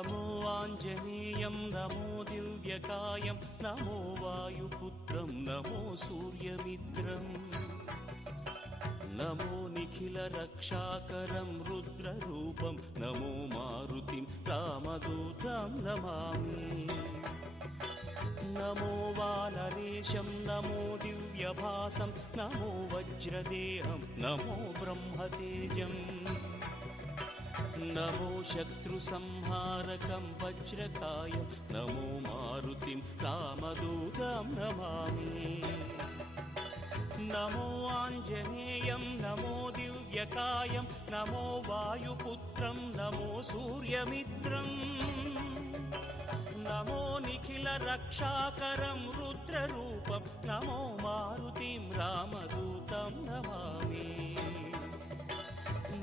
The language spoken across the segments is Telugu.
నమో ఆంజనేయం నమో దివ్యకాయం నమో వాయుపుత్రం నమో సూర్యమిత్రం నమో నిఖిల రక్షాకరం రుద్రరూపం నమో మారుతిం రామదూతం నమామి నమో వానరేశం నమో దివ్యభాసం నమో వజ్రదేహం నమో బ్రహ్మతేజం నమో శత్రుసంహారకం వజ్రకాయం నమో మారుతిం రామదూతం నమామి నమో ఆంజనేయం నమో దివ్యకాయం నమో వాయుపుత్రం నమో సూర్యమిత్రం నమో నిఖిల రక్షాకరం రుద్రరూపం నమో మారుతిం రామదూతం నమామి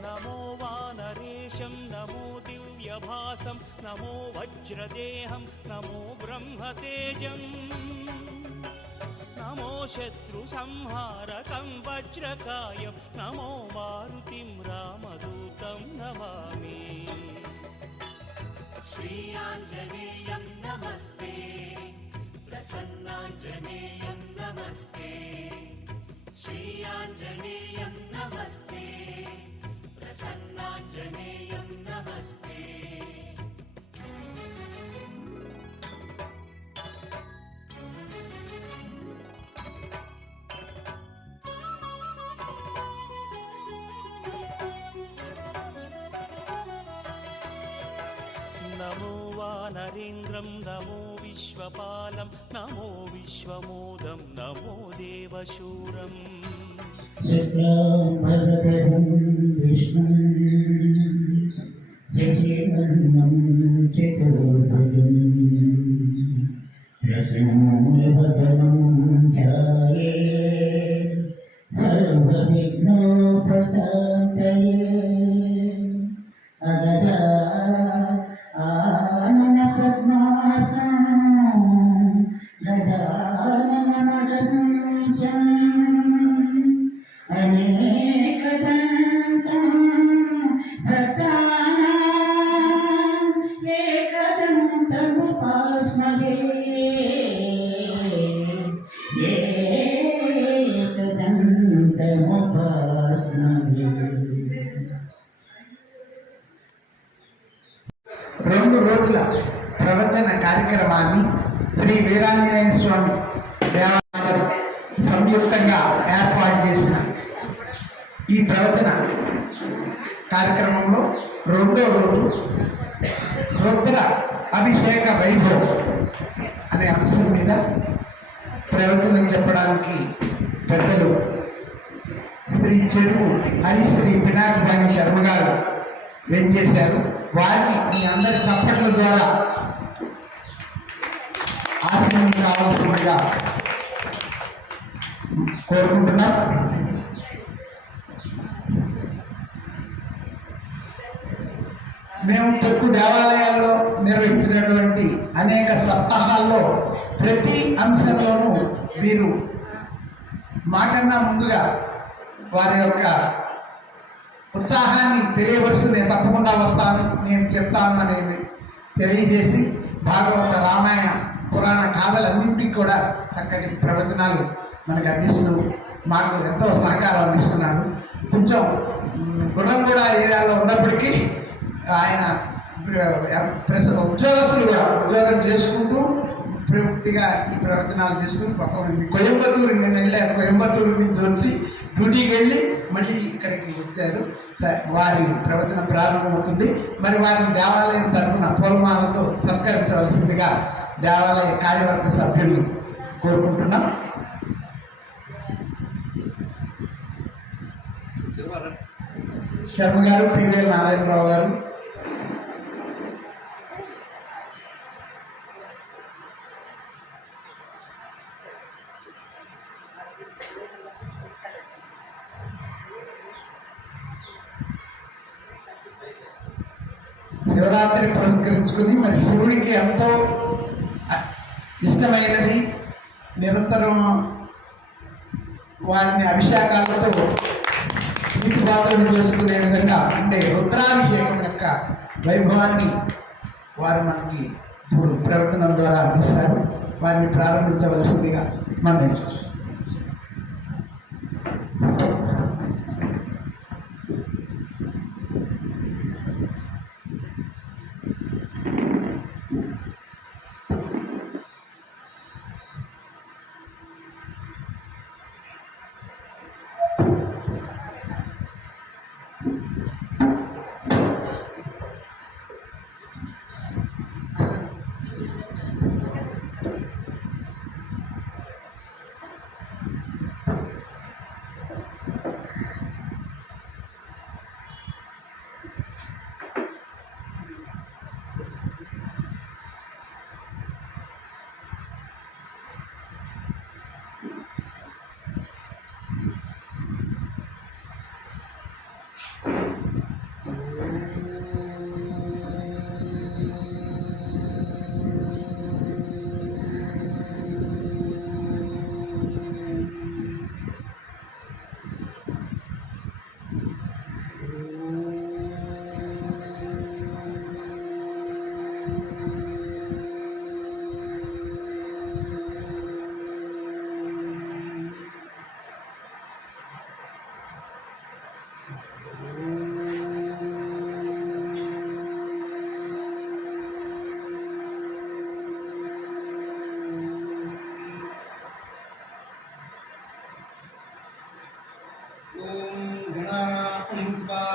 నమో వానరేశం నమో దివ్యభాసం నమో వజ్రదేహం నమో బ్రహ్మతేజం నమో శత్రుసంహారకం వజ్రకాయం నమో మారుతిం రామదూతం నమామి శ్రీ ఆంజనేయం నమస్తే ప్రసన్నాంజనేయం నమస్తే శ్రీ ఆంజనేయం నమస్తే ప్రసన్నాంజనేయం నమస్తే నమో వానరేంద్రం నమో విశ్వపాలం నమో విశ్వమోదం నమో దేవశూరం శుక్లాంబరధరం విష్ణుం శశివర్ణం చతుర్భుజం ప్రసన్నవదనం ధ్యాయేత్ సర్వవిఘ్నోపశాంతయే అగజా ఆనన పద్మాసనం గజాననమగర్నిశం అనేకదంతం భక్తానాం ఏకదంతముపాస్మహే ఏకదంతముపాస్మహే. రెండు రోజుల ప్రవచన కార్యక్రమాన్ని శ్రీ వీరాంజనేయ స్వామి దేవాలయం సంయుక్తంగా ఏర్పాటు చేసిన ఈ ప్రవచన కార్యక్రమంలో రెండో రోజు రుద్ర అభిషేక వైభవం అనే అంశం మీద ప్రవచనం చెప్పడానికి పెద్దలు శ్రీ చెరువు హరిశ్రీ పినాకపాణి శర్మ గారు వెంచేశారు. వారిని మీ అందరి చప్పట్ల ద్వారా ఆశీర్వాదం కావాల్సిందిగా కోరుకుంటున్నాం. మేము తెలుగు దేవాలయాల్లో నిర్వహించినటువంటి అనేక సప్తాహాల్లో ప్రతి అంశంలోనూ వీరు మాకన్నా ముందుగా వారి యొక్క ఉత్సాహాన్ని తెలియవలసి నేను తప్పకుండా వస్తాను, నేను చెప్తాను అనేది తెలియజేసి భాగవత రామాయణ పురాణ గాథలన్నింటికి కూడా చక్కటి ప్రవచనాలు మనకు అందిస్తూ మాకు ఎంతో సహకారం అందిస్తున్నారు. కొంచెం గుర్రంగూడ ఏరియాలో ఉన్నప్పటికీ ఆయన ఉద్యోగస్తులు కూడా ఉద్యోగం చేసుకుంటూ పూర్తిగా ఈ ప్రవచనాలు చేసుకుని కోయంబత్తూరు నేను వెళ్ళాను. కోయంబత్తూరు నుంచి వచ్చి డ్యూటీకి వెళ్ళి మళ్ళీ ఇక్కడికి వచ్చారు. వారి ప్రవచన ప్రారంభమవుతుంది. మరి వారిని దేవాలయం తరఫున పూలమాలతో సత్కరించవలసిందిగా దేవాలయ కార్యవర్గ సభ్యుల్ని కోరుకుంటున్నాం. శర్మ గారు, పివిఎల్ నారాయణరావు గారు, శివరాత్రి పురస్కరించుకుని మరి శివుడికి ఎంతో ఇష్టమైనది నిరంతరం వారిని అభిషేకాలతో నీతిపాత్రలు చేసుకునే విధంగా అంటే రుద్రాభిషేకం యొక్క వైభవాన్ని వారు మనకి ఇప్పుడు ప్రవచనం ద్వారా అందిస్తారు. వారిని ప్రారంభించవలసిందిగా మనం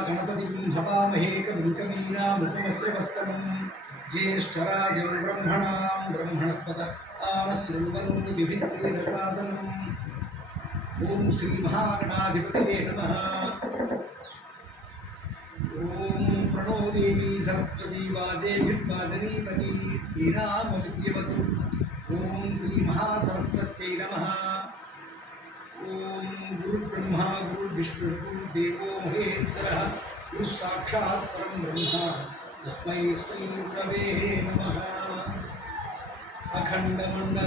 गणपतिं हवामहे कविं कवीनामुपमस्त्रवस्तमं ज्येष्ठराजं ब्रह्मणां ब्रह्मणस्पत आनशृण्वन्नुतिभिः श्रीरसादनम् ॐ श्रीमहागणाधिपतये नमः। ॐ प्रणो देवी सरस्वती वादेभिर्वादनीपदी हीनामविद्यवतु। ॐ श्रीमहासरस्वत्यै नमः। ओम गुरुब्रह्मा गुरुविष्णु गुरुदेवो महेश्वरः गुरुसाक्षात् परं ब्रह्म तस्मै श्री गुरवे नमः। अखण्डमण्डलाकारं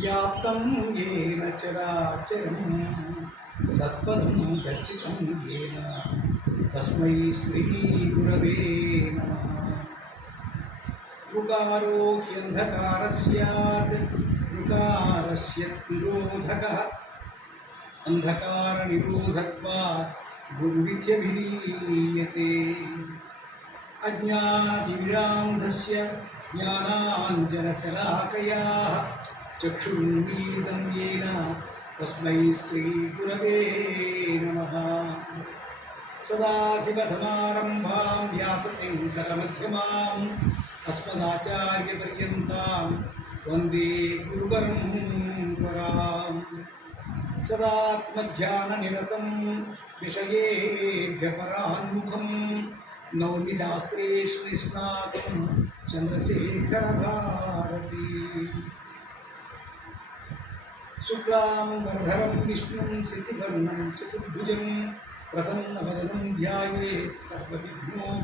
व्याप्तं येन चराचरं तत्पदं दर्शितं येन तस्मै श्री गुरवे नमः। ऋकारो ह्यन्धकारः स्यात् ऋकारस्य निरोधकः अन्धकारनिरोधत्वात् गुरुविद्यभिधीयते। अज्ञानतिमिरान्धस्य ज्ञानाञ्जनशलाकया चक्षुरुन्मीलितं येन तस्मै श्रीगुरवे नमः। सदाशिवसमारम्भां व्यासशङ्करमध्यमाम् अस्मदाचार्यपर्यन्तां वन्दे गुरुपरम्पराम्। सदात्मध्याननिरतं विषयेभ्यपरान्मुखं नौमि शास्त्रेषु निष्णातं चन्द्रशेखरभारती। शुक्लां वरधरं विष्णुं शशिवर्णं चतुर्भुजं प्रसन्नवदनं ध्यायेत् सर्वविघ्नोपशान्तये।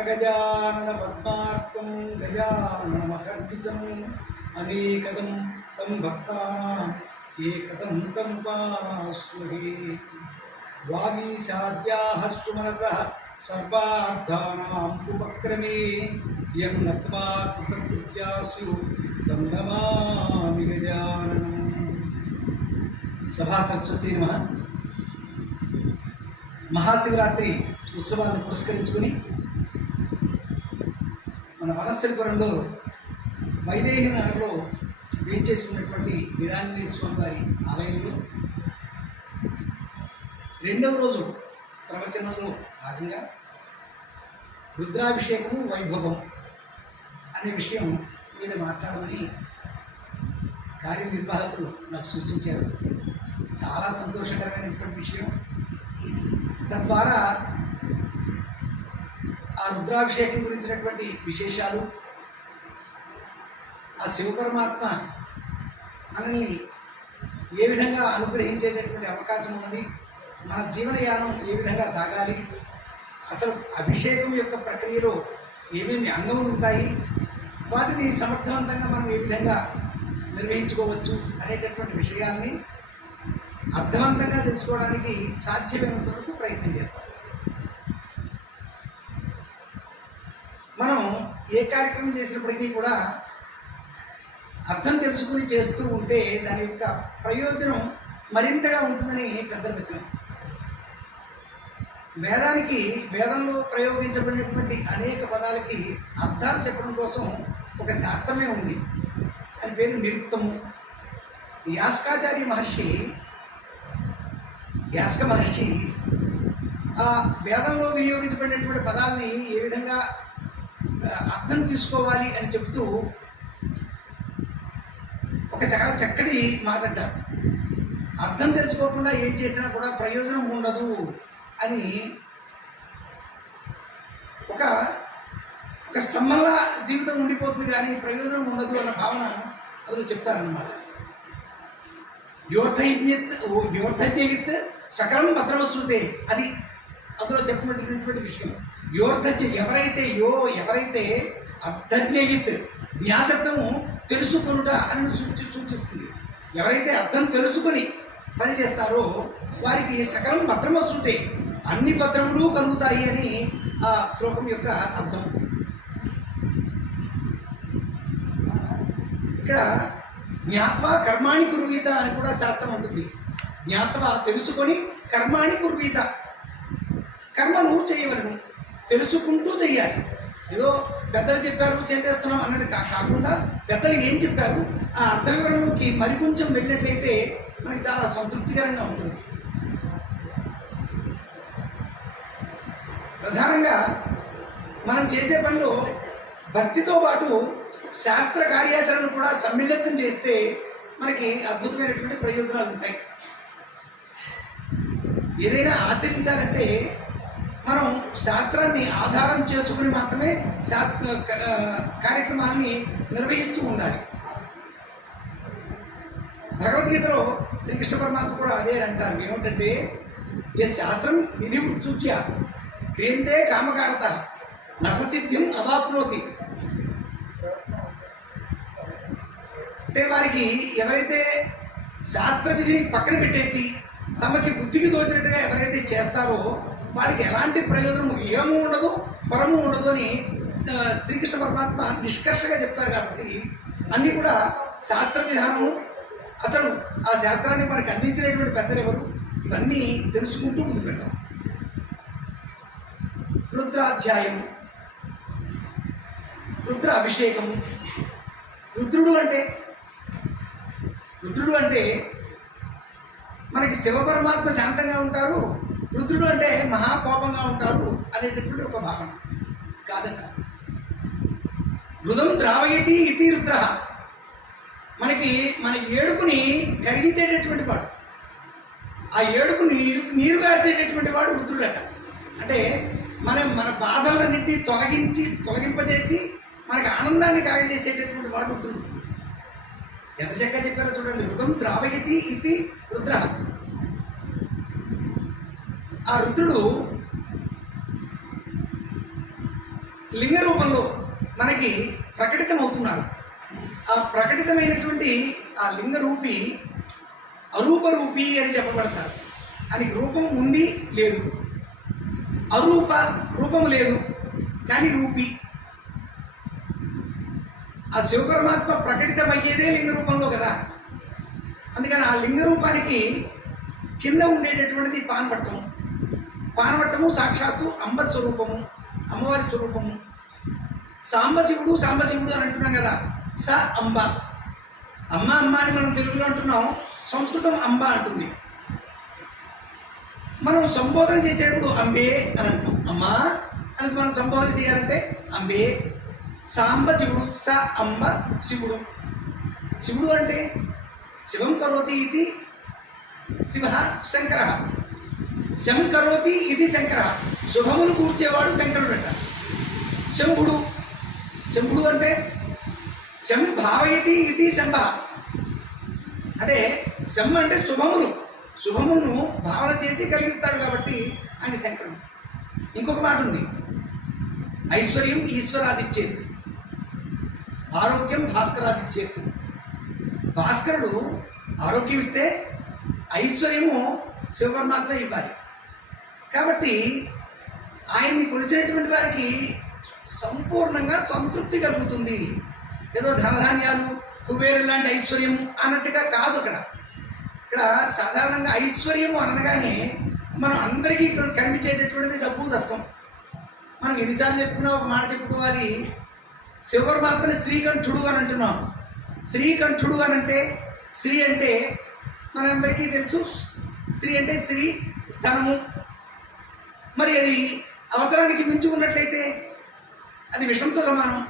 अगजाननपद्मार्कं गजाननमहर्निशम् अनेकदं तं भक्तानाम् एकदन्तं उपास्महे। वागीशाद्याः सुमनसः सर्वार्थानाम् उपक्रमे यं नत्वा कृतकृत्या स्युः तं नमामि गजाननम्। సభాసరస్వతి నమః. మహాశివరాత్రి ఉత్సవాన్ని పురస్కరించుకుని మన వనస్థలిపురంలో వైదేహి నగర్లో వేంచేసి ఉన్నటువంటి వీరాంజనేయ స్వామి వారి ఆలయంలో రెండవ రోజు ప్రవచనంలో భాగంగా రుద్రాభిషేకము వైభవం అనే విషయం మీద మాట్లాడమని కార్యనిర్వాహకులు నాకు సూచించారు. చాలా సంతోషకరమైనటువంటి విషయం. తద్వారా ఆ రుద్రాభిషేకం గురించినటువంటి విశేషాలు, ఆ శివపరమాత్మ మనల్ని ఏ విధంగా అనుగ్రహించేటటువంటి అవకాశం ఉన్నది, మన జీవనయానం ఏ విధంగా సాగాలి, అసలు అభిషేకం యొక్క ప్రక్రియలో ఏమేమి అంగములు ఉంటాయి, వాటిని సమర్థవంతంగా మనం ఏ విధంగా నిర్వహించుకోవచ్చు అనేటటువంటి విషయాల్ని అర్థవంతంగా తెలుసుకోవడానికి సాధ్యమైనంత వరకు ప్రయత్నం చేస్తాం. మనం ఏ కార్యక్రమం చేసినప్పటికీ కూడా అర్థం తెలుసుకుని చేస్తూ ఉంటే దాని యొక్క ప్రయోజనం మరింతగా ఉంటుందని పెద్దల వచనం. వేదంలో ప్రయోగించబడినటువంటి అనేక పదాలకి అర్థాలు చెప్పడం కోసం ఒక శాస్త్రమే ఉంది. దాని పేరు నిరుక్తము. యాస్క మహర్షి ఆ వేదంలో వినియోగించబడినటువంటి పదాలని ఏ విధంగా అర్థం తీసుకోవాలి అని చెబుతూ ఒక చాలా చక్కటి మాట అంటారు. అర్థం తెలుసుకోకుండా ఏం చేసినా కూడా ప్రయోజనం ఉండదు అని ఒక స్తంభంలా జీవితం ఉండిపోతుంది కానీ ప్రయోజనం ఉండదు అన్న భావన అందులో చెప్తారన్నమాట. యోర్థజ్ఞగిత్ సకలం భద్రవశ్రుతే, అది అందులో చెప్పినటువంటి విషయం. యోర్థజ్ఞ ఎవరైతే అర్థజ్ఞగిత్, జ్ఞాశబ్దము తెలుసుకొనుట అని సూచిస్తుంది. ఎవరైతే అర్థం తెలుసుకొని పని చేస్తారో వారికి సకలం భద్రమశ్రుతే, అన్ని భద్రములు కలుగుతాయి అని ఆ శ్లోకం యొక్క అర్థం. ఇక్కడ జ్ఞాత్వా కర్మాణి కుర్వీత అని కూడా శాస్త్రం ఉంటుంది. జ్ఞాత్వా తెలుసుకొని కర్మాణి కుర్వీత, కర్మను చేయవలను, తెలుసుకుంటూ చెయ్యాలి. ఏదో పెద్దలు చెప్పారు చేసేస్తున్నాం అన్నది కాకుండా పెద్దలు ఏం చెప్పారు ఆ అర్థ వివరంలోకి మరికొంచెం వెళ్ళినట్లయితే మనకి చాలా సంతృప్తికరంగా ఉంటుంది. ప్రధానంగా మనం చేసే పనిలో భక్తితో పాటు శాస్త్ర కార్యాచరణను కూడా సమ్మిళితం చేస్తే మనకి అద్భుతమైనటువంటి ప్రయోజనాలు ఉంటాయి. ఏదైనా ఆచరించాలంటే మనం శాస్త్రాన్ని ఆధారం చేసుకుని మాత్రమే కార్యక్రమాన్ని నిర్వహిస్తూ ఉండాలి. భగవద్గీతలో శ్రీకృష్ణ పరమాత్మ కూడా అదే అంటారు. ఏమిటంటే ఏ శాస్త్రం విధి ఉత్సూచ్య క్రియంతే కామకారత నససిద్ధిం అవాప్నోతి. అంటే వారికి ఎవరైతే శాస్త్ర విధిని పక్కన పెట్టేసి తమకి బుద్ధికి తోచినట్టుగా ఎవరైతే చేస్తారో వాడికి ఎలాంటి ప్రయోజనం ఏమూ ఉండదు, పరము ఉండదు అని శ్రీకృష్ణ పరమాత్మ నిష్కర్షగా చెప్తారు. కాబట్టి అన్నీ కూడా శాస్త్ర విధానము, అసలు ఆ శాస్త్రాన్ని మనకు అందించినటువంటి పెద్దలు ఎవరు, ఇవన్నీ తెలుసుకుంటూ ముందుకు వెళ్ళాం. రుద్రాధ్యాయము, రుద్ర అభిషేకము. రుద్రుడు అంటే మనకి శివపరమాత్మ శాంతంగా ఉంటారు, రుద్రుడు అంటే మహాకోపంగా ఉంటారు అనేటటువంటి ఒక భావన కాదట. రుదం ద్రావయతి ఇతి రుద్ర, మనకి మన ఏడుపుని కరిగించేటటువంటి వాడు, ఆ ఏడుపుని నీరు గార్చేటటువంటి వాడు రుద్రుడట. అంటే మన బాధలన్నింటినీ తొలగింపజేసి మనకి ఆనందాన్ని కాగజేసేటటువంటి వాడు రుద్రుడు. ఎంత చక్కగా చెప్పారో చూడండి. రుదం ద్రావయతి ఇది రుద్ర. ఆ రుద్రుడు లింగ రూపంలో మనకి ప్రకటితమవుతున్నారు. ఆ ప్రకటితమైనటువంటి ఆ లింగ రూపి అరూప రూపి అని చెప్పబడతారు. ఆయనకి రూపం ఉంది లేదు, రూపము లేదు కానీ రూపి. ఆ శివపరమాత్మ ప్రకటితమయ్యేదే లింగ రూపంలో కదా. అందుకని ఆ లింగ రూపానికి కింద ఉండేటటువంటిది పానవట్టము సాక్షాత్తు అంబ స్వరూపము, అమ్మవారి స్వరూపము. సాంబశివుడు అని అంటున్నాం కదా. స అంబ, అమ్మ అని మనం తెలుగులో అంటున్నాం, సంస్కృతం అంబ అంటుంది. మనం సంబోధన చేసేటప్పుడు అంబే అని అంటాం. అమ్మా అని మనం సంబోధన చేయాలంటే అంబే. సాంబ శివుడు, స అంబ శివుడు. శివుడు అంటే శివం కరోతి ఇది శివ శంకర, శం కరోతి ఇది శంకర, శుభమును కూర్చేవాడు శంకరుడట. శంభుడు అంటే శం భావయతి ఇది శంభ, అంటే శం అంటే శుభమును భావన చేసి కలిగిస్తాడు కాబట్టి ఆయన శంకరుడు. ఇంకొక మాట ఉంది, ఐశ్వర్యం ఈశ్వరాదిచ్చేది, ఆరోగ్యం భాస్కరాదిచ్చేది. భాస్కరుడు ఆరోగ్యం ఇస్తే ఐశ్వర్యము శివపరమాత్మ ఇవ్వాలి. కాబట్టి ఆయన్ని కొలిసినటువంటి వారికి సంపూర్ణంగా సంతృప్తి కలుగుతుంది. ఏదో ధనధాన్యాలు కుబేరు లాంటి ఐశ్వర్యము అన్నట్టుగా కాదు. ఇక్కడ సాధారణంగా ఐశ్వర్యము అనగానే మనం అందరికీ కనిపించేటటువంటిది డబ్బు దశకం. మనం ఎన్నిసార్లు చెప్పుకున్నా ఒక మాట చెప్పుకోవాలి, శివపరమాత్మని శ్రీకంఠుడు అని అంటున్నాం. శ్రీకంఠుడు అని అంటే శ్రీ అంటే మనందరికీ తెలుసు, స్త్రీ అంటే శ్రీ ధనము. మరి అది అవసరానికి మించి ఉన్నట్లయితే అది విషంతో సమానం.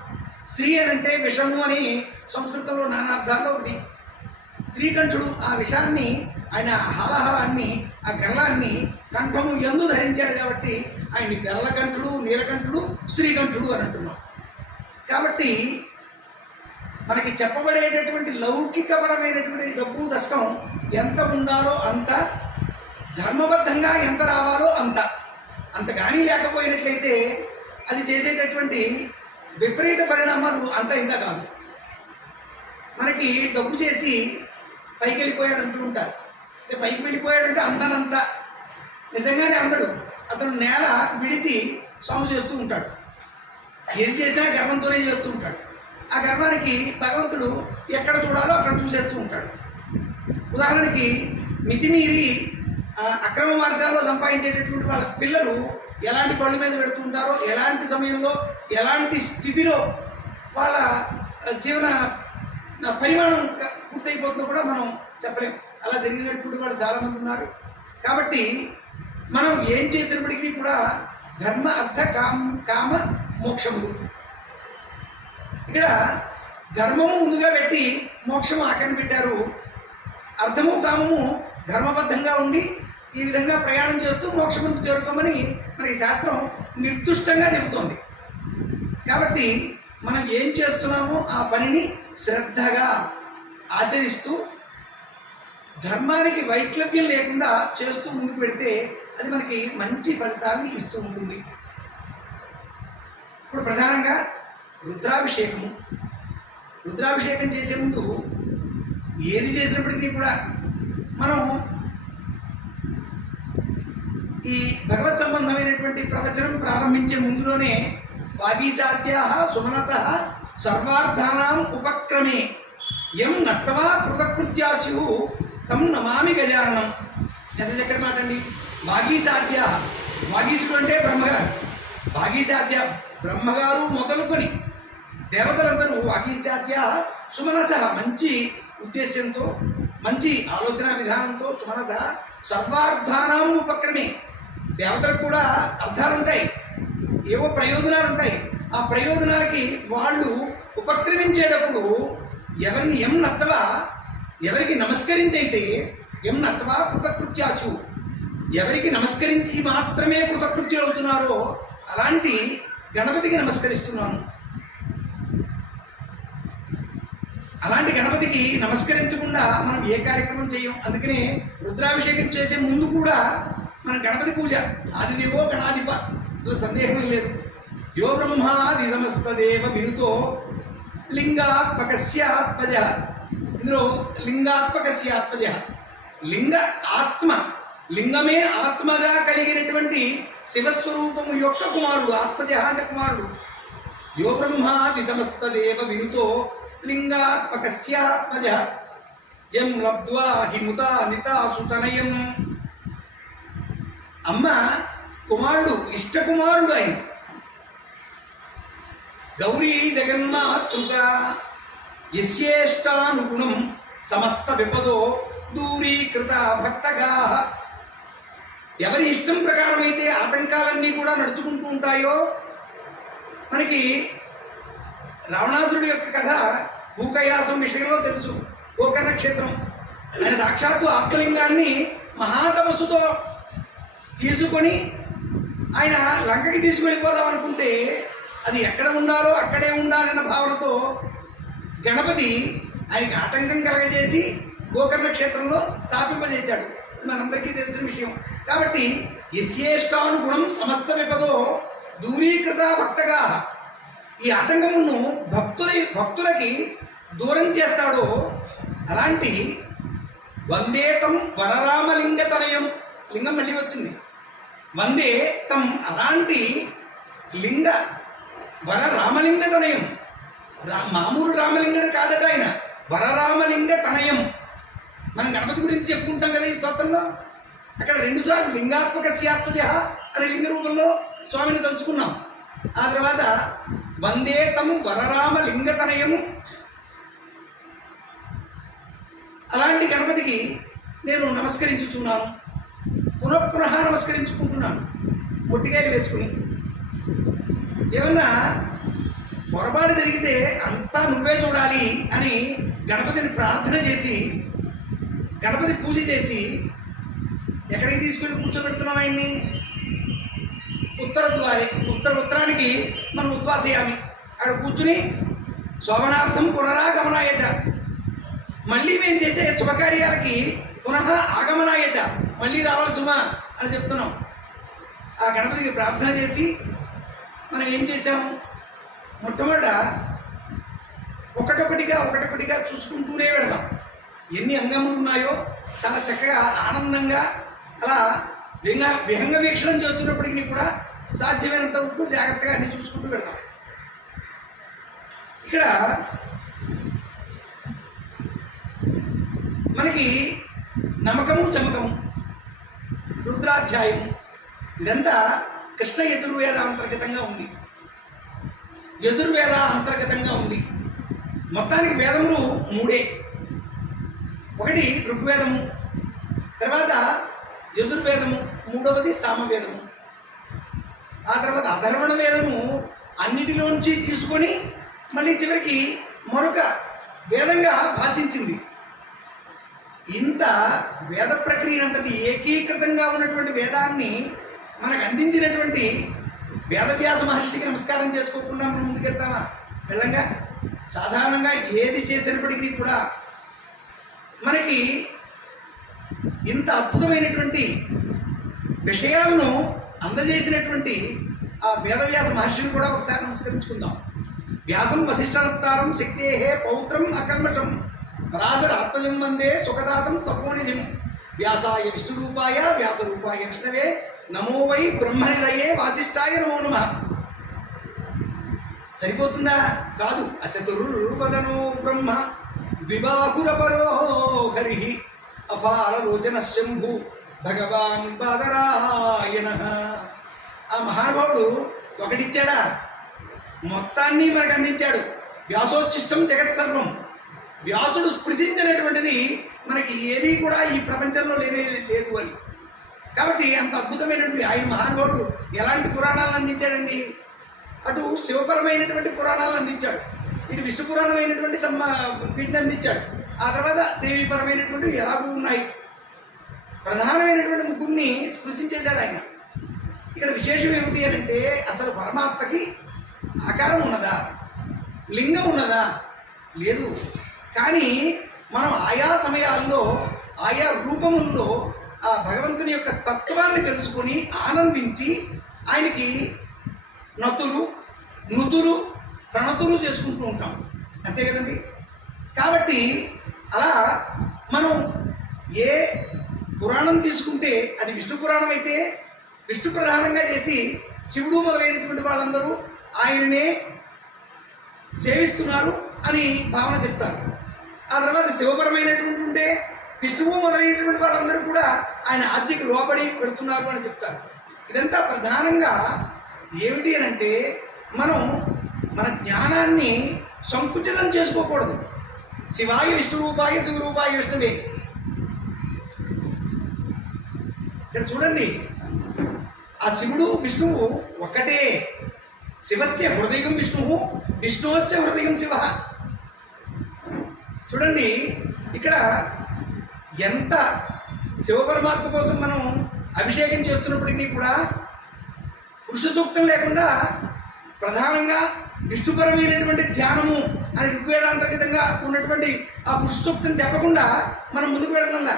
స్త్రీ అని అంటే విషము అని సంస్కృతంలో నానా అర్థాల్లో ఒకటి. శ్రీకంఠుడు ఆ విషాన్ని, ఆయన హాలహాలాన్ని, ఆ గర్లాన్ని కంఠము యందు ధరించాడు కాబట్టి ఆయన్ని గర్లకంఠుడు, నీలకంఠుడు, శ్రీకంఠుడు అని అంటున్నాం. కాబట్టి మనకి చెప్పబడేటటువంటి లౌకికపరమైనటువంటి డబ్బు దశకం ఎంత ఉండాలో అంత, ధర్మబద్ధంగా ఎంత రావాలో అంత కానీ లేకపోయినట్లయితే అది చేసేటటువంటి విపరీత పరిణామాలు అంత ఇంత కాదు. మనకి డబ్బు చేసి పైకి వెళ్ళిపోయాడు అంటూ ఉంటారు. పైకి వెళ్ళిపోయాడంటే అందనంత నిజంగానే అందడు. అతను నేల విడిచి సాము చేస్తూ ఉంటాడు. ఏది చేసినా గర్వంతోనే చేస్తూ ఉంటాడు. ఆ గర్వానికి భగవంతుడు ఎక్కడ చూడాలో అక్కడ చూసేస్తూ ఉంటాడు. ఉదాహరణకి మితిమీరి అక్రమ మార్గాల్లో సంపాదించేటటువంటి వాళ్ళ పిల్లలు ఎలాంటి పళ్ళ మీద పెడుతూ ఉంటారో, ఎలాంటి సమయంలో, ఎలాంటి స్థితిలో వాళ్ళ జీవన పరిమాణం పూర్తయిపోతుందో కూడా మనం చెప్పలేం. అలా జరిగినటువంటి వాళ్ళు చాలామంది ఉన్నారు. కాబట్టి మనం ఏం చేసినప్పటికీ కూడా ధర్మ అర్థ కామ మోక్షములు, ఇక్కడ ధర్మము ముందుగా పెట్టి మోక్షము ఆఖరణ పెట్టారు. అర్థము కామము ధర్మబద్ధంగా ఉండి ఈ విధంగా ప్రయాణం చేస్తూ మోక్షముకు చేరుకోమని మనకి శాస్త్రం నిర్దుష్టంగా చెబుతోంది. కాబట్టి మనం ఏం చేస్తున్నామో ఆ పనిని శ్రద్ధగా ఆచరిస్తూ ధర్మానికి వైక్లభ్యం లేకుండా చేస్తూ ముందుకు పెడితే అది మనకి మంచి ఫలితాన్ని ఇస్తూ ఉంటుంది. ఇప్పుడు ప్రధానంగా రుద్రాభిషేకం చేసే ముందు ఏది చేసినప్పటికీ కూడా మనం ఈ భగవత్ సంబంధమైనటువంటి ప్రవచనం ప్రారంభించే ముందులోనే వాగీశాద్యా సుమనత సర్వార్థానాం ఉపక్రమే ఎం నత్వా కృతకృత్యాసు తం నమామి గజాననం. ఎంత చక్కటి మాట అండి. వాగీశాద్యా, వాగీశుడు అంటే బ్రహ్మగారు. వాగీశాద్య బ్రహ్మగారు మొదలుకొని దేవతలందరూ వాగీశాద్యా సుమనస, మంచి ఉద్దేశ్యంతో, మంచి ఆలోచన విధానంతో, సుమనస సర్వార్థానాం ఉపక్రమే, దేవతలకు కూడా అర్థాలు ఉంటాయి, ఏవో ప్రయోజనాలు ఉంటాయి. ఆ ప్రయోజనాలకి వాళ్ళు ఉపక్రమించేటప్పుడు ఎవరిని ఎం నత్తవా, ఎవరికి నమస్కరించి అయితే ఎం నత్తవా కృతకృత్యాసు, ఎవరికి నమస్కరించి మాత్రమే కృతకృత్యులు అవుతున్నారో అలాంటి గణపతికి నమస్కరిస్తున్నాను. అలాంటి గణపతికి నమస్కరించకుండా మనం ఏ కార్యక్రమం చేయం. అందుకనే రుద్రాభిషేకం చేసే ముందు కూడా మన గణపతి పూజ ఆదిదేవో గణాధిప, ఇందులో సందేహం లేదు. యో బ్రహ్మాది సమస్త దేవ వినుతో లింగాత్మకస్యాత్మజ, ఇందులో లింగాత్మకస్యాత్మజ, లింగ ఆత్మ, లింగమే ఆత్మగా కలిగినటువంటి శివస్వరూపము యొక్క కుమారుడు, ఆత్మజ అంటే కుమారుడు. యో బ్రహ్మాది సమస్త దేవ వినుతో లింగాత్మకస్యాత్మజ యం లబ్ధ్వా హిముతా నితాసుతనయం. అమ్మ కుమారుడు, ఇష్టకుమారుడు ఆయన. గౌరీ జగన్మాతృక యస్యేష్టానుగుణం సమస్త విపదో దూరీకృత భక్తగా. ఎవరి ఇష్టం ప్రకారం అయితే ఆటంకాలన్నీ కూడా నడుచుకుంటూ ఉంటాయో, మనకి రావణాసురుడి యొక్క కథ భూకైలాసం విషయంలో తెలుసు. గోకర్ణ క్షేత్రం, ఆయన సాక్షాత్తు ఆత్మలింగాన్ని మహాతపస్సుతో తీసుకొని ఆయన లంకకి తీసుకువెళ్ళిపోదాం అనుకుంటే అది ఎక్కడ ఉండాలో అక్కడే ఉండాలన్న భావనతో గణపతి ఆయనకి ఆటంకం కలగజేసి గోకర్ణ క్షేత్రంలో స్థాపింపజేశాడు. మనందరికీ తెలిసిన విషయం. కాబట్టి యస్యేష్టానుగుణం సమస్త విపదో దూరీకృత భక్తగా, ఈ ఆటంకమును భక్తులకి దూరం చేస్తాడో అలాంటి వందే తం వరరామలింగ తనయం, లింగం మళ్ళీ వచ్చింది. వందే తం, అలాంటి లింగ వర రామలింగ తనయం. మామూలు రామలింగుడు కాదట ఆయన, వరరామలింగ తనయం. మనం గణపతి గురించి చెప్పుకుంటాం కదా ఈ స్తోత్రంలో. అక్కడ 2 సార్లు లింగాత్మక స్యాత్మజ అనే లింగ రూపంలో స్వామిని తలుచుకున్నాం. ఆ తర్వాత వందే తం వరరామలింగ తనయము. అలాంటి గణపతికి నేను నమస్కరించుచున్నాను, పునః నమస్కరించుకుంటున్నాను మొట్టికాయలు వేసుకుని. ఏమన్నా పొరపాటు జరిగితే అంతా నువ్వే చూడాలి అని గణపతిని ప్రార్థన చేసి, గణపతి పూజ చేసి ఎక్కడికి తీసుకెళ్ళి కూర్చోబెడుతున్నాం ఆయన్ని? ఉత్తరానికి మనం ఉద్వాసయామి. అక్కడ కూర్చుని శోభనార్థం పునరాగమనాయచ, మళ్ళీ మేము చేసే శుభకార్యాలకి పునః ఆగమనాయచ, మళ్ళీ రావాలి సుమా అని చెప్తున్నాం. ఆ గణపతికి ప్రార్థన చేసి మనం ఏం చేసాము? మొట్టమొదట ఒకటొకటిగా చూసుకుంటూనే పెడదాం. ఎన్ని అంగములు ఉన్నాయో చాలా చక్కగా ఆనందంగా అలా విహంగ వీక్షణం చేస్తున్నప్పటికీ కూడా సాధ్యమైనంత వరకు జాగ్రత్తగా అన్ని చూసుకుంటూ పెడదాం. ఇక్కడ మనకి నమకము చమకము రుద్రాధ్యాయము ఇదంతా కృష్ణ యజుర్వేద అంతర్గతంగా ఉంది. యజుర్వేద అంతర్గతంగా ఉంది. మొత్తానికి వేదములు 3. ఒకటి ఋగ్వేదము, తర్వాత యజుర్వేదము, 3వది సామవేదము. ఆ తర్వాత అధర్వణ వేదము అన్నిటిలోంచి తీసుకొని మళ్ళీ చివరికి మరొక వేదంగా భాషించింది. ఇంత వేద ప్రక్రియనంతటి ఏకీకృతంగా ఉన్నటువంటి వేదాన్ని మనకు అందించినటువంటి వేదవ్యాస మహర్షికి నమస్కారం చేసుకోకుండా మనం ముందుకెళ్తామా? వెళ్ళంగా సాధారణంగా ఏది చేసినప్పటికీ కూడా మనకి ఇంత అద్భుతమైనటువంటి విషయాలను అందజేసినటువంటి ఆ వేదవ్యాస మహర్షిని కూడా ఒకసారి నమస్కరించుకుందాం. వ్యాసం వశిష్ఠనప్తారం శక్తేహే పౌత్రం అకల్మషం పరాశరాత్మజం వందే సుఖదాతం తపోనిధిం వ్యాసాయ విష్ణురూపాయ వ్యాసరూపాయ విష్ణవే నమో వై బ్రహ్మనిదయే వాసిష్ఠాయ నమో నమః. సరిపోతుందా? కాదు. అచతుర్వదనో బ్రహ్మ ద్విబాహురపరో హరి అపారలోచన శంభు భగవాన్ బాదరాయణ. ఆ మహానుభావుడు ఒకటిచ్చాడా? మొత్తాన్ని మనకు అందించాడు. వ్యాసోచ్ఛిష్టం జగత్ సర్వం. వ్యాసుడు స్పృశించినటువంటిది మనకి ఏది కూడా ఈ ప్రపంచంలో లేదు అని. కాబట్టి అంత అద్భుతమైనటువంటి ఆయన మహానుభావుడు ఎలాంటి పురాణాలను అందించాడండి? అటు శివపరమైనటువంటి పురాణాలను అందించాడు, ఇటు విష్ణు పురాణమైనటువంటి వీటిని అందించాడు. ఆ తర్వాత దేవీపరమైనటువంటివి ఎలాగూ ఉన్నాయి. ప్రధానమైనటువంటి ముగ్గురిని స్పృశించేశాడు ఆయన. ఇక్కడ విశేషం ఏమిటి అని అంటే, అసలు పరమాత్మకి ఆకారం ఉన్నదా? లింగం ఉన్నదా? లేదు. కానీ మనం ఆయా సమయాల్లో ఆయా రూపముల్లో ఆ భగవంతుని యొక్క తత్వాన్ని తెలుసుకొని ఆనందించి ఆయనకి నతులు నుతులు ప్రణతులు చేసుకుంటూ ఉంటాం. అంతే కదండి. కాబట్టి అలా మనం ఏ పురాణం తీసుకుంటే అది విష్ణు పురాణం అయితే విష్ణు ప్రధానంగా చేసి శివుడు మొదలైనటువంటి వాళ్ళందరూ ఆయననే సేవిస్తున్నారు అని భావన చెప్తారు. ఆ తర్వాత శివపరమైనటువంటి ఉంటే విష్ణువు మొదలైనటువంటి వాళ్ళందరూ కూడా ఆయన ఆజ్ఞకి లోబడి పెడుతున్నారు అని చెప్తారు. ఇదంతా ప్రధానంగా ఏమిటి అని అంటే, మనం మన జ్ఞానాన్ని సంకుచితం చేసుకోకూడదు. శివాయ విష్ణు రూపాయ శివరూపాయ విష్ణువే. ఇక్కడ చూడండి, ఆ శివుడు విష్ణువు ఒకటే. శివస్య హృదయం విష్ణువు విష్ణువస్య హృదయం శివ. చూడండి ఇక్కడ ఎంత శివపరమాత్మ కోసం మనం అభిషేకం చేస్తున్నప్పటికీ కూడా పురుష సూక్తం లేకుండా ప్రధానంగా విష్ణుపరమైనటువంటి ధ్యానము అని ఋగ్వేదాంతర్గతంగా ఉన్నటువంటి ఆ పురుష సూక్తం చెప్పకుండా మనం ముందుకు వెళ్ళడంలా.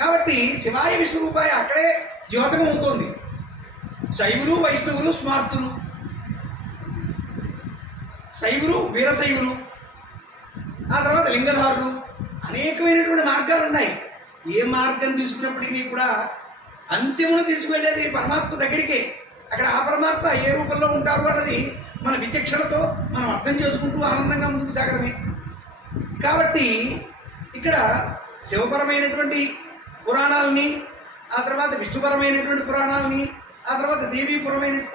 కాబట్టి శివాయ విష్ణు రూపాయ అక్కడే ద్యోతకం అవుతోంది. శైవులు వైష్ణవులు స్మార్తులు, శైవులు వీరశైవులు, ఆ తర్వాత లింగధారులు, అనేకమైనటువంటి మార్గాలు ఉన్నాయి. ఏ మార్గం తీసుకున్నప్పటికీ కూడా అంత్యమును తీసుకువెళ్ళేది పరమాత్మ దగ్గరికే. అక్కడ ఆ పరమాత్మ ఏ రూపంలో ఉంటారు అన్నది మన విచక్షణతో మనం అర్థం చేసుకుంటూ ఆనందంగా ముందుకు సాగడమే. కాబట్టి ఇక్కడ శివపరమైనటువంటి పురాణాలని, ఆ తర్వాత విష్ణుపరమైనటువంటి పురాణాలని, ఆ తర్వాత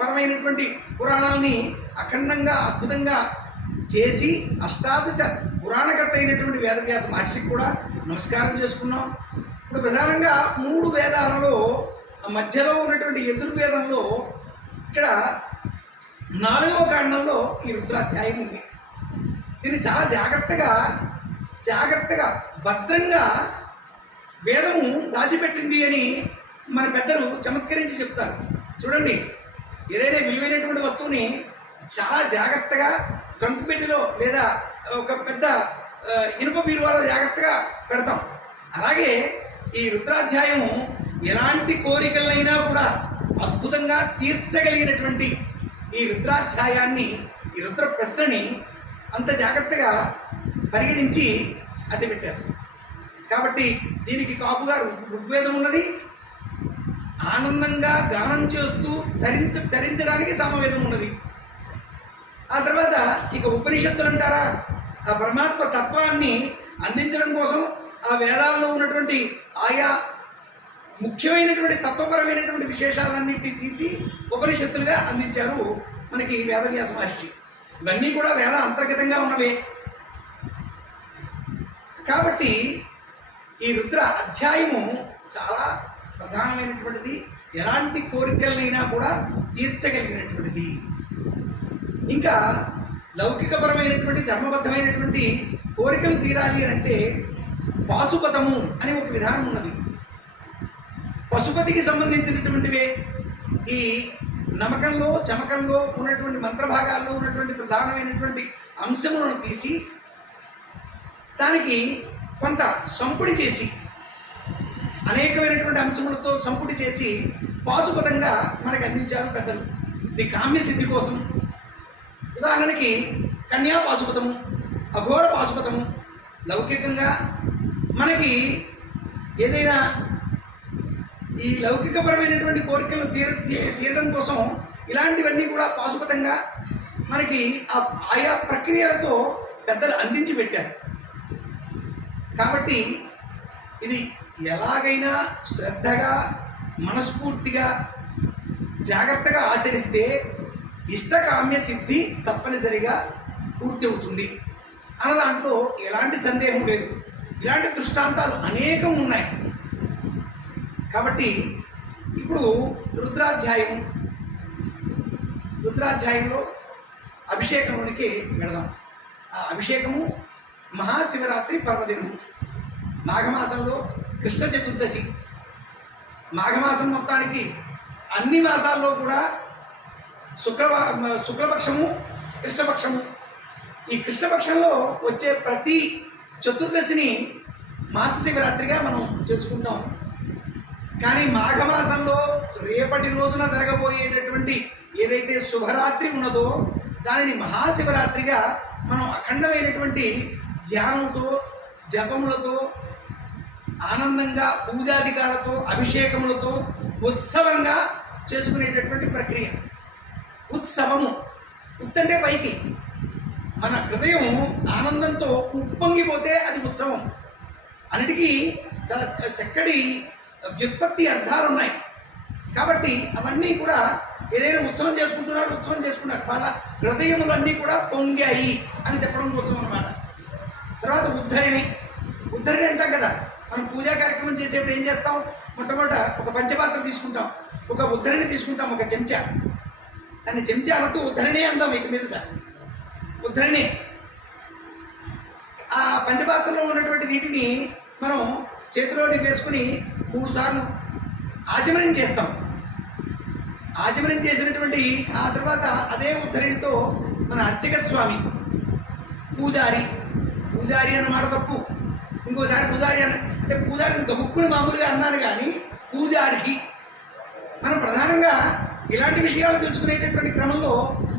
పరమైనటువంటి పురాణాలని అఖండంగా అద్భుతంగా చేసి అష్టాదశ పురాణకర్త అయినటువంటి వేదవ్యాస మహర్షికి కూడా నమస్కారం చేసుకున్నాం. ఇప్పుడు ప్రధానంగా 3 వేదాలలో మధ్యలో ఉన్నటువంటి యజుర్వేదంలో ఇక్కడ 4వ కాండంలో ఈ రుద్రాధ్యాయం ఉంది. దీన్ని చాలా జాగ్రత్తగా భద్రంగా వేదము దాచిపెట్టింది అని మన పెద్దలు చమత్కరించి చెప్తారు. చూడండి, ఏదైనా విలువైనటువంటి వస్తువుని చాలా జాగ్రత్తగా కంకుపెట్టిలో లేదా ఒక పెద్ద ఇనుప బీరువాలో జాగ్రత్తగా పెడతాం. అలాగే ఈ రుద్రాధ్యాయము ఎలాంటి కోరికలైనా కూడా అద్భుతంగా తీర్చగలిగినటువంటి ఈ రుద్రాధ్యాయాన్ని, ఈ రుద్ర ప్రశ్నని అంత జాగ్రత్తగా పరిగణించి అడ్డుపెట్టారు. కాబట్టి దీనికి కాపుగా ఋగ్వేదం ఉన్నది. ఆనందంగా గానం చేస్తూ ధరించడానికి సామవేదం ఉన్నది. ఆ తర్వాత ఇక ఉపనిషత్తులు అంటారా, ఆ పరమాత్మ తత్వాన్ని అందించడం కోసం ఆ వేదాల్లో ఉన్నటువంటి ఆయా ముఖ్యమైనటువంటి తత్వపరమైనటువంటి విశేషాలన్నింటినీ తీసి ఉపనిషత్తులుగా అందించారు మనకి వేదవ్యాస మహర్షి. ఇవన్నీ కూడా వేద అంతర్గతంగా ఉన్నవే. కాబట్టి ఈ రుద్ర అధ్యాయము చాలా ప్రధానమైనటువంటిది, ఎలాంటి కోరికలైనా కూడా తీర్చగలిగినటువంటిది. ఇంకా లౌకికపరమైనటువంటి ధర్మబద్ధమైనటువంటి కోరికలు తీరాలి అంటే పాశుపతము అని ఒక విధానం ఉన్నది. పశుపతికి సంబంధించినటువంటివే ఈ నమకంలో చమకంలో ఉన్నటువంటి మంత్రభాగాల్లో ఉన్నటువంటి ప్రధానమైనటువంటి అంశములను తీసి దానికి కొంత సంపుడి చేసి, అనేకమైనటువంటి అంశములతో సంపుడి చేసి పాశుపతంగా మనకు అందించారు పెద్దలు. ఇది కామ్య సిద్ధి కోసం. ఉదాహరణకి కన్యా పాశుపతము, అఘోర పాశుపతము. లౌకికంగా మనకి ఏదైనా ఈ లౌకికపరమైనటువంటి కోరికలు తీరడం కోసం ఇలాంటివన్నీ కూడా పాశుపతంగా మనకి ఆయా ప్రక్రియలతో పెద్దలు అందించి పెట్టారు. కాబట్టి ఇది ఎలాగైనా శ్రద్ధగా మనస్ఫూర్తిగా జాగ్రత్తగా ఆచరిస్తే ఇష్టకామ్య సిద్ధి తప్పనిసరిగా పూర్తి అవుతుంది అన్న దాంట్లో ఎలాంటి సందేహం లేదు. ఇలాంటి దృష్టాంతాలు అనేకం ఉన్నాయి. కాబట్టి ఇప్పుడు రుద్రాధ్యాయంలో అభిషేకంలోనికి వెళదాం. ఆ అభిషేకము మహాశివరాత్రి పర్వదినము, మాఘమాసంలో కృష్ణ చతుర్దశి. మాఘమాసం మొత్తానికి అన్ని మాసాల్లో కూడా శుక్లపక్షము కృష్ణపక్షము. ఈ కృష్ణపక్షంలో వచ్చే ప్రతి చతుర్దశిని మాస శివరాత్రిగా మనం చేసుకుంటాం. కానీ మాఘమాసంలో రేపటి రోజున జరగబోయేటటువంటి ఏదైతే శుభరాత్రి ఉన్నదో దానిని మహాశివరాత్రిగా మనం అఖండమైనటువంటి ధ్యానంతో జపములతో ఆనందంగా పూజాధికాలతో అభిషేకములతో ఉత్సవంగా చేసుకునేటటువంటి ప్రక్రియ. ఉత్సవము, ఉత్తంటే పైకి మన హృదయం ఆనందంతో ఉప్పొంగిపోతే అది ఉత్సవం. అన్నిటికీ చాలా చక్కటి వ్యుత్పత్తి అర్థాలు ఉన్నాయి. కాబట్టి అవన్నీ కూడా ఏదైనా ఉత్సవం చేసుకుంటున్నారు వాళ్ళ హృదయములన్నీ కూడా పొంగాయి అని చెప్పడం కోసం అన్నమాట. తర్వాత ఉద్ధరిణి అంటాం కదా. మనం పూజా కార్యక్రమం చేసేప్పుడు ఏం చేస్తాం? మొట్టమొదట ఒక పంచపాత్ర తీసుకుంటాం, ఒక ఉద్ధరిణి తీసుకుంటాం, ఒక చెంచా. దాన్ని చెంచా అనొద్దు, ఉద్ధరిణి అందాం. ఇక మీదట ఉద్ధరిణి. ఆ పంచపాత్రలో ఉన్నటువంటి నీటిని మనం చేతిలోని వేసుకుని 3 సార్లు ఆచమనం చేస్తాం. ఆచమనం చేసినటువంటి ఆ తర్వాత అదే ఉద్ధరిణితో మన అర్చక స్వామి, పూజారి అన్న మాట తప్పు. ఇంకోసారి పూజారి అంటే పూజారి గబుక్కుని మామూలుగా అన్నాను, కానీ పూజారికి మనం ప్రధానంగా ఇలాంటి విషయాలు తెలుసుకునేటటువంటి క్రమంలో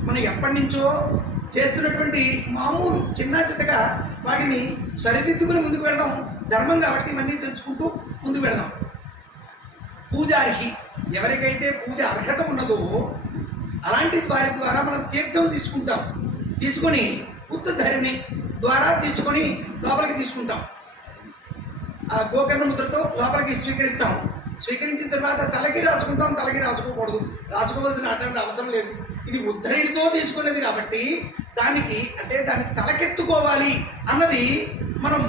మనం ఎప్పటి నుంచో చేస్తున్నటువంటి మామూలు చిన్న చిత్తగా వాటిని సరిదిద్దుకుని ముందుకు వెళ్ళడం ధర్మం. కాబట్టి ఇవన్నీ తెలుసుకుంటూ ముందుకు వెళదాం. పూజారికి ఎవరికైతే పూజ అర్హత ఉన్నదో అలాంటి వారి ద్వారా మనం తీర్థం తీసుకుంటాం. తీసుకొని ఉత్తధరిణి ద్వారా తీసుకొని లోపలికి తీసుకుంటాం. ఆ గోకర్ణ ముద్రతో లోపలికి స్వీకరిస్తాం. స్వీకరించిన తర్వాత తలకి రాసుకుంటాం. తలకి రాసుకోకూడదు, రాసుకోవాల్సిన అటువంటి అవసరం లేదు. ఇది ఉద్ధరిణితో తీసుకునేది కాబట్టి దానికి అంటే దాన్ని తలకెత్తుకోవాలి అన్నది మనం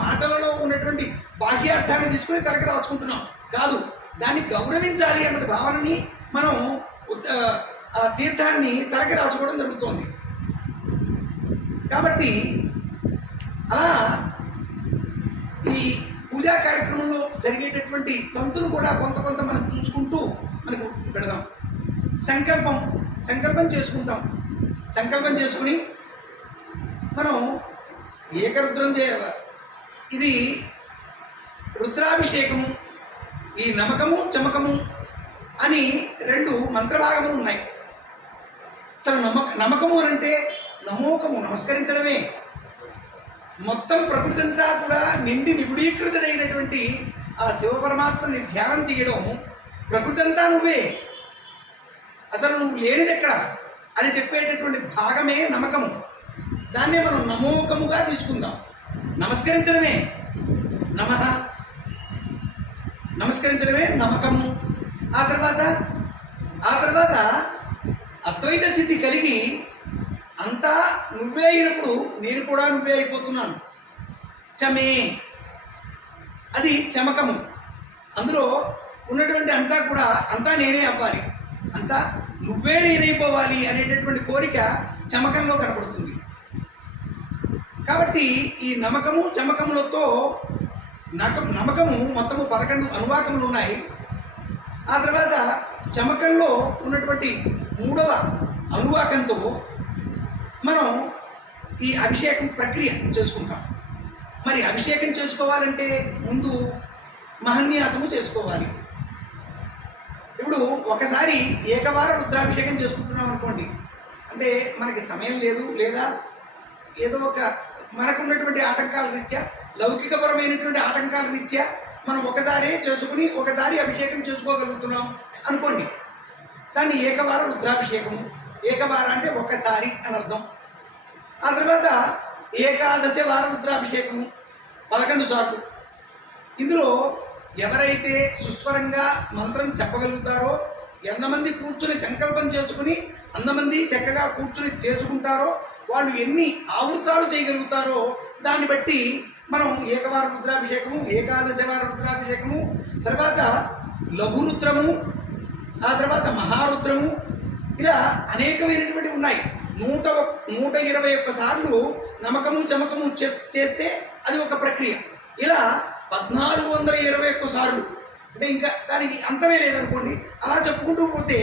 మాటలలో ఉన్నటువంటి బాహ్యార్థాన్ని తీసుకుని తలకి రాసుకుంటున్నాం కాదు. దాన్ని గౌరవించాలి అన్నది భావనని మనం ఆ తీర్థాన్ని తలకి రాసుకోవడం జరుగుతోంది. కాబట్టి అలా ఈ పూజా కార్యక్రమంలో జరిగేటటువంటి తంతును కూడా కొంత మనం చూసుకుంటూ మనకు పెడదాం. సంకల్పం చేసుకుంటాం. సంకల్పం చేసుకుని మనం ఏకరుద్రం ఇది రుద్రాభిషేకము, ఈ నమకము చమకము అని 2 మంత్రభాగములు ఉన్నాయి. అసలు నమకము అంటే నమోకము, నమస్కరించడమే. మొత్తం ప్రకృతి అంతా కూడా నిండి నిగుడీకృతుడైనటువంటి ఆ శివపరమాత్మని ధ్యానం చేయడం. ప్రకృతి అంతా నువ్వే, అసలు నువ్వు లేనిది ఎక్కడ అని చెప్పేటటువంటి భాగమే నమకము. దాన్నే మనం నమోకముగా తీసుకుందాం. నమస్కరించడమే నమః, నమస్కరించడమే నమకము. ఆ తర్వాత అద్వైత సిద్ధి కలిగి అంతా నువ్వే అయినప్పుడు నేను కూడా నువ్వే అయిపోతున్నాను. చమే అది చమకము. అందులో ఉన్నటువంటి అంతా నేనే అవ్వాలి, అంతా నువ్వే నేనైపోవాలి అనేటటువంటి కోరిక చమకంలో కనపడుతుంది. కాబట్టి ఈ నమకము చమకములతో నమకము మొత్తము 11 అనువాకములు ఉన్నాయి. ఆ తర్వాత చమకంలో ఉన్నటువంటి 3వ అనువాకంతో మనం ఈ అభిషేకం ప్రక్రియ చేసుకుంటాం. మరి అభిషేకం చేసుకోవాలంటే ముందు మహన్యాసము చేసుకోవాలి. ఇప్పుడు ఒకసారి ఏకవార రుద్రాభిషేకం చేసుకుంటున్నాం అనుకోండి, అంటే మనకి సమయం లేదు, లేదా ఏదో ఒక మనకున్నటువంటి ఆటంకాల రీత్యా, లౌకికపరమైనటువంటి ఆటంకాల రీత్యా మనం ఒకసారి చేసుకుని ఒకసారి అభిషేకం చేసుకోగలుగుతున్నాం అనుకోండి. దాన్ని ఏకవార రుద్రాభిషేకము. ఏకవార అంటే ఒకసారి అని అర్థం. ఆ తర్వాత ఏకాదశ వార రుద్రాభిషేకము 11 సార్లు. ఇందులో ఎవరైతే సుస్వరంగా మంత్రం చెప్పగలుగుతారో, ఎంతమంది కూర్చుని సంకల్పం చేసుకుని అంతమంది చక్కగా కూర్చుని చేసుకుంటారో, వాళ్ళు ఎన్ని ఆవృతాలు చేయగలుగుతారో దాన్ని బట్టి మనం ఏకవార రుద్రాభిషేకము, ఏకాదశ వార రుద్రాభిషేకము, తర్వాత లఘురుద్రము, ఆ తర్వాత మహారుద్రము, ఇలా అనేకమైనటువంటి ఉన్నాయి. 121 సార్లు నమకము చమకము చేస్తే అది ఒక ప్రక్రియ. ఇలా 1421 సార్లు, అంటే ఇంకా దానికి అంతమే లేదనుకోండి. అలా చెప్పుకుంటూ పోతే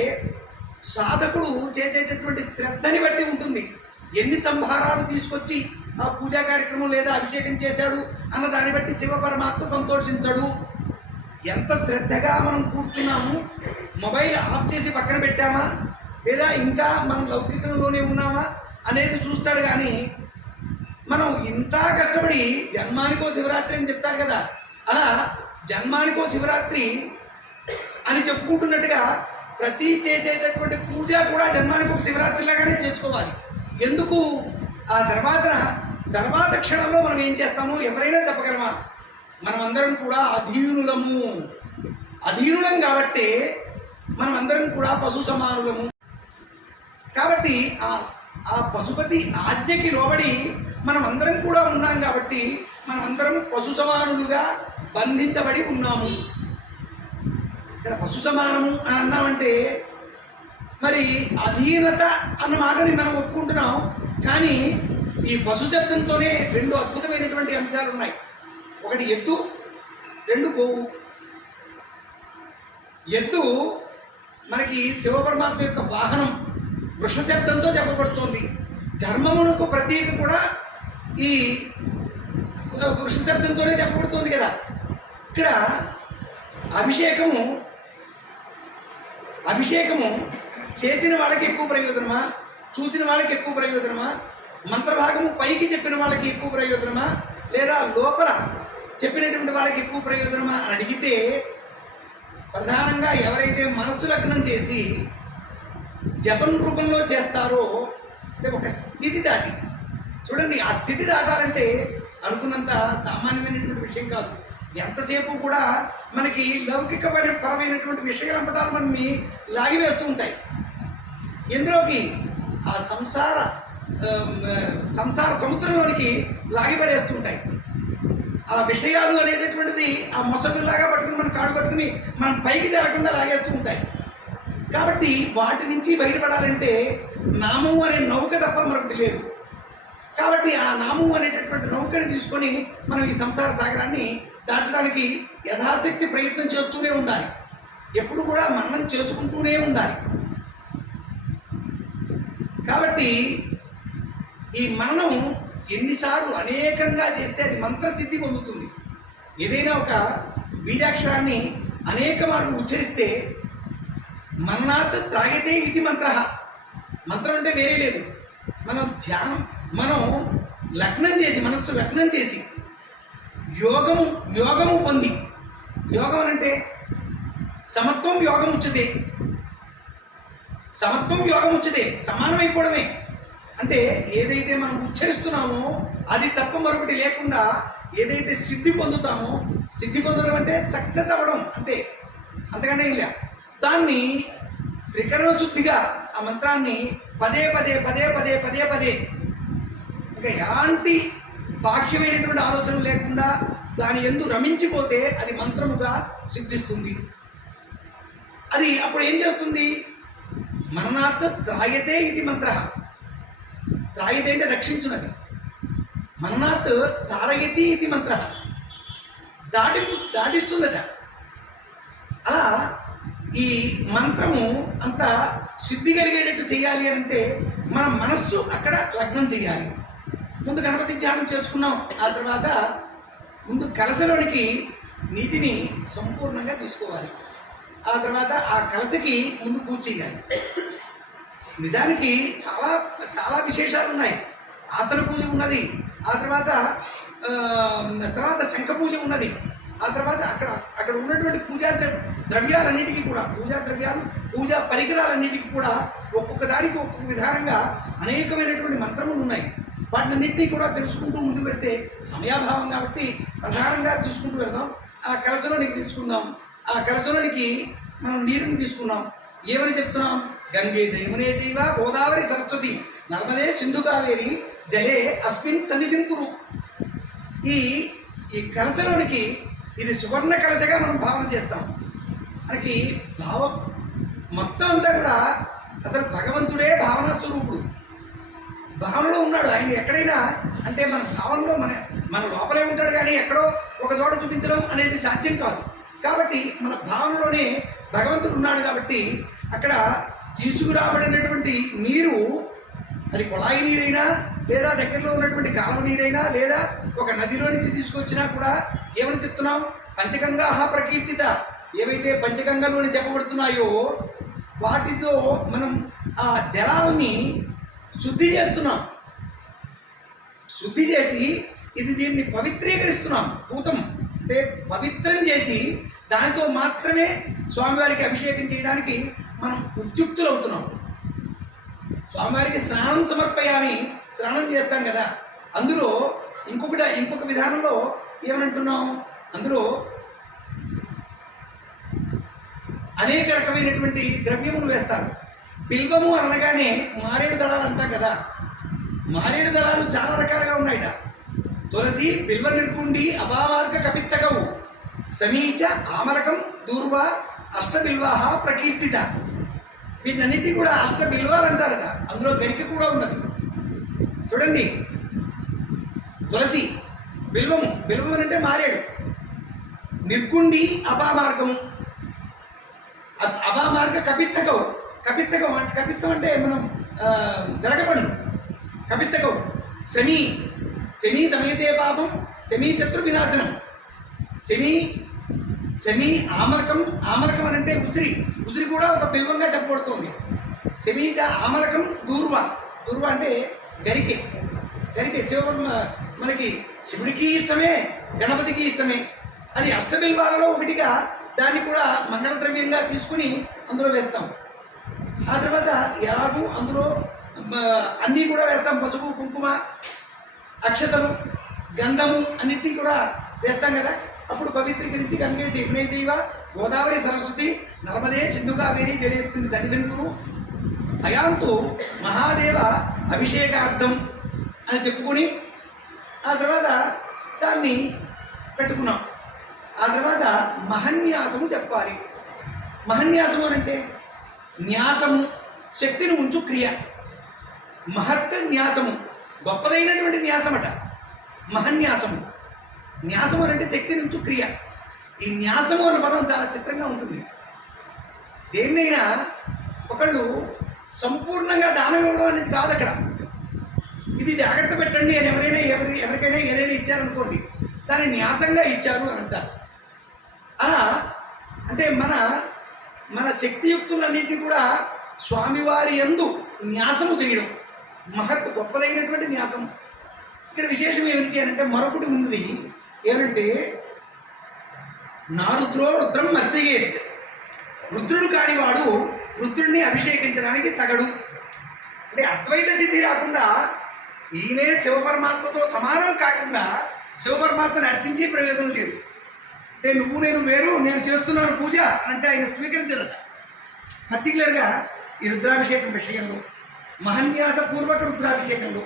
సాధకుడు చేసేటటువంటి శ్రద్ధని బట్టి ఉంటుంది. ఎన్ని సంభారాలు తీసుకొచ్చి ఆ పూజా కార్యక్రమం లేదా అభిషేకం చేశాడు అన్న దాన్ని బట్టి శివ పరమాత్మ సంతోషించడు. ఎంత శ్రద్ధగా మనం కూర్చున్నాము, మొబైల్ ఆఫ్ చేసి పక్కన పెట్టామా, లేదా ఇంకా మనం లౌకికంలోనే ఉన్నామా అనేది చూస్తాడు. కానీ మనం ఇంత కష్టపడి జన్మానికో శివరాత్రి అని చెప్తారు కదా, అలా జన్మానికో శివరాత్రి అని చెప్పుకుంటున్నట్టుగా ప్రతి చేసేటటువంటి పూజ కూడా జన్మానికి ఒక శివరాత్రిలాగానే చేసుకోవాలి. ఎందుకు? ఆ తర్వాత క్షణంలో మనం ఏం చేస్తామో ఎవరైనా చెప్పగలమా? మనమందరం కూడా అధీనులం కాబట్టి మనమందరం కూడా పశు సమానులము. కాబట్టి ఆ పశుపతి ఆజ్ఞకి లోబడి మనమందరం కూడా ఉన్నాం కాబట్టి మనమందరం పశు సమానులుగా బంధించబడి ఉన్నాము. ఇక్కడ పశు సమానము అని అన్నామంటే మరి అధీనత అన్న మాటని మనం ఒప్పుకుంటున్నాం. కానీ ఈ పశు శబ్దంతోనే 2 అద్భుతమైనటువంటి అంశాలు ఉన్నాయి. ఒకటి ఎద్దు, 2 గోవు. ఎద్దు మనకి శివపరమాత్మ యొక్క వాహనం, వృష శబ్దంతో చెప్పబడుతోంది. ధర్మమునకు ప్రతీక కూడా ఈ వృష శబ్దంతోనే చెప్పబడుతోంది కదా. ఇక్కడ అభిషేకము చేసిన వాళ్ళకి ఎక్కువ ప్రయోజనమా, చూసిన వాళ్ళకి ఎక్కువ ప్రయోజనమా, మంత్రభాగము పైకి చెప్పిన వాళ్ళకి ఎక్కువ ప్రయోజనమా, లేదా లోపల చెప్పినటువంటి వాళ్ళకి ఎక్కువ ప్రయోజనమా అని అడిగితే ప్రధానంగా ఎవరైతే మనస్సు లగ్నం చేసి జపం రూపంలో చేస్తారో అంటే ఒక స్థితి దాటి చూడండి, ఆ స్థితి దాటాలంటే అనుకున్నంత సామాన్యమైనటువంటి విషయం కాదు. ఎంతసేపు కూడా మనకి లౌకిక పరమైనటువంటి విషయాలంపటాలు మనల్ని లాగివేస్తూ ఉంటాయి. ఎందులోకి? ఆ సంసార సముద్రంలోనికి లాగిపరేస్తుంటాయి. ఆ విషయాలు అనేటటువంటిది ఆ మొసటిలాగా పట్టుకుని మన కాళ్ళు పట్టుకుని మనం పైకి తేలకుండా లాగేస్తూ ఉంటాయి. కాబట్టి వాటి నుంచి బయటపడాలంటే నామము అనే నౌక తప్ప మరొకటి లేదు. కాబట్టి ఆ నామము అనేటటువంటి నౌకని తీసుకొని మనం ఈ సంసార సాగరాన్ని దాటడానికి యథాశక్తి ప్రయత్నం చేస్తూనే ఉండాలి. ఎప్పుడు కూడా మననం చేసుకుంటూనే ఉండాలి. కాబట్టి ఈ మననం ఎన్నిసార్లు అనేకంగా చేస్తే అది మంత్రసిద్ధి పొందుతుంది. ఏదైనా ఒక బీజాక్షరాన్ని అనేక మార్లు ఉచ్చరిస్తే మరణాత్ త్రాగితే ఇది మంత్ర. మంత్రం అంటే వేరే లేదు. మనం లగ్నం చేసి మనస్సు లగ్నం చేసి యోగము పొంది, యోగం అంటే సమత్వం యోగం ఉచ్యతే, సమత్వం యోగం ఉచ్యతే, సమానమైపోవడమే. అంటే ఏదైతే మనం ఉచ్చరిస్తున్నామో అది తప్ప మరొకటి లేకుండా ఏదైతే సిద్ధి పొందుతామో, సిద్ధి పొందడం అంటే సక్సెస్ అవ్వడం అంతే, అంతకంటే ఇలా. దాన్ని త్రికరణ శుద్ధిగా ఆ మంత్రాన్ని పదే పదే పదే పదే పదే పదే ఇంకా ఎలాంటి బాహ్యమైనటువంటి ఆలోచన లేకుండా దాని యందు రమించిపోతే అది మంత్రముగా సిద్ధిస్తుంది. అది అప్పుడు ఏం చేస్తుంది? మననాత్ త్రాయతే ఇది మంత్ర. త్రాయతే అంటే రక్షించున్నది. మననాత్ తారయతి ఇది మంత్ర, దాటిస్తుందట. అలా ఈ మంత్రము అంత సిద్ధి కలిగేటట్టు చేయాలి అంటే మన మనస్సు అక్కడ లగ్నం చేయాలి. ముందు గణపతి ధ్యానం చేసుకున్నాం. ఆ తర్వాత ముందు కలశలోనికి నీటిని సంపూర్ణంగా తీసుకోవాలి. ఆ తర్వాత ఆ కలశకి ముందు పూజ చేయాలి. నిజానికి చాలా చాలా విశేషాలు ఉన్నాయి. ఆసన పూజ ఉన్నది, ఆ తర్వాత శంఖ పూజ ఉన్నది, ఆ తర్వాత అక్కడ ఉన్నటువంటి పూజా ద్రవ్యాలన్నిటికీ కూడా పూజా పరికరాలన్నిటికీ కూడా ఒక్కొక్క దానికి ఒక్కొక్క విధానంగా అనేకమైనటువంటి మంత్రములు ఉన్నాయి. వాటినన్నింటినీ కూడా తెలుసుకుంటూ ముందుకు వెళ్తే సమయాభావం కాబట్టి ప్రధానంగా చూసుకుంటూ వెళ్దాం. ఆ కలశలోనికి తీసుకుందాం. ఆ కలశలోనికి మనం నీరుని తీసుకున్నాం. ఏమని చెప్తున్నాం? గంగే జయమునే జీవ గోదావరి సరస్వతి నర్మదే సింధు కావేరి జయే అస్మిన్ సన్నిధిం కురు. ఈ కలశలోనికి ఇది సువర్ణ కలశగా మనం భావన చేస్తాం. మనకి భావం మొత్తం అంతా కూడా అసలు భగవంతుడే భావనా స్వరూపుడు. భావనలో ఉన్నాడు ఆయన. ఎక్కడైనా అంటే మన భావనలో మన లోపలే ఉంటాడు, కానీ ఎక్కడో ఒక చోట చూపించడం అనేది సాధ్యం కాదు. కాబట్టి మన భావనలోనే భగవంతుడు ఉన్నాడు. కాబట్టి అక్కడ తీసుకురాబడినటువంటి నీరు, అది కుళాయి నీరైనా లేదా దగ్గరలో ఉన్నటువంటి కాలువ నీరైనా లేదా ఒక నదిలో నుంచి తీసుకొచ్చినా కూడా ఏమని చెప్తున్నాం? పంచగంగా ప్రకీర్తిత. ఏవైతే పంచగంగలోని చెప్పబడుతున్నాయో వాటితో మనం ఆ జలాలని శుద్ధి చేస్తున్నాం. శుద్ధి చేసి దీన్ని పవిత్రీకరిస్తున్నాం. పూతం అంటే పవిత్రం చేసి దానితో మాత్రమే స్వామివారికి అభిషేకం చేయడానికి మనం ఉద్యుక్తులవుతున్నాం. స్వామివారికి స్నానం సమర్పయామి, స్నానం చేస్తాం కదా. అందులో ఇంకొక విధానంలో ఏమనంటున్నాం? అందులో అనేక రకమైనటువంటి ద్రవ్యములు వేస్తారు. బిల్వము అనగానే మారేడు దళాలు అంటాం కదా. మారేడు దళాలు చాలా రకాలుగా ఉన్నాయట. తులసి, బిల్వ నిర్కుండి, అపామార్గ కపిత్తగవు, సమీచ, ఆమరకం, దూర్వ, అష్టబిల్వాహ ప్రకీర్తిత. వీటినన్నింటినీ కూడా అష్టబిల్వాలు అంటారట. అందులో గరిక కూడా ఉన్నది. చూడండి, తులసి, బిల్వము అంటే మారేడు, నిర్గుండి అపామార్గము, అపామార్గ కపిత్తగవు. కపిత్తం అంటే మనం గరగపండు, కపిత్తగవు. శమీ సమయతే పాపం, శమీ శత్రు వినాశనం. శమీ ఆమరకం అని అంటే ఉసిరి కూడా ఒక బిల్వంగా చెప్పబడుతుంది. శమీచ ఆమరకం, దూర్వ అంటే గరికే. మనకి శివుడికి ఇష్టమే, గణపతికి ఇష్టమే. అది అష్టబిల్వాలలో ఒకటిగా దాన్ని కూడా మంగళ ద్రవ్యంగా తీసుకుని అందులో వేస్తాం. ఆ తర్వాత ఎలాగూ అందులో అన్నీ కూడా వేస్తాం. పసుపు, కుంకుమ, అక్షతలు, గంధము అన్నింటినీ కూడా వేస్తాం కదా. అప్పుడు పవిత్రీకరించి గంగే యమునే చైవ గోదావరి సరస్వతి నర్మదే సింధు కావేరి జలేస్మిన్ సన్నిధింకురు అయాంతు మహాదేవ అభిషేకార్థం అని చెప్పుకొని ఆ తర్వాత దాన్ని పెట్టుకున్నాం. ఆ తర్వాత మహన్యాసము చెప్పాలి. మహన్యాసము అంటే న్యాసము, శక్తిని ఉంచు క్రియ. మహత్ న్యాసము, గొప్పదైనటువంటి న్యాసమట మహన్యాసము. న్యాసము అంటే శక్తి నుంచి క్రియ. ఈ న్యాసము అన్న పదం చాలా చిత్రంగా ఉంటుంది. దేన్నైనా ఒకళ్ళు సంపూర్ణంగా దానం ఇవ్వడం అనేది కాదు అక్కడ. ఇది జాగ్రత్త పెట్టండి అని ఎవరికైనా ఏదైనా ఇచ్చారనుకోండి, దాన్ని న్యాసంగా ఇచ్చారు అని అంటారు. అలా అంటే మన శక్తియుక్తులన్నింటినీ కూడా స్వామివారి యందు న్యాసము చేయడం మహత్ గొప్పదైనటువంటి న్యాసము. ఇక్కడ విశేషం ఏమిటి అని అంటే మరొకటి ఉన్నది ఏమంటే నారుద్రో రుద్రం మర్చయేత్, రుద్రుడు కానివాడు రుద్రుడిని అభిషేకించడానికి తగడు. అంటే అద్వైత సిద్ధి రాకుండా ఈయనే శివపరమాత్మతో సమానం కాకుండా శివపరమాత్మని అర్చించే ప్రయోజనం లేదు. అంటే నువ్వు నేను వేరు, నేను చేస్తున్నాను పూజ అంటే ఆయన స్వీకరించడట. పర్టికులర్గా ఈ రుద్రాభిషేకం విషయంలో, మహన్యాసపూర్వక రుద్రాభిషేకంలో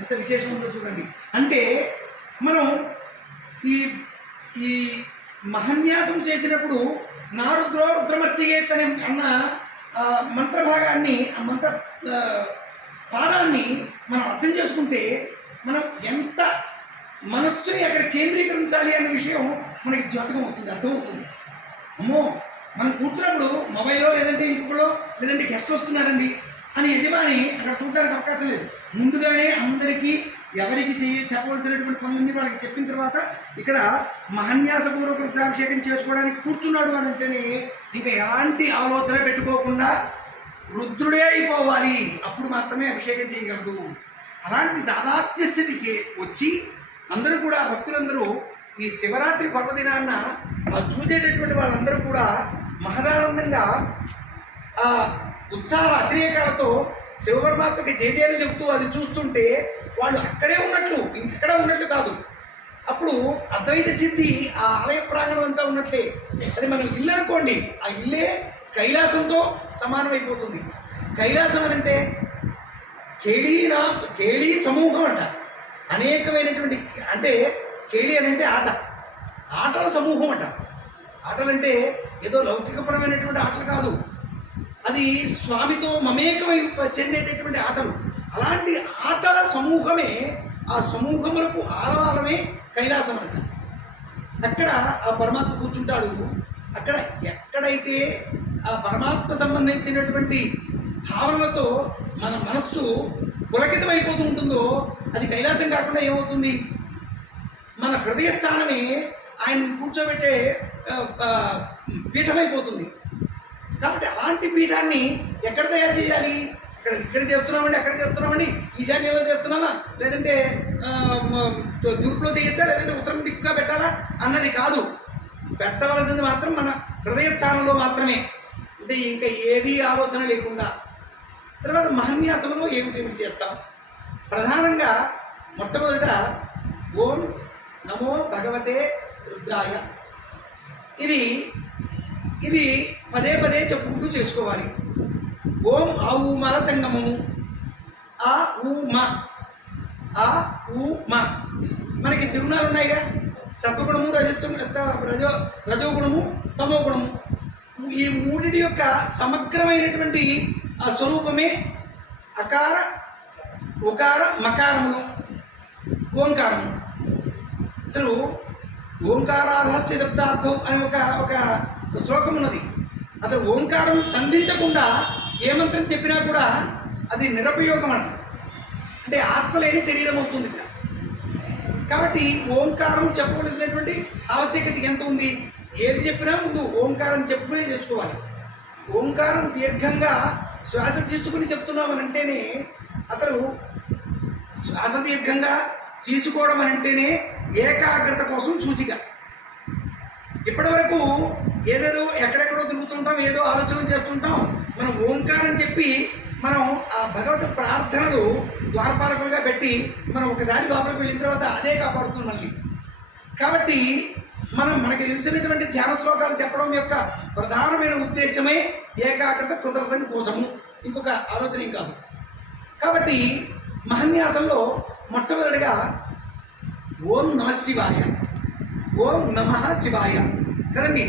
ఎంత విశేషం ఉందో చూడండి. అంటే మనం ఈ మహన్యాసం చేసినప్పుడు నారుద్రో రుద్రమర్చయేత్ అనే అన్న మంత్రభాగాన్ని, ఆ మంత్ర పాదాన్ని మనం అర్థం చేసుకుంటే మనం ఎంత మనస్సుని అక్కడ కేంద్రీకరించాలి అనే విషయం మనకి ద్యోతకం అవుతుంది, అర్థమవుతుంది. అమ్మో మనం కూర్చున్నప్పుడు మొబైల్లో లేదంటే ఇంకొకలో లేదంటే గెస్ట్లు వస్తున్నారండి అని యజమాని అక్కడ చూడడానికి అవకాశం లేదు. ముందుగానే అందరికీ ఎవరికి చెప్పవలసినటువంటి పనులన్నీ వాళ్ళకి చెప్పిన తర్వాత ఇక్కడ మహన్యాసపూర్వక రుద్రాభిషేకం చేసుకోవడానికి కూర్చున్నాడు అని అంటేనే ఇంకా ఎలాంటి ఆలోచన పెట్టుకోకుండా రుద్రుడే అయిపోవాలి, అప్పుడు మాత్రమే అభిషేకం చేయగలడు. అలాంటి దాదాత్మ్య స్థితి వచ్చి అందరూ కూడా భక్తులందరూ ఈ శివరాత్రి పర్వదినాన్న చూసేటటువంటి వాళ్ళందరూ కూడా మహదానందంగా ఉత్సాహ అతిరేకాలతో శివపరమాత్మకి జయజయలు చెబుతూ అది చూస్తుంటే వాళ్ళు అక్కడే ఉన్నట్లు, ఇంకెక్కడ ఉన్నట్లు కాదు. అప్పుడు అద్వైత సిద్ధి ఆ ఆలయ ప్రాంగణం అంతా ఉన్నట్లే. అది మనం ఇల్లు అనుకోండి, ఆ ఇల్లే కైలాసంతో సమానమైపోతుంది. కైలాసం అని అంటే కేళీ సమూహం అంట. అనేకమైనటువంటి, అంటే కేళి అని అంటే ఆటల సమూహం అంట. ఆటలంటే ఏదో లౌకికపరమైనటువంటి ఆటలు కాదు, అది స్వామితో మమేకమై చెందేటటువంటి ఆటలు. అలాంటి ఆటల సమూహమే, ఆ సమూహములకు ఆలవాలమే కైలాసం అంట. అక్కడ ఆ పరమాత్మ కూర్చుంటాడు. అక్కడ ఎక్కడైతే ఆ పరమాత్మ సంబంధించినటువంటి భావనలతో మన మనస్సు పులకితమైపోతూ ఉంటుందో అది కైలాసం కాకుండా ఏమవుతుంది, మన హృదయ స్థానమే ఆయన కూర్చోబెట్టే పీఠమైపోతుంది. కాబట్టి అలాంటి పీఠాన్ని ఎక్కడ తయారు చేయాలి? ఇక్కడ చేస్తున్నామండి, అక్కడ చేస్తున్నామండి, ఈశాన్యంలో చేస్తున్నామా, లేదంటే తూర్పులో చేయొచ్చా, లేదంటే ఉత్తరం దిక్కుగా పెట్టాలా అన్నది కాదు. పెట్టవలసింది మాత్రం మన హృదయ స్థానంలో మాత్రమే. అంటే ఇంకా ఏది ఆలోచన లేకుండా. తర్వాత మహన్యాసంలో ఏమిటి చేస్తాం? ప్రధానంగా మొట్టమొదట ఓం నమో భగవతే రుద్రాయ, ఇది పదే పదే చెప్పుకుంటూ చేసుకోవాలి. ఓం ఆ ఊమల సంగమము, ఆ ఊమ, ఆ ఊమ. మనకి తిరుణాలు ఉన్నాయిగా, సత్వగుణము, రజోగుణము, తమో గుణము. ఈ మూడిటి యొక్క సమగ్రమైనటువంటి ఆ స్వరూపమే అకార, ఉకార, మకారములు, ఓంకారము. అసలు ఓంకారాధస్య శబ్దార్థం అని ఒక శ్లోకం ఉన్నది. అసలు ఓంకారం సంధించకుండా ఏ మంత్రం చెప్పినా కూడా అది నిరుపయోగం అంట. అంటే ఆత్మ లేని శరీరం అవుతుంది. కాబట్టి ఓంకారం చెప్పవలసినటువంటి ఆవశ్యకత ఎంత ఉంది? ఏది చెప్పినా ముందు ఓంకారం చెప్పుకునే చేసుకోవాలి. ఓంకారం దీర్ఘంగా శ్వాస తీసుకుని చెప్తున్నామని అంటేనే, అతను శ్వాస దీర్ఘంగా తీసుకోవడం అని అంటేనే ఏకాగ్రత కోసం సూచిక. ఇప్పటి వరకు ఏదేదో ఎక్కడెక్కడో తిరుగుతుంటాం, ఏదో ఆలోచనలు చేస్తుంటాం. మనం ఓంకారం చెప్పి మనం ఆ భగవత్ ప్రార్థనలు ద్వారపాలకులుగా పెట్టి మనం ఒకసారి లోపలికి వెళ్ళిన తర్వాత అదే కాపాడుతుంది మళ్ళీ. కాబట్టి మనకి తెలిసినటువంటి ధ్యాన శ్లోకాలు చెప్పడం యొక్క ప్రధానమైన ఉద్దేశమే ఏకాగ్రత కుదరదని కోసము, ఇంకొక ఆలోచన ఏం కాదు. కాబట్టి మహాన్యాసంలో మొట్టమొదటిగా ఓం నమ శివాయ, ఓం నమ శివాయ కదండి.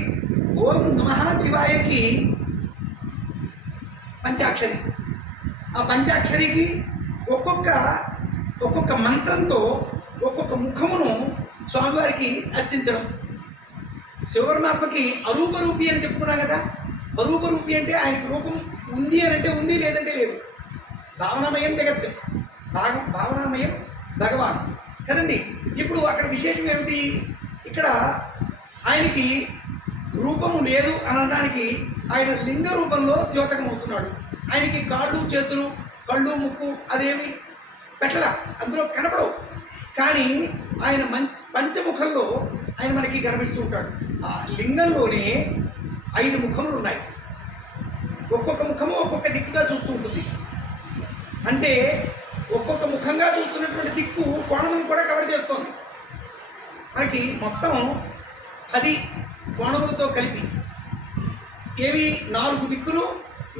ఓం నమ శివాయకి పంచాక్షరి, ఆ పంచాక్షరికి ఒక్కొక్క మంత్రంతో ఒక్కొక్క ముఖమును స్వామివారికి అర్చించడం. శివపరమాత్మకి అరూప రూపి అని చెప్పుకున్నాం కదా. అరూప రూపి అంటే ఆయనకు రూపం ఉంది అని అంటే ఉంది, లేదంటే లేదు. భావనామయం జగత్, భావనామయం భగవాన్ కదండి. ఇప్పుడు అక్కడ విశేషం ఏమిటి? ఇక్కడ ఆయనకి రూపము లేదు అనడానికి ఆయన లింగ రూపంలో ద్యోతకం అవుతున్నాడు. ఆయనకి కాళ్ళు చేతులు కళ్ళు ముక్కు అదేమి పెట్టల, అందులో కనపడవు. కానీ ఆయన పంచముఖంలో ఆయన మనకి కనిపిస్తూ ఉంటాడు. ఆ లింగంలోనే 5 ముఖములు ఉన్నాయి. ఒక్కొక్క ముఖము ఒక్కొక్క దిక్కుగా చూస్తూ ఉంటుంది. అంటే ఒక్కొక్క ముఖంగా చూస్తున్నటువంటి దిక్కు కోణమును కూడా కవర్ చేస్తోంది. మనకి మొత్తం 10 కోణములతో కలిపి ఏవి 4 దిక్కులు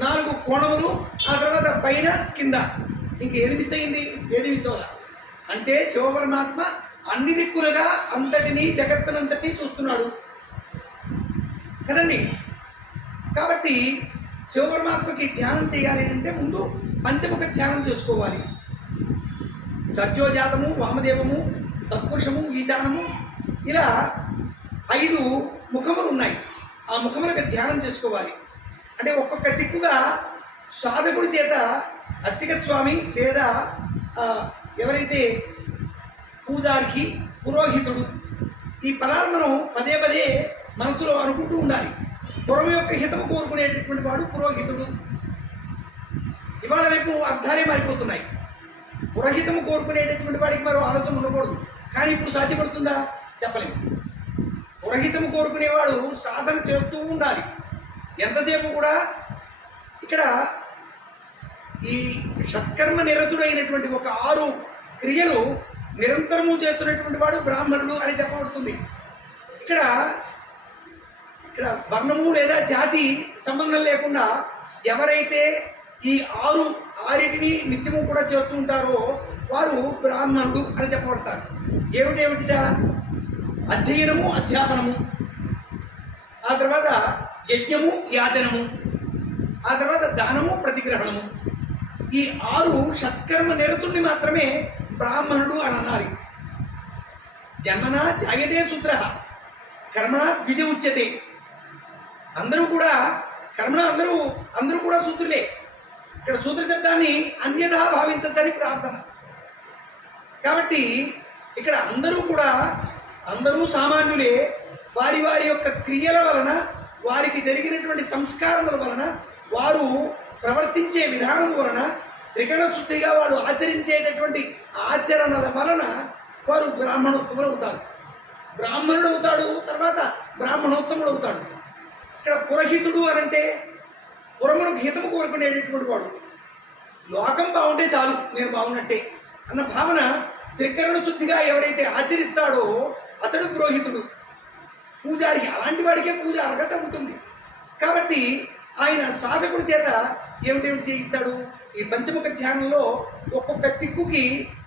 4 కోణములు, ఆ తర్వాత పైన కింద ఇంకేది మిస్ అయింది? ఏది మిస్ అవ్వదా? అంటే శివపరమాత్మ అన్ని దిక్కులుగా అంతటినీ జగత్తునంతటినీ చూస్తున్నాడు కదండి. కాబట్టి శివపరమాత్మకి ధ్యానం చేయాలి అంటే ముందు పంచముఖ ధ్యానం చేసుకోవాలి. సత్యోజాతము, వామదేవము, తత్పురుషము, ఈశానము, ఇలా 5 ముఖములు ఉన్నాయి. ఆ ముఖములకు ధ్యానం చేసుకోవాలి. అంటే ఒక్కొక్క దిక్కుగా సాధకుడి చేత అర్చక స్వామి లేదా ఎవరైతే పూజారికి, పురోహితుడు, ఈ పదాలు మనం పదే పదే మనసులో అనుకుంటూ ఉండాలి. పురం యొక్క హితము కోరుకునేటటువంటి వాడు పురోహితుడు. ఇవాళ రేపు అర్థాలే మారిపోతున్నాయి. పురోహితము కోరుకునేటటువంటి వాడికి మరో ఆలోచన ఉండకూడదు. కానీ ఇప్పుడు సాధ్యపడుతుందా? చెప్పలేము. పురోహితము కోరుకునేవాడు సాధన చేస్తూ ఉండాలి ఎంతసేపు కూడా. ఇక్కడ ఈ షట్కర్మ నిరతుడైనటువంటి ఒక 6 క్రియలు నిరంతరము చేస్తున్నటువంటి వాడు బ్రాహ్మణుడు అని చెప్పబడుతుంది. ఇక్కడ వర్ణము లేదా జాతి సంబంధం లేకుండా ఎవరైతే ఈ 6 నిత్యము కూడా చేస్తూ ఉంటారో వారు బ్రాహ్మణుడు అని చెప్పబడతారు. ఏమిటేమిట? అధ్యయనము, అధ్యాపనము, ఆ తర్వాత యజ్ఞము, యాజనము, ఆ తర్వాత దానము, ప్రతిగ్రహణము. ఈ 6 షట్కర్మ నిరతుడిని మాత్రమే బ్రాహ్మణుడు అని అన్నారు. జన్మనా జాయతే శూద్ర, కర్మణ ద్విజ ఉచ్యతే. అందరూ కూడా కర్మణ అందరూ కూడా శూద్రులే. ఇక్కడ శూద్ర శబ్దాన్ని అన్యథా భావించద్దని ప్రార్థన. కాబట్టి ఇక్కడ అందరూ సామాన్యులే. వారి యొక్క క్రియల వలన, వారికి జరిగినటువంటి సంస్కారముల వలన, వారు ప్రవర్తించే విధానం వలన, త్రికరణ శుద్ధిగా వారు ఆచరించేటటువంటి ఆచరణల వలన వారు బ్రాహ్మణోత్తముడు అవుతాడు. తర్వాత బ్రాహ్మణోత్తముడు అవుతాడు. ఇక్కడ పురహితుడు అనంటే పురమునకు హితము కోరుకునేటటువంటి వాడు. లోకం బాగుంటే చాలు, నేను బాగున్నట్టే అన్న భావన త్రికరణ శుద్ధిగా ఎవరైతే ఆచరిస్తాడో అతడు పురోహితుడు. పూజారికి అలాంటి వాడికే పూజ అర్హత ఉంటుంది. కాబట్టి ఆయన సాధకుడి చేత ఏమిటేమిటి చేయిస్తాడు? ఈ పంచముఖ ధ్యానంలో ఒక్కొక్క దిక్కుకి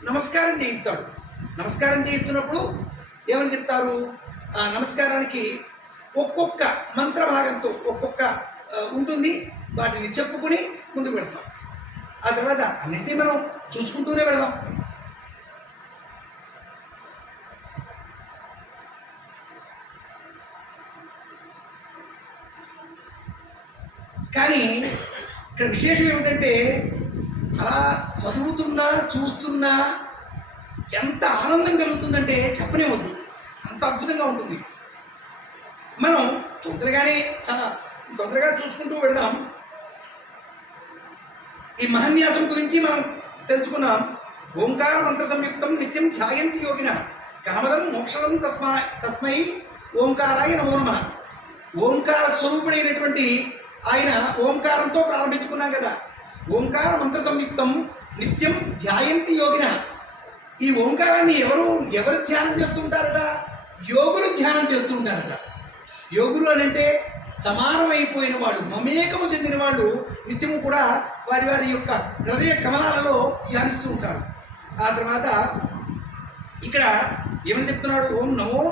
నమస్కారం చేయిస్తాడు. నమస్కారం చేయిస్తున్నప్పుడు ఏమని చెప్తారు? ఆ నమస్కారానికి ఒక్కొక్క మంత్రభాగంతో ఒక్కొక్క ఉంటుంది. వాటిని చెప్పుకుని ముందుకు వెళ్తాం. ఆ తర్వాత అన్నింటినీ మనం చూసుకుంటూనే వెళదాం. కానీ ఇక్కడ విశేషం ఏమిటంటే అలా చదువుతున్నా చూస్తున్నా ఎంత ఆనందం కలుగుతుందంటే చెప్పనే వద్దు, అంత అద్భుతంగా ఉంటుంది. మనం చాలా తొందరగా చూసుకుంటూ వెళదాం. ఈ మహాన్యాసం గురించి మనం తెలుసుకున్నాం. ఓంకార మంత్ర సంయుక్తం నిత్యం ఛాయంతి యోగిన కామదం మోక్షదం తస్మై ఓంకారాయ నమో నమః. ఓంకార స్వరూపుడైనటువంటి ఆయన ఓంకారంతో ప్రారంభించుకున్నాం కదా. ఓంకార మంత్ర సంయుక్తం నిత్యం ధ్యాయంతి యోగిన. ఈ ఓంకారాన్ని ఎవరు ధ్యానం చేస్తుంటారట? యోగులు ధ్యానం చేస్తూ ఉంటారట. యోగులు అని అంటే సమానమైపోయిన వాళ్ళు, మమేకము చెందిన వాళ్ళు నిత్యము కూడా వారి వారి యొక్క హృదయ కమలాలలో ధ్యానిస్తూ ఉంటారు. ఆ తర్వాత ఇక్కడ ఏమని చెప్తున్నాడు? ఓం నమో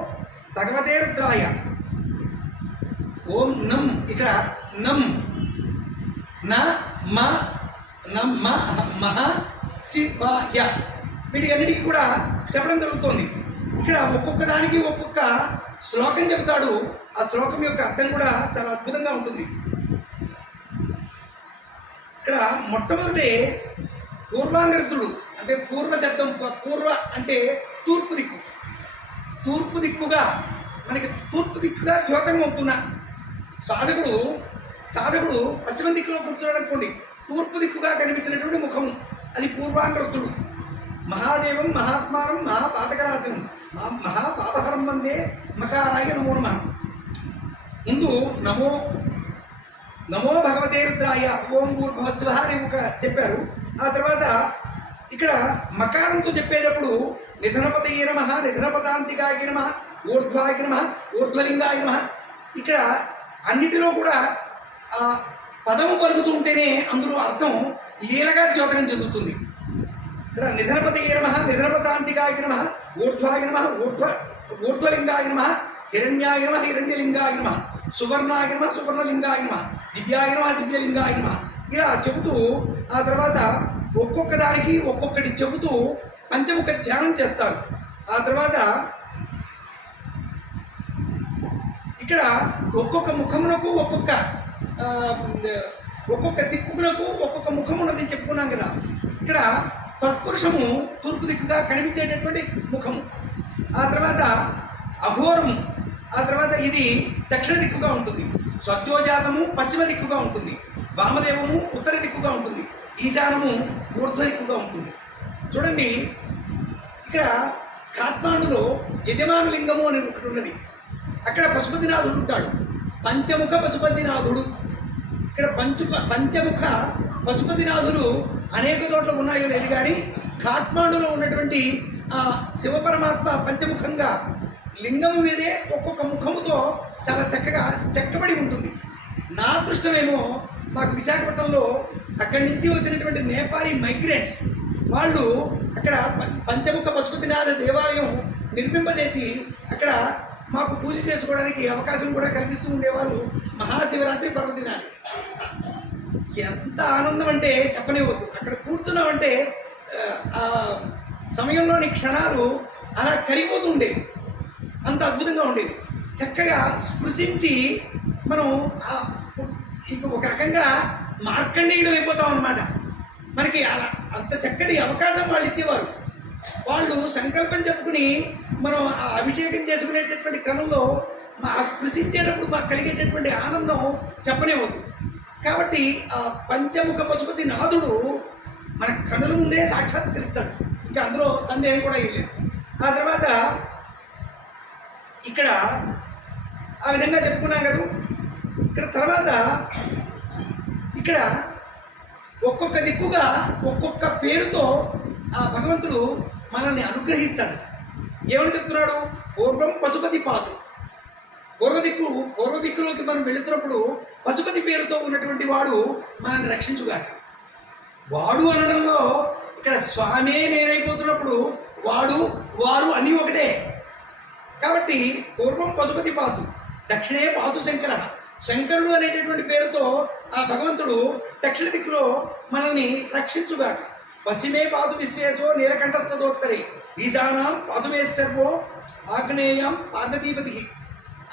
భగవతే రుద్రాయ. ఓం నం, ఇక్కడ నం మహ శివాయ, వీటికన్నిటికీ కూడా చెప్పడం జరుగుతోంది. ఇక్కడ ఒక్కొక్క దానికి ఒక్కొక్క శ్లోకం చెబుతాడు. ఆ శ్లోకం యొక్క అర్థం కూడా చాలా అద్భుతంగా ఉంటుంది. ఇక్కడ మొట్టమొదటి పూర్వాంగరుద్రుడు అంటే పూర్వ శబ్దం, పూర్వ అంటే తూర్పు దిక్కు. తూర్పు దిక్కుగా మనకి తూర్పు దిక్కుగా ద్యోతంగా ఉంటున్న సాధకుడు పశ్చిమ దిక్కులో కూర్చున్నాడు అనుకోండి, తూర్పు దిక్కుగా కనిపించినటువంటి ముఖము అది పూర్వాంగరుద్రుడు. మహాదేవం మహాత్మానం మహాపాతకరాశం మహాపాపహరం వందే మకారాయ నమో నమః. ముందు నమో భగవతే రుద్రాయ ఓం భూర్భువస్సువః అని ఒక చెప్పారు. ఆ తర్వాత ఇక్కడ మకారంతో చెప్పేటప్పుడు నిధనపతయే నమః, నిధనపతాంతికాయ నమః, ఊర్ధ్వాయ నమః, ఊర్ధ్వలింగాయ నమః. ఇక్కడ అన్నిటిలో కూడా ఆ పదము పలుకుతూ ఉంటేనే అందులో అర్థం లీలగా ద్యోతనం చెందుతుంది. ఇక్కడ నిధనపతయే నమః, నిధనపతాంతికాయ నమః, ఊర్ధ్వాయ నమః, ఊర్ధ్వలింగాయ నమః, హిరణ్యాయ నమః, హిరణ్యలింగాయ నమః, సువర్ణాయ నమః, సువర్ణలింగాయ నమః, దివ్యాయ నమః, దివ్యలింగాయ నమః. ఇలా చెబుతూ ఆ తర్వాత ఒక్కొక్క దానికి ఒక్కొక్కటి చెబుతూ పంచముఖ ధ్యానం చేస్తారు. ఆ తర్వాత ఇక్కడ ఒక్కొక్క ముఖమునకు ఒక్కొక్క దిక్కునకు ఒక్కొక్క ముఖం ఉన్నది చెప్పుకున్నాం కదా. ఇక్కడ తత్పురుషము తూర్పు దిక్కుగా కనిపించేటటువంటి ముఖము. ఆ తర్వాత అఘోరము, ఆ తర్వాత ఇది దక్షిణ దిక్కుగా ఉంటుంది. స్వచ్ఛోజాతము పశ్చిమ దిక్కుగా ఉంటుంది. వామదేవము ఉత్తర దిక్కుగా ఉంటుంది. ఈశానము ఊర్ధ్వ దిక్కుగా ఉంటుంది. చూడండి, ఇక్కడ కాట్మాండులో యజమాన లింగము అని ఒకటి ఉన్నది. అక్కడ పశుపతినాథుడు ఉంటాడు, పంచముఖ పశుపతినాథుడు. ఇక్కడ పంచముఖ పశుపతినాథులు అనేక చోట్ల ఉన్నాయో లేదు కానీ కాట్మాండులో ఉన్నటువంటి శివపరమాత్మ పంచముఖంగా లింగము మీదే ఒక్కొక్క ముఖముతో చాలా చక్కగా చెక్కబడి ఉంటుంది. నా అదృష్టమేమో మాకు విశాఖపట్నంలో అక్కడి నుంచి వచ్చినటువంటి నేపాలీ మైగ్రెంట్స్ వాళ్ళు అక్కడ పంచముఖ పశుపతినాథ దేవాలయం నిర్మింపజేసి అక్కడ మాకు పూజ చేసుకోవడానికి అవకాశం కూడా కల్పిస్తూ ఉండేవారు మహాశివరాత్రి పర్వదినానికి. ఎంత ఆనందం అంటే చెప్పనివ్వద్దు. అక్కడ కూర్చున్నామంటే ఆ సమయంలోని క్షణాలు అలా కరిగిపోతూ ఉండేది. అంత అద్భుతంగా ఉండేది. చక్కగా స్పృశించి మనం ఇక ఒక రకంగా మార్కండేయుడు అయిపోతాం అన్నమాట. మనకి అలా అంత చక్కటి అవకాశం వాళ్ళు ఇచ్చేవారు. వాళ్ళు సంకల్పం చెప్పుకుని మనం ఆ అభిషేకం చేసుకునేటటువంటి క్రమంలో స్పృశించేటప్పుడు మాకు కలిగేటటువంటి ఆనందం చెప్పనివ్వద్దు. కాబట్టి ఆ పంచముఖ పశుపతి నాథుడు మన కన్నుల ముందే సాక్షాత్కరిస్తాడు. ఇంకా అందులో సందేహం కూడా లేదు. ఆ తర్వాత ఇక్కడ ఆ విధంగా చెప్పుకున్నాం కదా. ఇక్కడ తర్వాత ఇక్కడ ఒక్కొక్క దిక్కుగా ఒక్కొక్క పేరుతో ఆ భగవంతుడు మనల్ని అనుగ్రహిస్తాడు. ఏమని చెప్తున్నాడు? పూర్వం పశుపతి పాదు. పూర్వ దిక్కులోకి మనం వెళుతున్నప్పుడు పశుపతి పేరుతో ఉన్నటువంటి వాడు మనల్ని రక్షించుగాక. వాడు అనడంలో ఇక్కడ స్వామే నేనైపోతున్నప్పుడు వాడు వారు అన్నీ ఒకటే. కాబట్టి పూర్వం పశుపతి పాదు, దక్షిణే పాదు శంకర. శంకరుడు అనేటటువంటి పేరుతో ఆ భగవంతుడు దక్షిణ దిక్కులో మనల్ని రక్షించుగాక. పశ్చిమే పాదు విశ్వేశో నీలకంఠస్థదోత్తరే ఈశానాం పాదుమే సర్వో ఆగ్నేయం పార్వతీపతి.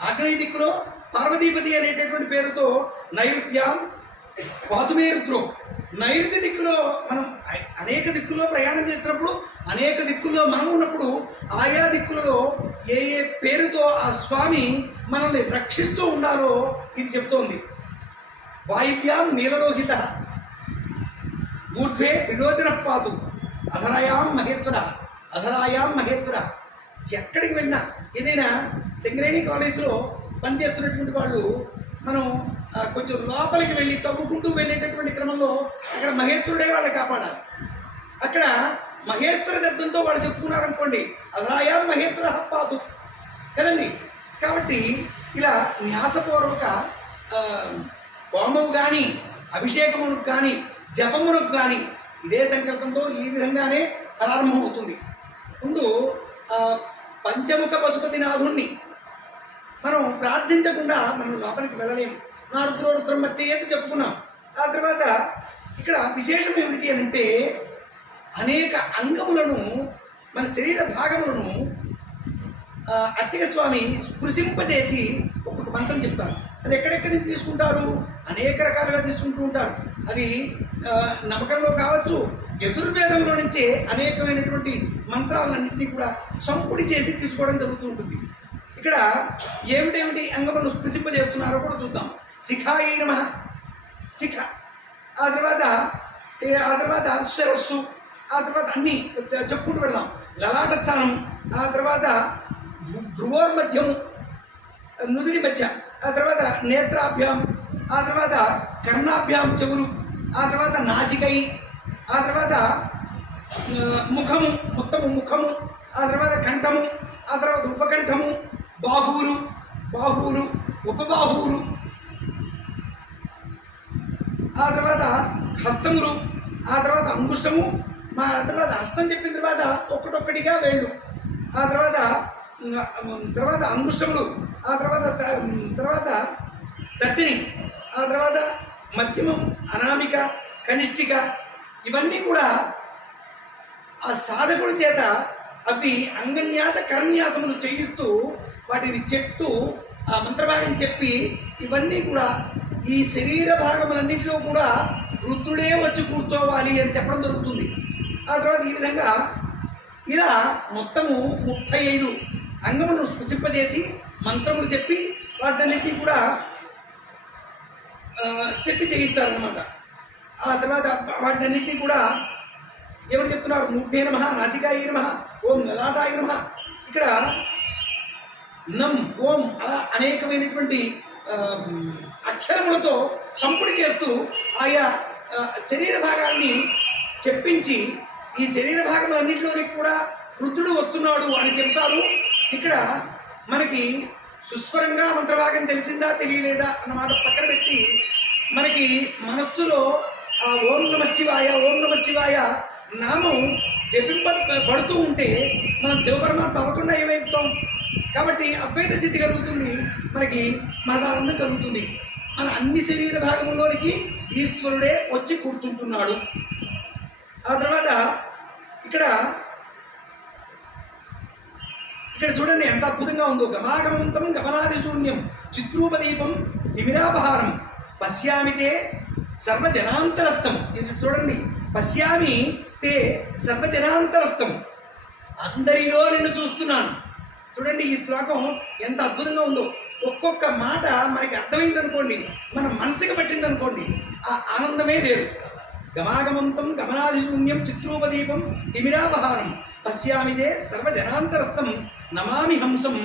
ఆగ్నేయ దిక్కులో పార్వతీపతి అనేటటువంటి పేరుతో నైరుత్యాం పాదుమే రుద్రో. నైరుతి దిక్కులో మనం అనేక దిక్కుల్లో ప్రయాణం చేసినప్పుడు అనేక దిక్కుల్లో మనం ఉన్నప్పుడు ఆయా దిక్కులలో ఏ ఏ పేరుతో ఆ స్వామి మనల్ని రక్షిస్తూ ఉండాలో ఇది చెప్తోంది. వాయువ్యాం నీలలోహిత, ఊర్ధ్వే విలోచన పాతు, అధరాయాం మహేశ్వర. ఎక్కడికి వెళ్ళినా ఏదైనా సింగరేణి కాలేజీలో పనిచేస్తున్నటువంటి వాళ్ళు మనం కొంచెం లోపలికి వెళ్ళి తగ్గుకుంటూ వెళ్ళేటటువంటి క్రమంలో అక్కడ మహేశ్వరుడే వాళ్ళని కాపాడాలి. అక్కడ మహేశ్వర శబ్దంతో వాళ్ళు చెప్పుకున్నారనుకోండి, అదరాయా మహేశ్వర హప్పాదు కదండి. కాబట్టి ఇలా న్యాసపూర్వక హోమము కానీ అభిషేకమునకు కానీ జపమునకు కానీ ఇదే సంకల్పంతో ఈ విధంగానే ప్రారంభం అవుతుంది. ముందు పంచముఖ పశుపతినాథుణ్ణి మనం ప్రార్థించకుండా మనం లోపలికి వెళ్ళలేము. నా రుద్రం వచ్చేది చెప్పుకున్నాం. ఆ తర్వాత ఇక్కడ విశేషం ఏమిటి అని అంటే అనేక అంగములను మన శరీర భాగములను అర్చక స్వామి స్పృశింపజేసి ఒక్కొక్క మంత్రం చెప్తారు. అది ఎక్కడెక్కడి నుంచి తీసుకుంటారు, అనేక రకాలుగా తీసుకుంటూ ఉంటారు. అది నమ్మకంలో కావచ్చు, యజుర్వేదంలో నుంచే అనేకమైనటువంటి మంత్రాలన్నింటినీ కూడా సంపుడి చేసి తీసుకోవడం జరుగుతూ ఉంటుంది. ఇక్కడ ఏమిటేమిటి అంగములను స్పృశింపజేస్తున్నారో కూడా చూద్దాం. శిఖాయి నమః, శిఖ, ఆ తర్వాత శిరస్సు, ఆ తర్వాత అన్నీ చెప్పుకుంటూ పెడదాం. లలాట స్థానం, ఆ తర్వాత ధ్రువోర్మధ్యము, నుదిరి మధ్య, ఆ తర్వాత నేత్రాభ్యాం, ఆ తర్వాత కర్ణాభ్యాం చెవులు, ఆ తర్వాత నాసికై, ఆ తర్వాత ముఖము మొత్తము ముఖము, ఆ తర్వాత కంఠము, ఆ తర్వాత ఉపకంఠము, బాహువులు, ఉపబాహువులు, ఆ తర్వాత హస్తములు, ఆ తర్వాత అంగుష్టము, ఆ తర్వాత హస్తం చెప్పిన తర్వాత ఒక్కటొక్కటిగా వేళ్ళు, ఆ తర్వాత అంగుష్టములు, ఆ తర్వాత దక్షిణి, ఆ తర్వాత మధ్యమం, అనామిక, కనిష్ఠిక, ఇవన్నీ కూడా ఆ సాధకుడి చేత అవి అంగన్యాస కరన్యాసములు చేయిస్తూ వాటిని చెప్తూ ఆ మంత్రభాగం చెప్పి ఇవన్నీ కూడా ఈ శరీర భాగములన్నింటిలో కూడా రుద్రుడే వచ్చి కూర్చోవాలి అని చెప్పడం జరుగుతుంది. ఆ తర్వాత ఈ విధంగా ఇలా మొత్తము 35 అంగములను స్పృశింపజేసి మంత్రములు చెప్పి వాటన్నిటినీ కూడా చెప్పి చేయిస్తారనమాట. ఆ తర్వాత వాటన్నిటినీ కూడా ఏమని చెప్తున్నారు, మూఢ్నే నమః, నాసికాయ నమః, ఓం లలాటాయ నమః. ఇక్కడ నం, ఓం అలా అనేకమైనటువంటి అక్షరములతో సంపుడి చేస్తూ ఆయా శరీర భాగాన్ని చెప్పించి ఈ శరీర భాగములన్నింటిలోని కూడా రుద్రుడు వస్తున్నాడు అని చెప్తారు. ఇక్కడ మనకి సుస్వరంగా మంత్రభాగం తెలిసిందా తెలియలేదా అన్నమాట పక్కన పెట్టి మనకి మనస్సులో ఆ ఓం నమ శివాయ నామం జపింపబడుతూ ఉంటే మనం శివపరమాత్మ అవ్వకుండా ఏమైపుతాం. కాబట్టి అద్వైత స్థితి కలుగుతుంది, మనకి మహానందం కలుగుతుంది. మన అన్ని శరీర భాగంలోనికి ఈశ్వరుడే వచ్చి కూర్చుంటున్నాడు. ఆ తర్వాత ఇక్కడ చూడండి ఎంత అద్భుతంగా ఉందో. గమాగమంతం గమనాది శూన్యం చిత్రూపదీపం తిమిరాపహారం పశ్యామితే సర్వజనాంతరస్థం. ఇది చూడండి, పశ్యామి తే సర్వజనాంతరస్థం, అందరిలో నిన్ను చూస్తున్నాను. చూడండి ఈ శ్లోకం ఎంత అద్భుతంగా ఉందో. ఒక్కొక్క మాట మనకి అర్థమైందనుకోండి, మన మనసుకు పట్టిందనుకోండి, ఆ ఆనందమే వేరు. గమాగమంతం గమనాది శూన్యం చిత్రూపదీపం తిమిరాపహారం పశ్యామిదే సర్వజనాంతరస్థం నమామి హంసం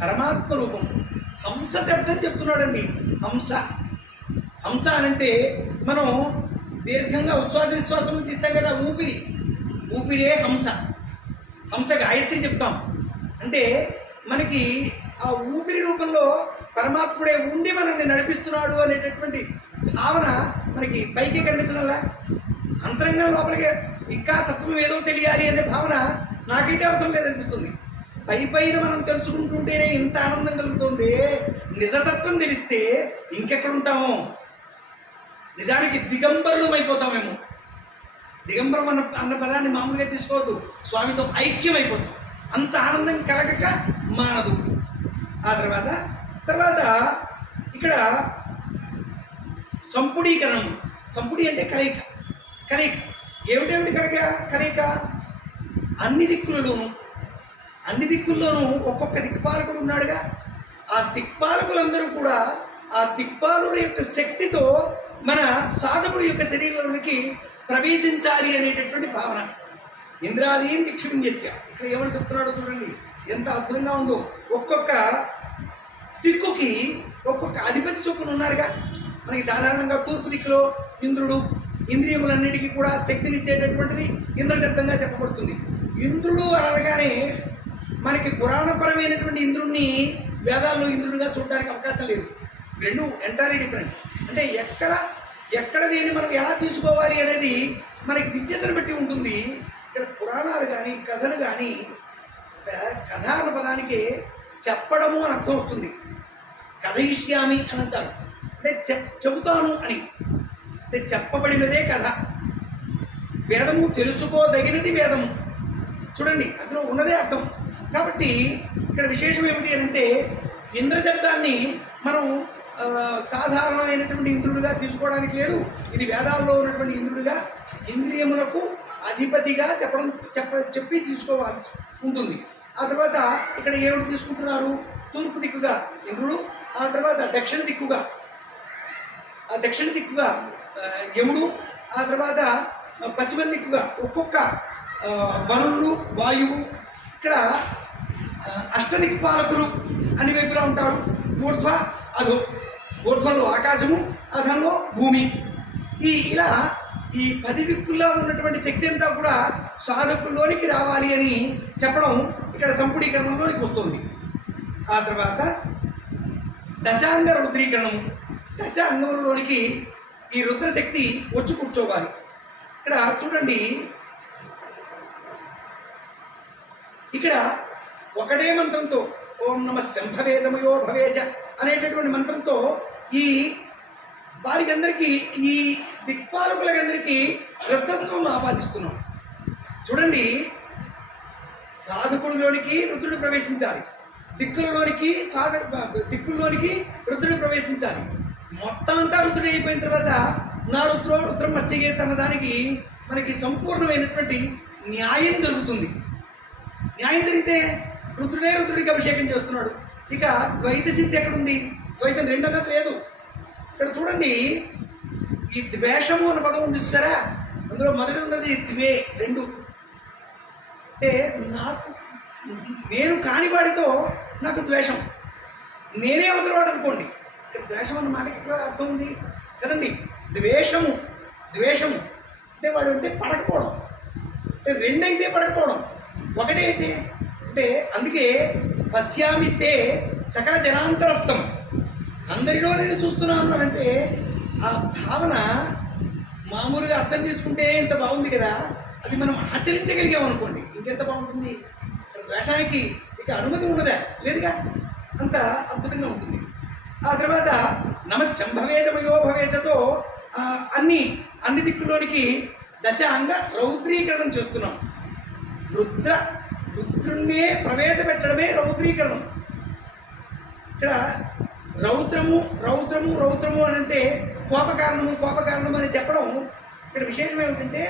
పరమాత్మ రూపం. హంస శబ్దం చెప్తున్నాడండి. హంస అనంటే మనం దీర్ఘంగా ఉచ్ఛ్వాస నిశ్వాసములు తీస్తాం కదా, ఊపిరే హంస గాయత్రి చెప్తాం. అంటే మనకి ఆ ఊపిరి రూపంలో పరమాత్ముడే ఉండి మనల్ని నడిపిస్తున్నాడు అనేటటువంటి భావన మనకి పైకి కనిపించడంలా, అంతరంగా లోపలికి ఇంకా తత్వం ఏదో తెలియాలి అనే భావన నాకైతే అవసరం లేదనిపిస్తుంది. పైన మనం తెలుసుకుంటుంటేనే ఇంత ఆనందం కలుగుతుంది. నిజతత్వం తెలిస్తే ఇంకెక్కడుంటామో. నిజానికి దిగంబరులం అయిపోతామేమో. దిగంబరం అన్న పదాన్ని మామూలుగా తీసుకోవద్దు, స్వామితో ఐక్యం అయిపోతాం. అంత ఆనందం కలగక మానదు. ఆ తర్వాత ఇక్కడ సంపుడీకరణం. సంపుడి అంటే కలయిక. ఏమిటేమిటి కలయిక? అన్ని దిక్కుల్లోనూ ఒక్కొక్క దిక్పాలకుడు ఉన్నాడుగా. ఆ దిక్పాలకులందరూ కూడా ఆ దిక్పాలుల యొక్క శక్తితో మన సాధకుడి యొక్క శరీరంలోనికి ప్రవేశించాలి అనేటటువంటి భావన. ఇంద్రాదీన్ దిక్షించ. ఇక్కడ ఏమని చెప్తున్నాడో చూడండి. ఎంత అద్భుతంగా ఉందో. ఒక్కొక్క దిక్కుకి ఒక్కొక్క అధిపతి చొప్పున ఉన్నారుగా. మనకి సాధారణంగా తూర్పు దిక్కులో ఇంద్రుడు, ఇంద్రియములన్నిటికీ కూడా శక్తినిచ్చేటటువంటిది ఇంద్రశబ్దంగా చెప్పబడుతుంది. ఇంద్రుడు అనగానే మనకి పురాణపరమైనటువంటి ఇంద్రుడిని వేదాల్లో ఇంద్రుడిగా చూడడానికి అవకాశం లేదు. రెండు ఎంటైర్లీ డిఫరెంట్. అంటే ఎక్కడ దీన్ని మనం ఎలా తీసుకోవాలి అనేది మనకి విద్యతను బట్టి ఉంటుంది. ఇక్కడ పురాణాలు కానీ కథలు కానీ కథ అన్న పదానికి చెప్పడము అని అర్థం వస్తుంది. కథయిష్యామి అని అంటారు, అంటే చెబుతాను అని. అంటే చెప్పబడినదే కథ. వేదము తెలుసుకోదగినది వేదము. చూడండి, అందులో ఉన్నదే అర్థం. కాబట్టి ఇక్కడ విశేషం ఏమిటి అంటే ఇంద్రశబ్దాన్ని మనం సాధారణమైనటువంటి ఇంద్రుడిగా తీసుకోవడానికి లేదు. ఇది వేదాల్లో ఉన్నటువంటి ఇంద్రుడిగా, ఇంద్రియములకు అధిపతిగా చెప్పి తీసుకోవాలి ఉంటుంది. ఆ తర్వాత ఇక్కడ ఏమిటి తీసుకుంటున్నారు? తూర్పు దిక్కుగా ఇంద్రుడు, ఆ తర్వాత దక్షిణ దిక్కుగా యముడు, ఆ తర్వాత పశ్చిమ దిక్కుగా ఒక్కొక్క వరుణుడు, వాయువు. ఇక్కడ అష్టదిక్పాలకులు అన్ని వైపులా ఉంటారు. ఊర్ధ్వ అధో, ఊర్ధ్వంలో ఆకాశము, అధంలో భూమి. ఇలా ఈ 10 దిక్కుల్లో ఉన్నటువంటి శక్తి అంతా కూడా సాధకుల్లోనికి రావాలి అని చెప్పడం ఇక్కడ సంపుడీకరణంలోనికి వస్తుంది. ఆ తర్వాత దశాంగ రుద్రీకరణము. దశ అంగంలోనికి ఈ రుద్రశక్తి వచ్చి కూర్చోవాలి. ఇక్కడ చూడండి, ఇక్కడ ఒకటే మంత్రంతో ఓం నమ శంభవేదమయో భవేజ అనేటటువంటి మంత్రంతో ఈ వారికందరికీ, ఈ దిక్పాలకులందరికీ రుద్రత్వం ఆపాదిస్తున్నాం. చూడండి, సాధకుడిలోనికి రుద్రుడు ప్రవేశించాలి, దిక్కులలోనికి రుద్రుడు ప్రవేశించాలి. మొత్తం అంతా రుద్రుడు అయిపోయిన తర్వాత నా రుద్రం మర్చిగేత అన్నదానికి మనకి సంపూర్ణమైనటువంటి న్యాయం జరుగుతుంది. న్యాయం జరిగితే రుద్రుడికి అభిషేకం చేస్తున్నాడు. ఇక ద్వైత సిద్ధి ఎక్కడుంది? ద్వైతం రెండన్నది లేదు. ఇక్కడ చూడండి, ఈ ద్వేషము అన్న పదం ఉంది చూసారా? అందులో మొదటి ఉన్నది ద్వే, రెండు. అంటే నేను కాని వాడితో నాకు ద్వేషం, నేనే వదిలేవాడు అనుకోండి. ఇక్కడ ద్వేషం అన్న మాటకి ఎక్కడ అర్థం ఉంది కదండి? ద్వేషము అంటే వాడు అంటే పడకపోవడం, అంటే రెండైతే పడకపోవడం, ఒకటే అయితే అంటే. అందుకే పశ్యామితే సకల జనాంతరస్థం, అందరిలో నేను చూస్తున్నాను అన్నానంటే ఆ భావన మామూలుగా అర్థం చేసుకుంటే ఎంత బాగుంది కదా. అది మనం ఆచరించగలిగాం అనుకోండి, ఇంకెంత బాగుంటుంది. ద్వేషానికి ఇక అనుమతి ఉన్నదా? లేదుగా. అంత అద్భుతంగా ఉంటుంది. ఆ తర్వాత నమశంభవేదమయో భవేజతో అన్ని దిక్కుల్లోనికి దశాంగ రౌద్రీకరణం చేస్తున్నాం. రుద్రుణ్ణే ప్రవేశపెట్టడమే రౌద్రీకరణం. ఇక్కడ రౌద్రము అని అంటే కోపకారణము అని చెప్పడం. ఇక్కడ విశేషం ఏమిటంటే,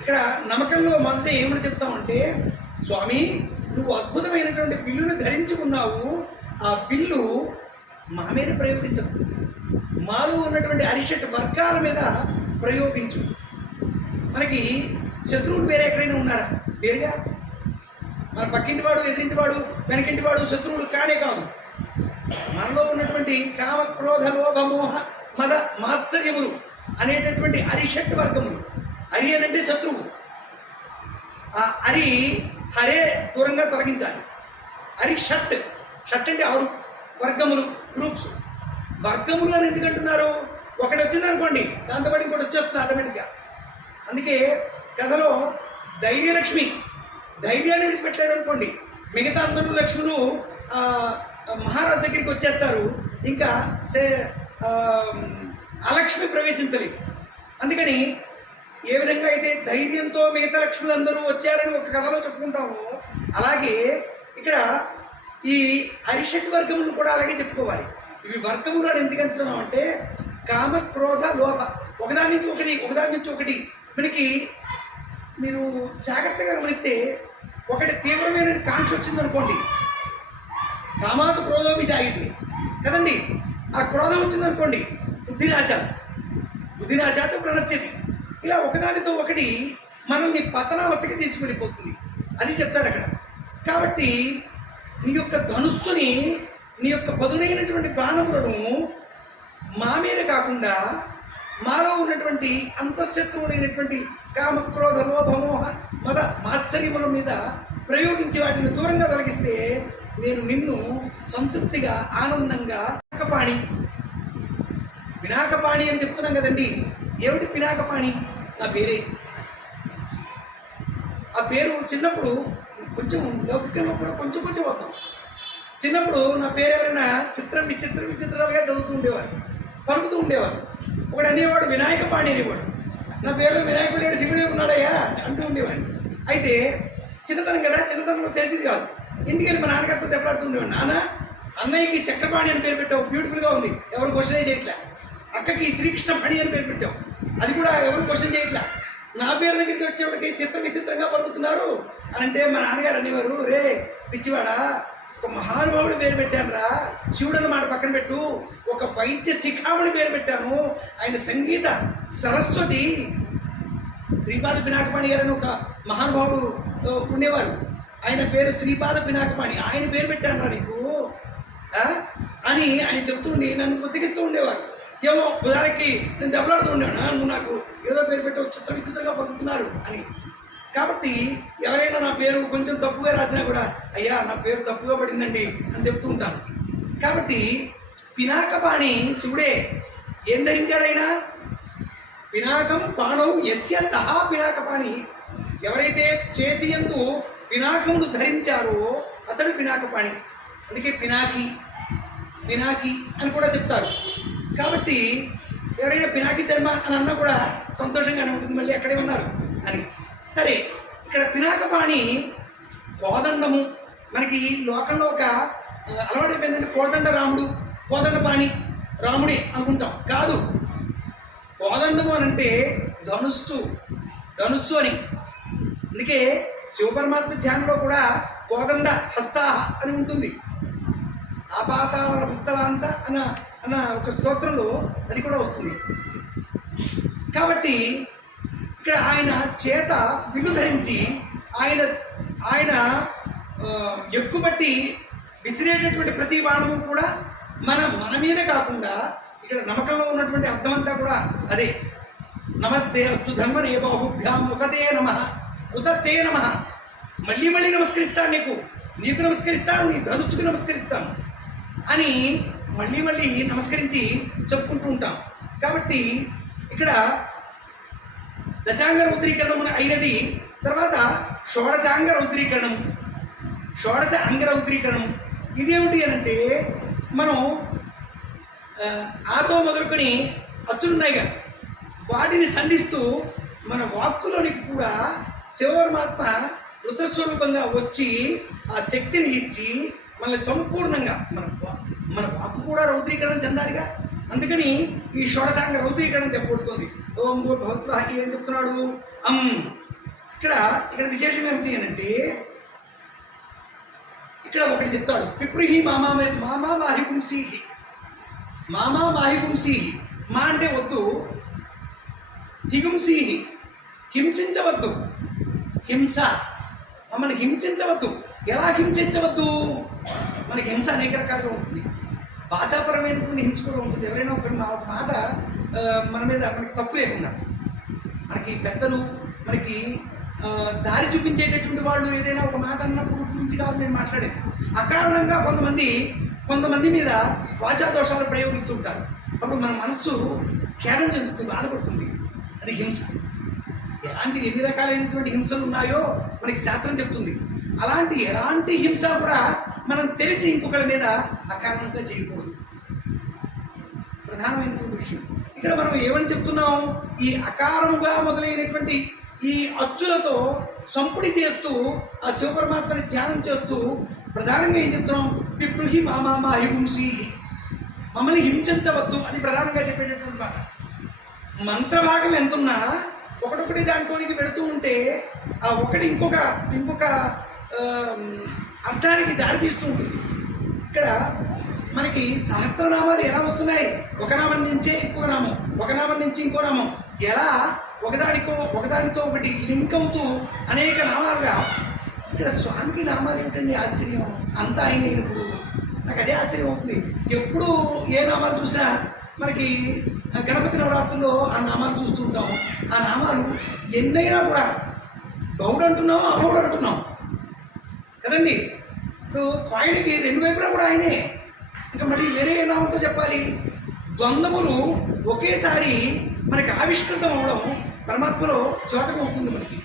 ఇక్కడ నమ్మకంలో మొదట ఏమని చెప్తామంటే, స్వామి నువ్వు అద్భుతమైనటువంటి విల్లును ధరించుకున్నావు, ఆ విల్లు మా మీద ప్రయోగించవు, మాలో ఉన్నటువంటి అరిషట్ వర్గాల మీద ప్రయోగించు. మనకి శత్రువులు వేరే ఎక్కడైనా ఉన్నారా? వేరుగా. మన పక్కింటివాడు, ఎదురింటివాడు, వెనకింటివాడు శత్రువులు కానే కాదు. మనలో ఉన్నటువంటి కామ, క్రోధ, లోభ, మోహ, మద, మాత్సర్యములు అనేటటువంటి అరిషట్ వర్గములు. హరి అని అంటే శత్రువు. ఆ హరే దూరంగా తొలగించాలి. షట్ అంటే 6 వర్గములు, గ్రూప్స్. వర్గములు అని ఎందుకంటున్నారు? ఒకటి వచ్చింది అనుకోండి, దాంతోపాటు ఇంకోటి వచ్చేస్తుంది ఆటోమేటిక్గా. అందుకే కథలో ధైర్యాన్ని విడిచిపెట్టలేదు అనుకోండి, మిగతా అందరూ లక్ష్ములు మహారాజు దగ్గరికి వచ్చేస్తారు, ఇంకా అలక్ష్మి ప్రవేశించలేదు. అందుకని ఏ విధంగా అయితే ధైర్యంతో మిగతా లక్ష్ములందరూ వచ్చారని ఒక కథలో చెప్పుకుంటామో, అలాగే ఇక్కడ ఈ అరిషట్ వర్గములను కూడా అలాగే చెప్పుకోవాలి. ఇవి వర్గములు అని ఎందుకంటున్నాం అంటే, కామ, క్రోధ, లోభ, ఒకదాని నుంచి ఒకటి. మనకి మీరు జాగ్రత్తగా గమనిస్తే, ఒకటి తీవ్రమైన కాంక్ష వచ్చిందనుకోండి, కామాతు క్రోధోపి జాయితే కదండి. ఆ క్రోధం వచ్చిందనుకోండి, బుద్ధినాశాత ప్రణశ్యతి. ఇలా ఒకదానితో ఒకటి మనల్ని పతనావస్థకి తీసుకెళ్ళిపోతుంది. అది చెప్తాడు అక్కడ. కాబట్టి నీ యొక్క ధనుస్సుని, నీ యొక్క పదునైనటువంటి బాణములను మా మీద కాకుండా మాలో ఉన్నటువంటి అంతఃశత్రువులైనటువంటి కామ, క్రోధ, లోభ, మోహ, మద, మాత్సర్యముల మీద ప్రయోగించి వాటిని దూరంగా తొలగిస్తే నేను నిన్ను సంతృప్తిగా, ఆనందంగా పినాకపాణి అని చెప్తున్నాం కదండి. ఏమిటి పినాకపాణి? నా పేరే. ఆ పేరు చిన్నప్పుడు కొంచెం లౌకికంలో కూడా కొంచెం వద్దాం. చిన్నప్పుడు నా పేరు ఎవరైనా విచిత్రాలుగా చదువుతూ ఉండేవారు, పలుకుతూ ఉండేవారు. ఒకడు అనేవాడు వినాయకపాణి అనేవాడు. నా పేరు వినాయకుడు లేడు, శివుడే ఉన్నాడయ్యా అంటూ ఉండేవాడిని. అయితే చిన్నతనం కదా, చిన్నతనంలో తెలిసింది కాదు. ఇంటికి వెళ్ళి మా నాన్నగారితో దెబ్బలాడుతూ ఉండేవాడు. నాన్న, అన్నయ్యకి చక్రపాణి అని పేరు పెట్టావు, బ్యూటిఫుల్గా ఉంది, ఎవరు క్వశ్చన్ చేయట్లే. అక్కకి శ్రీకృష్ణపాణి అని పేరు పెట్టావు, అది కూడా ఎవరు క్వశ్చన్ చేయట్లే. నా పేరు దగ్గరికి వచ్చేవాడికి విచిత్రంగా పలుకుతున్నారు అని అంటే మా నాన్నగారు అనేవారు, రే పిచ్చివాడా, ఒక మహానుభావుడి పేరు పెట్టాను రా, శివుడు అన్నమాట పక్కన పెట్టు, ఒక వైద్య శిఖామణి పేరు పెట్టాను, ఆయన సంగీత సరస్వతి శ్రీపాద పినాకపాణి గారు అని ఒక మహానుభావుడు ఉండేవారు. ఆయన పేరు శ్రీపాద పినాకపాణి, ఆయన పేరు పెట్టాను రా నీకు అని ఆయన చెప్తుండి నన్ను పుచ్చగిస్తూ ఉండేవారు. ఏమో ఉదాహరణకి నేను దెబ్బలాడుతూ ఉండేవాడు, నువ్వు నాకు ఏదో పేరు పెట్టావు, విచిత్రంగా పలుకుతున్నారు అని. కాబట్టి ఎవరైనా నా పేరు కొంచెం తప్పుగా రాసినా కూడా అయ్యా నా పేరు తప్పుగా పడిందండి అని చెప్తూ ఉంటాను. కాబట్టి పినాకపాణి శివుడే. ఏం ధరించాడైనా? పినాకం పాణౌ యస్య సహా పినాకపాణి. ఎవరైతే చేతి యందు పినాకమును ధరించారో అతడు పినాకపాణి. అందుకే పినాకి అని కూడా చెప్తారు. కాబట్టి ఎవరైనా పినాకి శర్మ అని అన్నా కూడా సంతోషంగానే ఉంటుంది, మళ్ళీ అక్కడే ఉన్నారు అని. సరే, ఇక్కడ పినాకపాణి కోదండము. మనకి ఈ లోకంలో ఒక అలవాటు అయిపోయిందంటే కోదండ రాముడు, కోదండపాణి రాముడే అనుకుంటాం. కాదు, కోదండము అని అంటే ధనుస్సు అని. అందుకే శివపరమాత్మ ధ్యానంలో కూడా కోదండ హస్తాహ అని ఉంటుంది. ఆపాతాల హస్తలాంత అన్న ఒక స్తోత్రంలో అది కూడా వస్తుంది. కాబట్టి ఇక్కడ ఆయన చేత విల్లు ధరించి ఆయన ఎక్కుబట్టి విసిరేటటువంటి ప్రతి బాణము కూడా మన మీద కాకుండా ఇక్కడ నమ్మకంలో ఉన్నటువంటి అర్థమంతా కూడా అదే. నమస్తే అస్తు ధర్మనే బాహుభ్యాం ఉతతే నమః, ఉతతే నమః. మళ్ళీ నమస్కరిస్తాను, నీకు నమస్కరిస్తాను, నీ ధనుస్సుకు నమస్కరిస్తాను అని మళ్ళీ నమస్కరించి చెప్పుకుంటూ ఉంటాం. కాబట్టి ఇక్కడ దశాంగ రౌద్రీకరణం అయినది. తర్వాత షోడశాంగ రౌద్రీకరణం, షోడశ అంగరౌద్రీకరణం. ఇదేమిటి అని అంటే మనం ఆతో మొదలుకొని అచ్చులున్నాయిగా, వాటిని సంధిస్తూ మన వాక్కులోనికి కూడా శివపరమాత్మ రుద్రస్వరూపంగా వచ్చి ఆ శక్తిని ఇచ్చి మనల్ని సంపూర్ణంగా మన వాక్కు కూడా రౌద్రీకరణ చెందాలిగా. అందుకని ఈ షోడశాంగ రౌద్రీకరణ చెప్పబడుతుంది. ఓం భూర్భువస్వః ఏం చెప్తున్నాడు? ఇక్కడ విశేషం ఏమిటి అని అంటే ఇక్కడ ఒకటి చెప్తాడు. పిప్రుహి మామా మాహిపుంసీహి, మామా మాహిపుంసీహి. మా అంటే వద్దు, హిగుంసీహి హింసించవద్దు, హింస మమ్మల్ని హింసించవద్దు. ఎలా హింసించవద్దు? మనకి హింస అనేక రకాలుగా ఉంటుంది. భాషాపరమైనటువంటి హింస కూడా ఉంటుంది. ఎవరైనా ఒక మాట మన మీద మనకి తప్పు లేకుండా, మనకి పెద్దలు మనకి దారి చూపించేటటువంటి వాళ్ళు ఏదైనా ఒక మాట అన్నప్పుడు గురించి కాదు నేను మాట్లాడేది. అకారణంగా కొంతమంది మీద వాచా దోషాలు ప్రయోగిస్తుంటారు. అప్పుడు మన మనస్సు ఖేదం చెందుతుంది, బాధపడుతుంది. అది హింస. ఎన్ని రకాలైనటువంటి హింసలు ఉన్నాయో మనకి శాస్త్రం చెప్తుంది. ఎలాంటి హింస కూడా మనం తెలిసి ఇంకొకరి మీద అకారణంగా చేయకూడదు. ప్రధానమైనటువంటి విషయం ఇక్కడ మనం ఏమని చెప్తున్నాం? ఈ అకారముగా మొదలైనటువంటి ఈ అచ్చులతో సంపుడి చేస్తూ ఆ శివపరమాత్మని ధ్యానం చేస్తూ ప్రధానంగా ఏం చెప్తున్నాం? పిప్రుహి మామా హింసి, మమ్మల్ని హింసించవద్దు అని ప్రధానంగా చెప్పేటటువంటి మాట. మంత్రభాగం ఎంతున్నా ఒకటొకటి దాంట్లోనికి పెడుతూ ఉంటే ఆ ఒకటి ఇంకొక అర్థానికి దారితీస్తూ ఉంటుంది. ఇక్కడ మనకి సహస్రనామాలు ఎలా వస్తున్నాయి? ఒక నామం నుంచే ఇంకొక నామం, ఒక నామం నుంచి ఇంకో నామం, ఎలా ఒకదానితో ఒకటి లింక్ అవుతూ అనేక నామాలుగా ఇక్కడ స్వామికి నామాలు ఏమిటండి ఆశ్చర్యం, అంతా ఆయన ఇప్పుడు నాకు అదే ఆశ్చర్యం అవుతుంది. ఎప్పుడు ఏ నామాలు చూసినా మనకి గణపతి నవరాత్రుల్లో ఆ నామాలు చూస్తూ ఉంటాం. ఆ నామాలు ఎన్నైనా కూడా బౌడు అంటున్నాము, అబౌడు అంటున్నాం కదండి. ఇప్పుడు కాయిన్కి రెండు వైపులా కూడా ఆయనే, ఇంకా మళ్ళీ వేరే ఏ నామంతో చెప్పాలి? ద్వంద్వములు ఒకేసారి మనకి ఆవిష్కృతం అవడం పరమాత్మలో చోటకం అవుతుంది. మనకి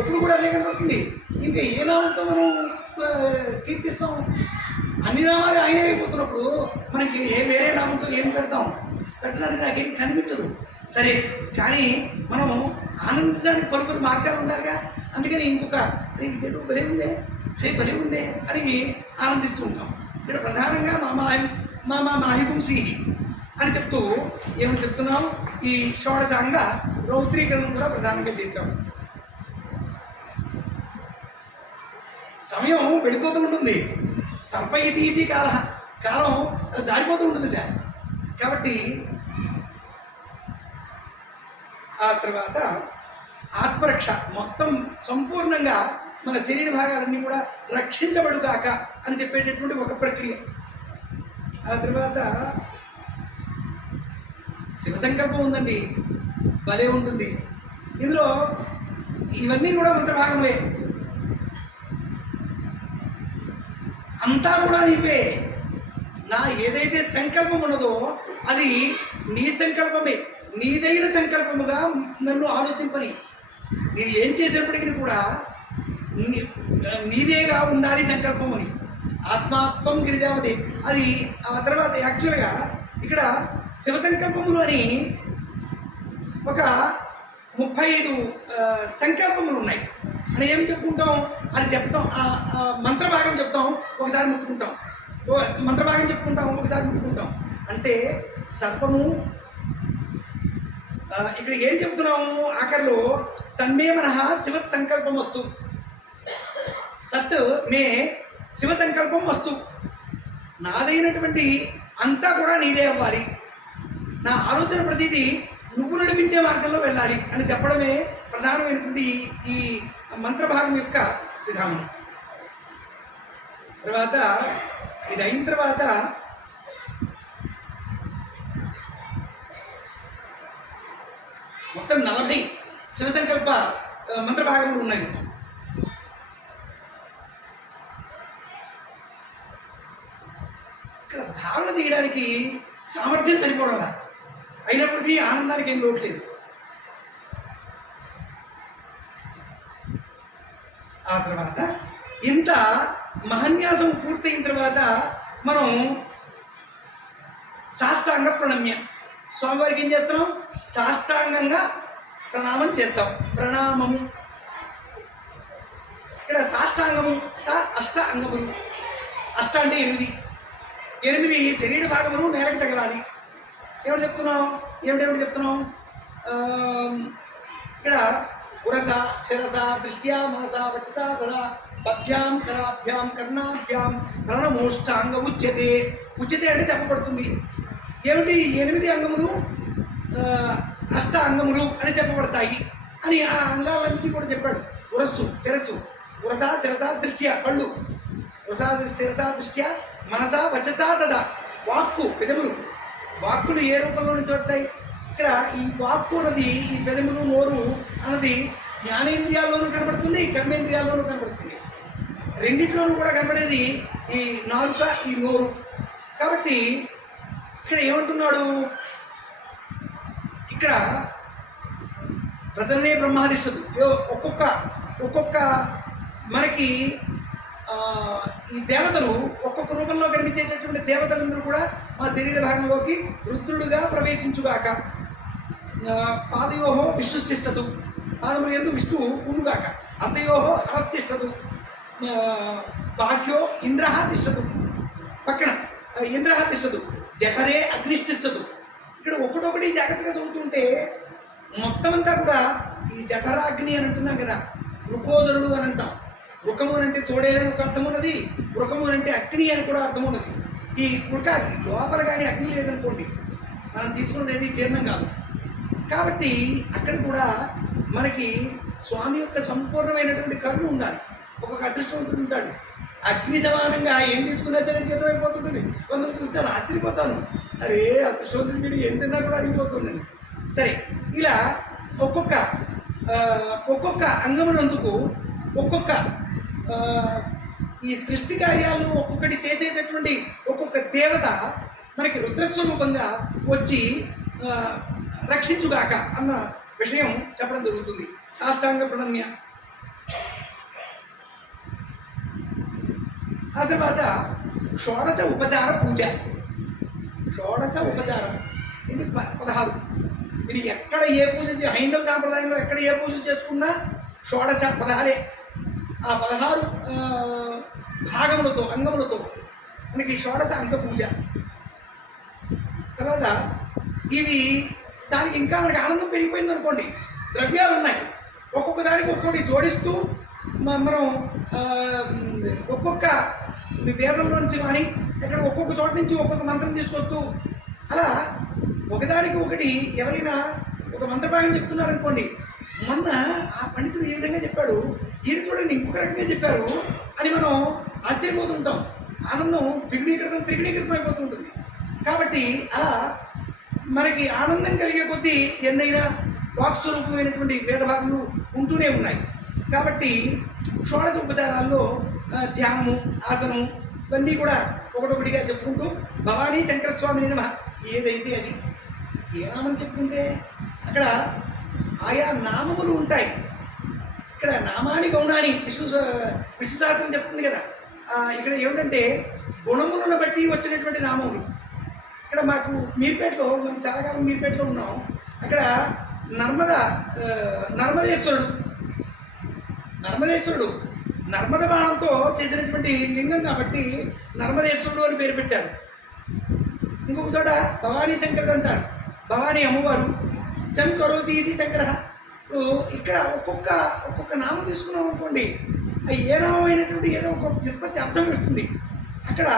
ఎప్పుడు కూడా అదే కనబడుతుంది. ఇంకా ఏ నామంతో మనం కీర్తిస్తాం? అన్ని నామాలు ఆయనే అయిపోతున్నప్పుడు మనకి వేరే నామంతో ఏం పెడతాం? పెట్టడానికి నాకేం కనిపించదు. సరే, కానీ మనం ఆనందించడానికి పలువురు మార్గాలు ఉండాలిగా. అందుకని ఇంకొక ఇదేదో భలే ఉందే, భలే ఉందే అని ఆనందిస్తూ ఉంటాం. ఇక్కడ ప్రధానంగా మా మాహిపుంసి అని చెప్తూ ఏమని చెప్తున్నాం? ఈ షోడశాంగ రౌద్రీకరణం కూడా ప్రధానంగా చేశాం. సమయం వెళ్ళిపోతూ ఉంటుంది. సర్పయితి ఇది కాలం జారిపోతూ ఉంటుందిట. కాబట్టి ఆ తర్వాత ఆత్మరక్ష మొత్తం సంపూర్ణంగా మన శరీర భాగాలన్నీ కూడా రక్షించబడుగాక అని చెప్పేటటువంటి ఒక ప్రక్రియ. ఆ తర్వాత శివసంకల్పం ఉందండి, భలే ఉంటుంది. ఇందులో ఇవన్నీ కూడా మంత్రభాగంలే. అంతా కూడా నీవే. నా ఏదైతే సంకల్పం ఉన్నదో అది నీ సంకల్పమే, నీదైన సంకల్పముగా నన్ను ఆలోచింపని. నేను ఏం చేసినప్పటికీ కూడా నీదేగా ఉండాలి సంకల్పం అని. ఆత్మాత్మం గిరిజామదే. అది ఆ తర్వాత యాక్చువల్గా ఇక్కడ శివ సంకల్పములు అని ఒక 35 సంకల్పములు ఉన్నాయి అని ఏం చెప్పుకుంటాం? అది చెప్తాం, మంత్రభాగం చెప్తాం, ఒకసారి ముట్టుకుంటాం, మంత్రభాగం చెప్పుకుంటాం, ఒకసారి ముట్టుకుంటాం. అంటే సర్పము ఇక్కడ ఏం చెప్తున్నాము? ఆఖరిలో తన్మే మనః శివ సంకల్పం వస్తు, తత్ మే శివ సంకల్పం వస్తు. నాదైనటువంటి అంతా కూడా నీదే అవ్వాలి, నా ఆలోచన ప్రతిదీ నువ్వు నడిపించే మార్గంలో వెళ్ళాలి అని చెప్పడమే ప్రధానమైనటువంటి ఈ మంత్రభాగం యొక్క విధానం. తర్వాత ఇది అయిన తర్వాత మొత్తం 40 శివ సంకల్ప మంత్రభాగములు ఉన్నాయి. ఇక్కడ ధారణ చేయడానికి సామర్థ్యం సరిపోవడం, అయినప్పటికీ ఆనందానికి ఏం లోట్లేదు. ఆ తర్వాత ఇంత మహన్యాసం పూర్తయిన తర్వాత మనం సాష్టాంగ ప్రణమ్య స్వామివారికి ఏం చేస్తున్నాం? సాష్టాంగంగా ప్రణామం చేస్తాం. ప్రణామము ఇక్కడ సాష్టాంగము, అష్ట అంగములు. అష్ట అంటే 8 శరీర భాగములు నేలకు తగలాలి. ఏమిటి చెప్తున్నాం? ఏమిటి చెప్తున్నాం? ఇక్కడ పురస శిరస దృష్ట్యా మనస వచస తదా పద్భ్యాం కరాభ్యాం కర్ణాభ్యాం ప్రణమోష్టాంగ ఉచ్యతే. ఉచ్యతే అంటే చెప్పబడుతుంది. ఏమిటి? 8 అంగములు అష్ట అంగములు అని చెప్పబడతాయి అని ఆ అంగాలన్నింటినీ కూడా చెప్పాడు. ఉరస్సు శిరస్సు, ఉరస శిరస దృష్ట్యా కళ్ళు, ఉరస శిరస దృష్ట్యా మనస వచస తదా వాక్కు పెదములు. వాక్కులు ఏ రూపంలో నుంచి వస్తాయి? ఇక్కడ ఈ వాక్కు అన్నది, ఈ పెదములు నోరు అన్నది జ్ఞానేంద్రియాల్లోనూ కనబడుతుంది, కర్మేంద్రియాల్లోనూ కనబడుతుంది. రెండింటిలోనూ కూడా కనబడేది ఈ నాలుక, ఈ నోరు. కాబట్టి ఇక్కడ ఏమంటున్నాడు? ఇక్కడ ప్రజలనే బ్రహ్మాదిష్టదు. ఒక్కొక్క మనకి ఈ దేవతలు ఒక్కొక్క రూపంలో కనిపించేటటువంటి దేవతలందరూ కూడా మా శరీర భాగంలోకి రుద్రుడుగా ప్రవేశించుగాక. పాదయోహో విష్ణుతిష్టదు, పాదములు ఎందు విష్ణువు ఉండుగాక. హస్తయోహో హరస్తిష్టదు, బాహ్యో ఇంద్ర తిష్టదు, పక్కన ఇంద్ర తిష్టదు, జఠరే అగ్నిష్టిష్టదు. ఇక్కడ ఒకటొకటి జాగ్రత్తగా చదువుతుంటే మొత్తం అంతా కూడా ఈ జఠరాగ్ని అని అంటున్నాం కదా, వృకోదరుడు అని అంటాం. వృకము అని అంటే తోడేలని ఒక అర్థం ఉన్నది, వృకము అని అంటే అగ్ని అని కూడా అర్థం ఉన్నది. ఈ వృకాగ్ని లోపల కానీ అగ్ని లేదనుకోండి, మనం తీసుకున్నది ఏది జీర్ణం కాదు. కాబట్టి అక్కడ కూడా మనకి స్వామి యొక్క సంపూర్ణమైనటువంటి కరుణ ఉండాలి. ఒక్కొక్క అదృష్టవంతుడు ఉంటాడు. అగ్ని సమానంగా ఏం తీసుకున్నా సరే జీతం అయిపోతుంటుంది. కొందరు చూస్తే ఆశ్చర్యపోతాను, అరే అదృష్టవంతుడు వీడు ఏం తిన్నా కూడా అరిగిపోతుందండి. సరే, ఇలా ఒక్కొక్క అంగమునందుకు ఒక్కొక్క ఈ సృష్టి కార్యాలను ఒక్కొక్కటి చేసేటటువంటి ఒక్కొక్క దేవత మనకి రుద్రస్వరూపంగా వచ్చి రక్షించుగాక అన్న విషయం చెప్పడం జరుగుతుంది. సాష్టాంగ ప్రణమ్య. ఆ తర్వాత షోడశ ఉపచార పూజ. షోడశ ఉపచారం ఇది 16. ఇది ఎక్కడ ఏ పూజ హైందవ సాంప్రదాయంలో ఎక్కడ ఏ పూజ చేసుకున్నా షోడశ 16. ఆ 16 భాగములతో అంగములతో మనకి షోడశ అంగ పూజ. తర్వాత ఇవి దానికి ఇంకా మనకి ఆనందం పెరిగిపోయింది అనుకోండి, ద్రవ్యాలు ఉన్నాయి, ఒక్కొక్క దానికి ఒక్కొక్కటి జోడిస్తూ మనం ఒక్కొక్క వేదంలో నుంచి కానీ ఇక్కడ ఒక్కొక్క చోట నుంచి ఒక్కొక్క మంత్రం తీసుకొస్తూ అలా ఒకదానికి ఒకటి ఎవరైనా ఒక మంత్రభాగం చెప్తున్నారనుకోండి, మొన్న ఆ పండితుడు ఏ విధంగా చెప్పాడు, ఈయన చూడండి ఇంకొక రకంగా చెప్పారు అని మనం ఆశ్చర్యపోతుంటాం. ఆనందం త్రిగుణీకృతం అయిపోతుంటుంది. కాబట్టి అలా మనకి ఆనందం కలిగే కొద్దీ ఎన్నైనా వాక్స్వరూపమైనటువంటి వేదభాగములు ఉంటూనే ఉన్నాయి. కాబట్టి షోడశ ఉపచారాల్లో ధ్యానము, ఆసనము ఇవన్నీ కూడా ఒకటొకటిగా చెప్పుకుంటూ భవానీ శంకరస్వామిని నమః ఏదైతే అది ఏ నామం చెప్పుకుంటే అక్కడ ఆయా నామములు ఉంటాయి. ఇక్కడ నామాని గౌణాన్ని విష్ణుశాస్త్రం చెప్తుంది కదా. ఇక్కడ ఏమిటంటే గుణములను బట్టి వచ్చినటువంటి నామములు. ఇక్కడ మాకు మీర్పేటలో, మనం చాలా కాలం మీర్పేటలో ఉన్నాం. అక్కడ నర్మదేశ్వరుడు నర్మద బాణంతో చేసినటువంటి లింగం కాబట్టి నర్మదేశ్వరుడు అని పేరు పెట్టారు. ఇంకొక చోట భవానీ శంకరుడు అంటారు, భవానీ అమ్మవారు. శంకరోతి ఇది శంకర. ఇప్పుడు ఇక్కడ ఒక్కొక్క నామం తీసుకున్నాం అనుకోండి, ఏ నామం అయినటువంటి ఏదో ఒక వ్యుత్పత్తి అర్థం ఇస్తుంది. అక్కడ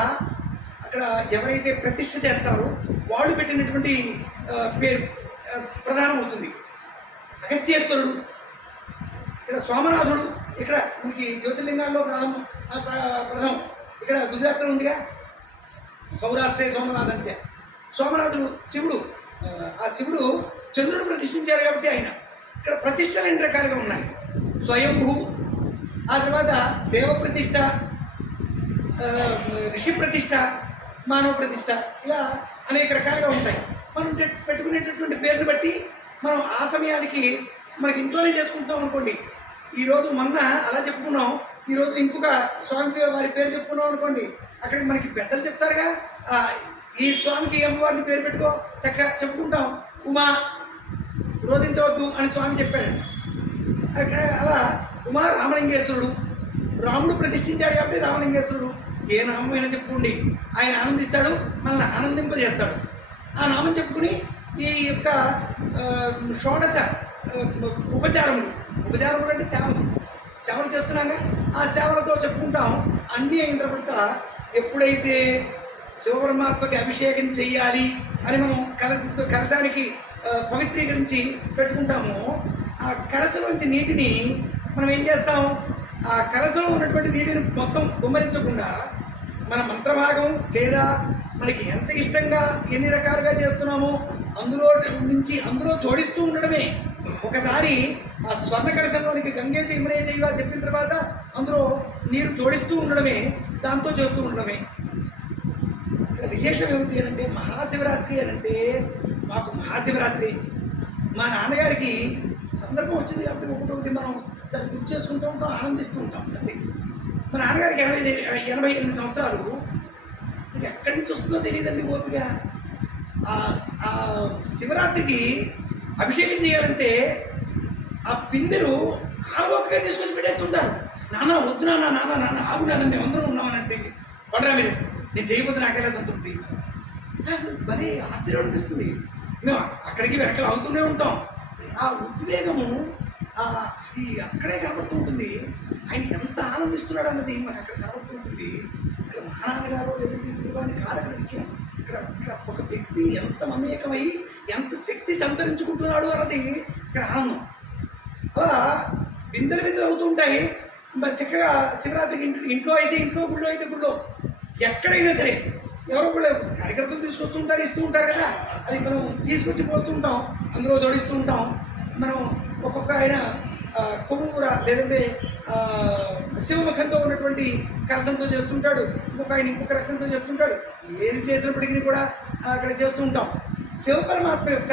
ఎవరైతే ప్రతిష్ఠ చేస్తారో వాళ్ళు పెట్టినటువంటి పేరు ప్రధానం అవుతుంది. అగస్త్యేశ్వరుడు, ఇక్కడ సోమనాథుడు, ఇక్కడ మనకి జ్యోతిర్లింగాల్లో ప్రధానం. ఇక్కడ గుజరాత్లో ఉందిగా సౌరాష్ట్రే సోమనాథ్ అంతే. సోమనాథుడు శివుడు. ఆ శివుడు చంద్రుడు ప్రతిష్ఠించాడు కాబట్టి ఆయన ఇక్కడ ప్రతిష్టలు ఎన్ని రకాలుగా ఉన్నాయి. స్వయంభూ, ఆ తర్వాత దేవ ప్రతిష్ఠ, ఋషి ప్రతిష్ఠ, మానవ ప్రతిష్ఠ, ఇలా అనేక రకాలుగా ఉంటాయి. మనం పెట్టుకునేటటువంటి పేరుని బట్టి మనం ఆ సమయానికి మనకి ఇంట్లోనే చేసుకుంటాం అనుకోండి. ఈరోజు మొన్న అలా చెప్పుకున్నాం, ఈరోజు ఇంకొక స్వామి వారి పేరు చెప్పుకున్నాం అనుకోండి, అక్కడికి మనకి పెద్దలు చెప్తారుగా, ఈ స్వామికి అమ్మవారిని పేరు పెట్టుకో చక్కగా చెప్పుకుంటాం. ఉమా రోధించవద్దు అని స్వామి చెప్పాడు. అక్కడ అలా ఉమా రామలింగేశ్వరుడు, రాముడు ప్రతిష్ఠించాడు కాబట్టి రామలింగేశ్వరుడు. ఏ నామైనా చెప్పుకోండి, ఆయన ఆనందిస్తాడు, మనల్ని ఆనందింపజేస్తాడు. ఆ నామం చెప్పుకుని ఈ యొక్క షోడశ ఉపచారములు అంటే సేవలు చేస్తున్నాగా, ఆ సేవలతో చెప్పుకుంటాం. అన్నీ అయిన తర్వాత ఎప్పుడైతే శివపరమాత్మకి అభిషేకం చెయ్యాలి అని మనం కలశానికి పవిత్రీకరించి పెట్టుకుంటామో, ఆ కలశలోంచి నీటిని మనం ఏం చేస్తాం, ఆ కలశలో ఉన్నటువంటి నీటిని మొత్తం గుమ్మరించకుండా మన మంత్రభాగం లేదా మనకి ఎంత ఇష్టంగా ఎన్ని రకాలుగా చేస్తున్నామో అందులో జోడిస్తూ ఉండడమే. ఒకసారి ఆ స్వర్ణ కలశంలోనికి గంగేసి ఇమరే చేయవా చెప్పిన తర్వాత అందులో నీరు జోడిస్తూ ఉండడమే, దాంతో చేస్తూ ఉండడమే. ఇక్కడ విశేషం ఏమిటి అంటే మహాశివరాత్రి అంటే మాకు మహాశివరాత్రి మా నాన్నగారికి సందర్భం వచ్చింది కాబట్టి ఒకటి మనం సరే గుర్తు చేసుకుంటూ ఉంటాం, ఆనందిస్తూ ఉంటాం అంతే. మా నాన్నగారికి 88 సంవత్సరాలు. ఎక్కడి నుంచి వస్తుందో తెలియదండి ఓపిక. ఆ శివరాత్రికి అభిషేకం చేయాలంటే ఆ బిందెలు ఆగోకగా తీసుకొచ్చి పెట్టేస్తుంటారు. నాన్న వద్దు నాన్న ఆగు నాన్న, మేమందరం ఉన్నామనంటే పడరా మీరు, నేను చేయబోతే నాకెలా సంతృప్తి. భలే ఆశ్చర్యం అనిపిస్తుంది. మేము అక్కడికి వెనకలు అవుతూనే ఉంటాం. ఆ ఉద్వేగము అది అక్కడే కనబడుతూ ఉంటుంది. ఆయన ఎంత ఆనందిస్తున్నాడు అన్నది మనకు అక్కడ కనబడుతూ ఉంటుంది. ఇక్కడ మహానాన్నగారు లేదంటే గురువాన్ని కాదు అక్కడ విషయం. ఇక్కడ ఒక వ్యక్తి ఎంత మమేకమై ఎంత శక్తి సంతరించుకుంటున్నాడు అన్నది ఇక్కడ ఆనందం. అలా బిందెలు అవుతూ ఉంటాయి. మరి చక్కగా శివరాత్రికి ఇంట్లో అయితే ఇంట్లో, గుళ్ళో అయితే గుళ్ళో, ఎక్కడైనా సరే ఎవరో కూడా కార్యకర్తలు తీసుకొస్తూ ఉంటారు, ఇస్తూ ఉంటారు కదా, అది మనం తీసుకొచ్చి పోస్తూ ఉంటాం, అందులో జోడిస్తూ ఉంటాం. మనం ఒక్కొక్క ఆయన కొమ్ముకూర లేదంటే శివముఖంతో ఉన్నటువంటి కలసంతో చేస్తుంటాడు, ఇంకొక ఆయన ఇంకొక రకంతో చేస్తుంటాడు. ఏది చేసినప్పటికీ కూడా అక్కడ చేస్తూ ఉంటాం. శివ పరమాత్మ యొక్క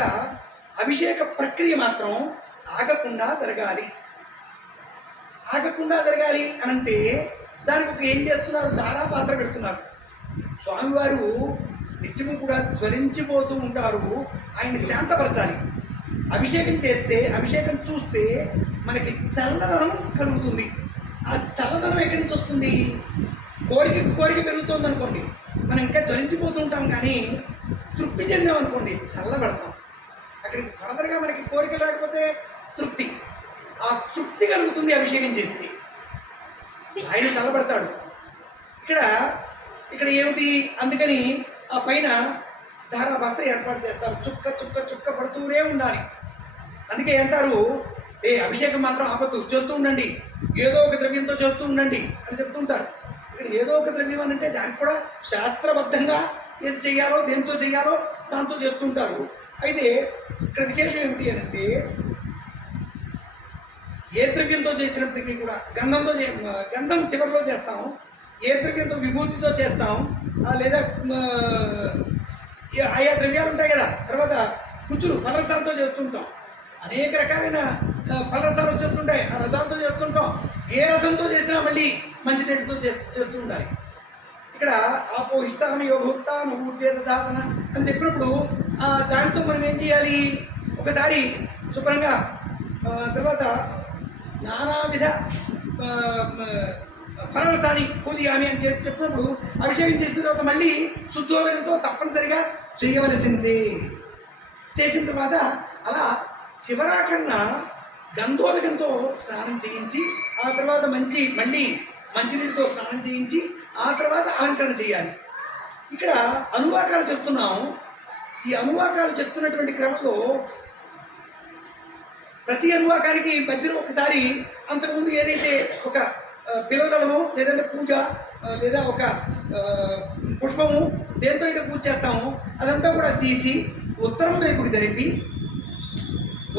అభిషేక ప్రక్రియ మాత్రం ఆగకుండా జరగాలి. ఆగకుండా జరగాలి అనంటే దానికి ఒక ఏం చేస్తున్నారు, ధారాపాత్ర పెడుతున్నారు. స్వామివారు నిత్యము కూడా జ్వరించిపోతూ ఉంటారు, ఆయన్ని శాంతపరచాలి. అభిషేకం చేస్తే, అభిషేకం చూస్తే మనకి చల్లదనం కలుగుతుంది. ఆ చల్లదనం ఎక్కడి నుంచి వస్తుంది? కోరిక పెరుగుతుంది అనుకోండి, మనం ఇంకా జ్వరించిపోతూ ఉంటాం, కానీ తృప్తి చెందాం అనుకోండి చల్లబడతాం. అక్కడికి ఫర్దర్గా మనకి కోరిక లేకపోతే తృప్తి, ఆ తృప్తి కలుగుతుంది అభిషేకం చేస్తే. ఆయన చల్లబడతాడు. ఇక్కడ ఏమిటి, అందుకని ఆ పైన ధారాపాత్ర ఏర్పాటు చేస్తారు. చుక్క చుక్క చుక్క పడుతూనే ఉండాలి. అందుకే అంటారు, అభిషేకం మాత్రం ఆపద్దు, చేస్తూ ఉండండి, ఏదో ఒక ద్రవ్యంతో చేస్తూ ఉండండి అని చెప్తుంటారు. ఇక్కడ ఏదో ఒక ద్రవ్యం అని అంటే దానికి కూడా శాస్త్రబద్ధంగా ఏది చేయాలో, దేంతో చేయాలో దాంతో చేస్తుంటారు. అయితే ఇక్కడ విశేషం ఏమిటి అని అంటే, ఏ ద్రవ్యంతో చేసినప్పటికీ కూడా గంధం చివరిలో చేస్తాం, ఏ ద్రవ్యంతో విభూతితో చేస్తాం, లేదా ఆయా ద్రవ్యాలు ఉంటాయి కదా, తర్వాత రుచులు ఫలరసాలతో చేస్తుంటాం, అనేక రకాలైన ఫలరసాలు వచ్చేస్తుంటాయి, ఆ రసాలతో చేస్తుంటాం. ఏ రసంతో చేసినా మళ్ళీ మంచి నీటితో చేస్తుంటారు. ఇక్కడ ఆపోహిష్టామి యోగోక్త నువ్వుర్జేత దాతన అని చెప్పినప్పుడు దాంతో మనం ఏం చేయాలి, ఒకసారి శుభ్రంగా, తర్వాత నానావిధ ఫలరసాన్ని పూజయామి అని చెప్పినప్పుడు అభిషేకం చేసిన తర్వాత మళ్ళీ శుద్ధోదకంతో తప్పనిసరిగా చేయవలసిందే. చేసిన తర్వాత అలా చివరాకన్నా గంధోదకంతో స్నానం చేయించి, ఆ తర్వాత మళ్ళీ మంచినీటితో స్నానం చేయించి, ఆ తర్వాత అలంకరణ చేయాలి. ఇక్కడ అనువాకాలు చెప్తున్నాం. ఈ అనువాకాలు చెప్తున్నటువంటి క్రమంలో ప్రతి అనువాకానికి మధ్యలో ఒకసారి అంతకుముందు ఏదైతే ఒక బిల్వదళము లేదంటే పూజ లేదా ఒక పుష్పము దేంతో అయితే పూజ చేస్తామో అదంతా కూడా తీసి ఉత్తరం వైపుకి జరిపి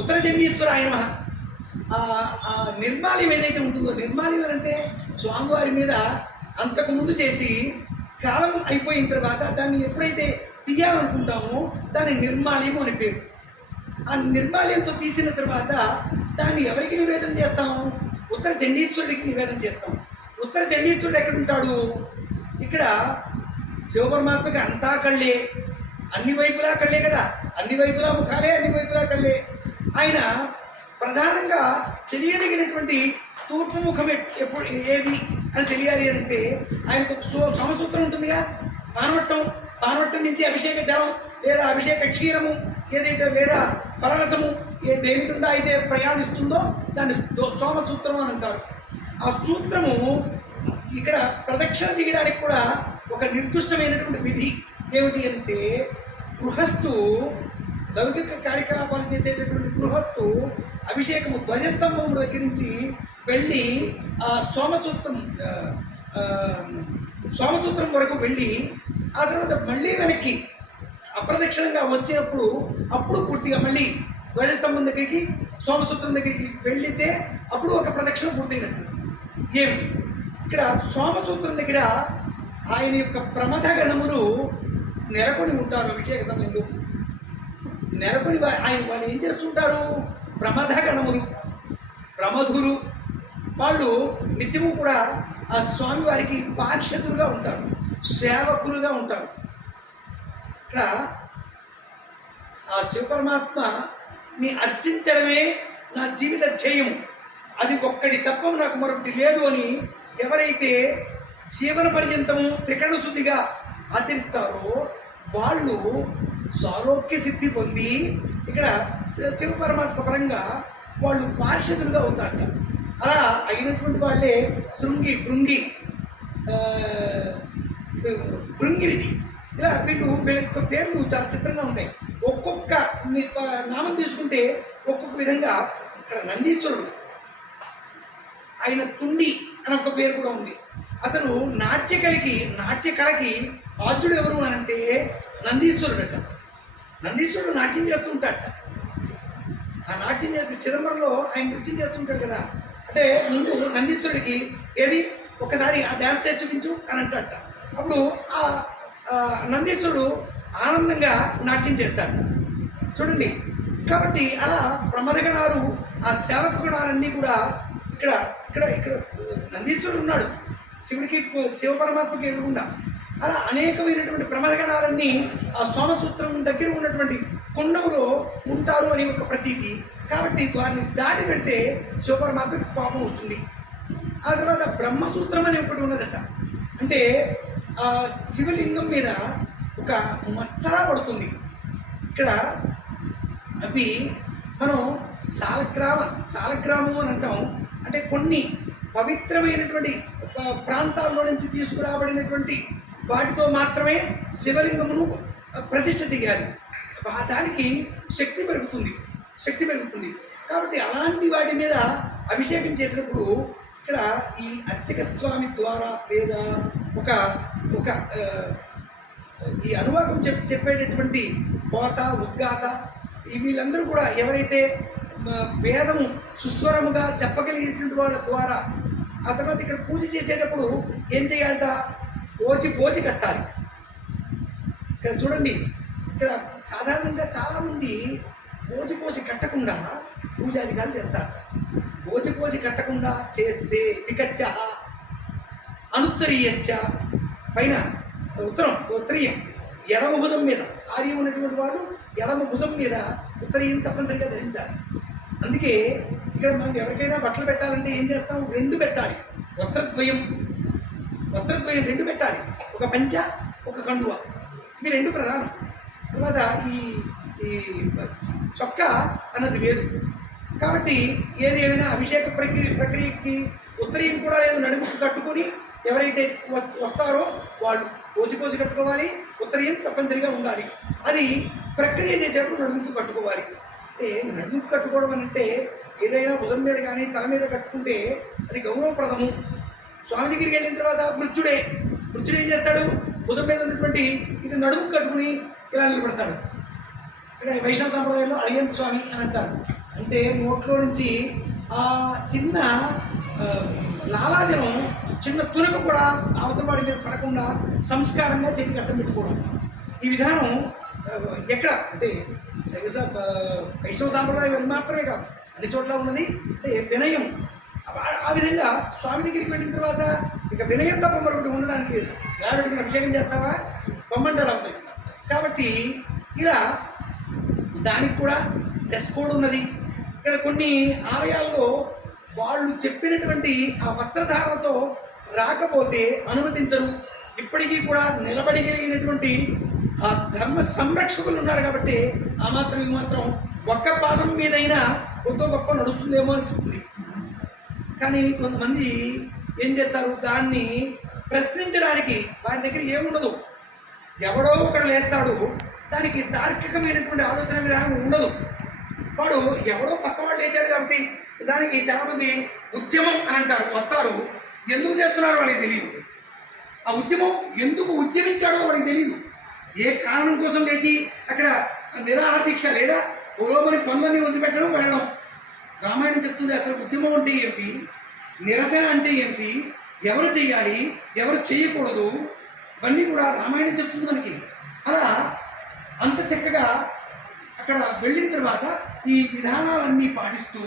ఉత్తర చండీశ్వరాయ నమః ఆ నిర్మాల్యం ఏదైతే ఉంటుందో, నిర్మాల్యం అంటే స్వామివారి మీద అంతకుముందు చేసి కాలం అయిపోయిన తర్వాత దాన్ని ఎప్పుడైతే తీయాలనుకుంటామో దాన్ని నిర్మాల్యము అని పేరు. ఆ నిర్మాల్యంతో తీసిన తర్వాత దాన్ని ఎవరికి నివేదన చేస్తాము? ఉత్తర చండీశ్వరుడికి నివేదన చేస్తాం. ఉత్తర చండీశ్వరుడు ఎక్కడ ఉంటాడు? ఇక్కడ శివపరమాత్మకి అంతా కళ్ళే, అన్ని వైపులా కళ్ళే కదా, అన్ని వైపులా ముఖాలే, అన్ని వైపులా కళ్ళే. ఆయన ప్రధానంగా తెలియదగినటువంటి తూర్పు ముఖం ఎప్పుడు ఏది అని తెలియాలి అంటే ఆయనకు ఒక సమసూత్రం ఉంటుందిగా, పానవట్టం నుంచి అభిషేక జలం లేదా అభిషేక క్షీరము ఏదైతే లేదా ఫలరసము దేని గుండా అయితే ప్రయాణిస్తుందో దాన్ని సోమసూత్రం అని అంటారు. ఆ సూత్రము ఇక్కడ ప్రదక్షిణ చేయడానికి కూడా ఒక నిర్దిష్టమైనటువంటి విధి. ఏమిటి అంటే గృహస్థు లౌకిక కార్యకలాపాలు చేసేటటువంటి గృహస్థు అభిషేకము ధ్వజస్తంభం దగ్గర నుంచి వెళ్ళి ఆ సోమసూత్రం వరకు వెళ్ళి ఆ తర్వాత మళ్ళీ వెనక్కి అప్రదక్షిణంగా వచ్చినప్పుడు అప్పుడు పూర్తిగా మళ్ళీ ధ్వజస్తంభం దగ్గరికి సోమసూత్రం దగ్గరికి వెళ్ళితే అప్పుడు ఒక ప్రదక్షిణ పూర్తయినట్టు. ఏమిటి ఇక్కడ సోమసూత్రం దగ్గర ఆయన యొక్క ప్రమథ గణములు నెరకొని ఉంటారు. అభిషేక సమయంలో నెరకొని వాళ్ళు ఏం చేస్తుంటారు? ప్రమథ గణములు, ప్రమధులు, వాళ్ళు నిత్యము కూడా ఆ స్వామివారికి పార్షదులుగా ఉంటారు, సేవకులుగా ఉంటారు. ఇక్కడ ఆ శివపరమాత్మని అర్చించడమే నా జీవిత ధ్యేయం, అది ఒక్కడి తప్ప నాకు మరొకటి లేదు అని ఎవరైతే జీవన పర్యంతము త్రికరణ శుద్ధిగా ఆచరిస్తారో వాళ్ళు సారోగ్య సిద్ధి పొంది ఇక్కడ శివపరమాత్మ పరంగా వాళ్ళు పార్షదులుగా అవుతారట. అలా అయినటువంటి వాళ్ళే భృంగిరెడ్డి, ఇలా వీళ్ళ యొక్క పేర్లు చాలా చిత్రంగా ఉంటాయి. ఒక్కొక్క నామం తీసుకుంటే ఒక్కొక్క విధంగా. ఇక్కడ నందీశ్వరుడు ఆయన తుండి అని ఒక పేరు కూడా ఉంది. అసలు నాట్యకళకి ఆద్యుడు ఎవరు అని అంటే నందీశ్వరుడట. నందీశ్వరుడు నాట్యం చేస్తుంటాడట. ఆ నాట్యం చేస్తే చిదంబరంలో ఆయన నృత్యం చేస్తుంటాడు కదా, అంటే ముందు నందీశ్వరుడికి ఏది ఒకసారి ఆ డ్యాన్స్ చేసి చూపించు అని అంటాడట. అప్పుడు ఆ నందీశ్వరుడు ఆనందంగా నాట్యం చేస్తాడట. చూడండి, కాబట్టి అలా ప్రమదగణాలు ఆ సేవక గణాలన్నీ కూడా ఇక్కడ ఇక్కడ ఇక్కడ నందీశ్వరుడు ఉన్నాడు శివుడికి, శివ పరమాత్మకి ఎదురుగుండా. అలా అనేకమైనటువంటి ప్రమదగణాలన్నీ ఆ సోమసూత్రం దగ్గర ఉన్నటువంటి కొండములో ఉంటారు అని ఒక ప్రతీతి. కాబట్టి వారిని దాటి పెడితే శివపరమాత్మకి కోపం వస్తుంది. ఆ తర్వాత బ్రహ్మసూత్రం అని ఒకటి ఉన్నదట. అంటే ఆ శివలింగం మీద ఒక మచ్చలా పడుతుంది. ఇక్కడ అవి మనం సాలగ్రామం అని అంటాం. అంటే కొన్ని పవిత్రమైనటువంటి ప్రాంతాల్లో నుంచి తీసుకురాబడినటువంటి వాటితో మాత్రమే శివలింగమును ప్రతిష్ఠ చేయాలి. దానికి శక్తి పెరుగుతుంది. కాబట్టి అలాంటి వాటి మీద అభిషేకం చేసినప్పుడు ఇక్కడ ఈ అర్చక స్వామి ద్వారా లేదా ఒక ఈ అనువాకం చెప్పేటటువంటి హోత, ఉద్గాత వీళ్ళందరూ కూడా ఎవరైతే వేదము సుస్వరముగా చెప్పగలిగినటువంటి వాళ్ళ ద్వారా, ఆ తర్వాత ఇక్కడ పూజ చేసేటప్పుడు ఏం చేయాలట, పోచి కట్టాలి. ఇక్కడ చూడండి, ఇక్కడ సాధారణంగా చాలామంది పోసి కట్టకుండా పూజాధికారులు చేస్తారు. పోసి కట్టకుండా చేస్తే వికచ్చ అనుత్తరీయశ్చ, పైన ఉత్తరీయం ఎడమ భుజం మీద, కార్యం ఉన్నటువంటి వాళ్ళు ఎడమ భుజం మీద ఉత్తరీయం తప్పనిసరిగా ధరించాలి. అందుకే ఇక్కడ మనం ఎవరికైనా బట్టలు పెట్టాలంటే ఏం చేస్తాం, 2 పెట్టాలి. వస్త్రద్వయం 2 పెట్టాలి. ఒక పంచ, ఒక కండువ, ఇవి 2 ప్రధానం. తర్వాత ఈ చొక్కా అన్నది లేదు. కాబట్టి ఏది ఏమైనా అభిషేక ప్రక్రియకి ఉత్తరీయం కూడా లేదు. నడుముకు కట్టుకొని ఎవరైతే వస్తారో వాళ్ళు పోసి కట్టుకోవాలి. ఉత్తరీయం తప్పనిసరిగా ఉండాలి. అది ప్రక్రియ చేసేటప్పుడు నడుముకు కట్టుకోవాలి. అంటే నడుముకు కట్టుకోవడం అంటే ఏదైనా భుజం మీద కానీ తల మీద కట్టుకుంటే అది గౌరవప్రదము. స్వామి దగ్గరికి వెళ్ళిన తర్వాత మృత్యుడు ఏం చేస్తాడు, భుజం మీద ఉన్నటువంటి ఇది నడుముకు కట్టుకుని ఇలా నిలబడతాడు. ఇక్కడ వైష్ణవ సాంప్రదాయంలో అడియంత స్వామి అని అంటారు. అంటే నోట్లో నుంచి ఆ చిన్న లాలాజలం, చిన్న తునక కూడా అవతల వాడి మీద పడకుండా సంస్కారంగా చేతికి అడ్డం పెట్టుకోవడం. ఈ విధానం ఎక్కడ అంటే వైష్ణవ సాంప్రదాయం అది మాత్రమే కాదు, అన్ని చోట్ల ఉన్నది. అంటే వినయం. ఆ విధంగా స్వామి దగ్గరికి వెళ్ళిన తర్వాత ఇక వినయం తప్ప మరొకటి ఉండడానికి లేదు. ఎవరికి అభిషేకం చేస్తావా, పొమ్మంటాడు అవుతాయి. కాబట్టి ఇలా దానికి కూడా డ్రెస్ కోడ్ ఉన్నది. ఇక్కడ కొన్ని ఆలయాల్లో వాళ్ళు చెప్పినటువంటి ఆ వస్త్రధారణతో రాకపోతే అనుమతించరు. ఇప్పటికీ కూడా నిలబడగలిగినటువంటి ఆ ధర్మ సంరక్షకులు ఉన్నారు కాబట్టి ఆ మాత్రం ఈ మాత్రం ఒక్క పాదం మీదైనా కొద్దో గొప్ప నడుస్తుందేమో అనిపిస్తుంది. కానీ కొంతమంది ఏం చేస్తారు, దాన్ని ప్రశ్నించడానికి వారి దగ్గర ఏముండదు. ఎవడో ఒకడు లేస్తాడు, దానికి తార్కికమైనటువంటి ఆలోచన విధానం ఉండదు. వాడు ఎవడో పక్కవాడు లేచాడు కాబట్టి దానికి చాలామంది ఉద్యమం అని అంటారు, వస్తారు. ఎందుకు చేస్తున్నారో వాడికి తెలియదు. ఆ ఉద్యమం ఎందుకు ఉద్యమించాడో వాడికి తెలియదు. ఏ కారణం కోసం లేచి అక్కడ నిరాహార దీక్ష లేదా పొలోమని పనులన్నీ వదిలిపెట్టడం, వెళ్ళడం. రామాయణం చెప్తుంది అసలు ఉద్యమం అంటే ఏమిటి, నిరసన అంటే ఏమిటి, ఎవరు చేయాలి, ఎవరు చేయకూడదు, ఇవన్నీ కూడా రామాయణం చెప్తుంది మనకి. అలా అంత చక్కగా అక్కడ వెళ్ళిన తర్వాత ఈ విధానాలన్నీ పాటిస్తూ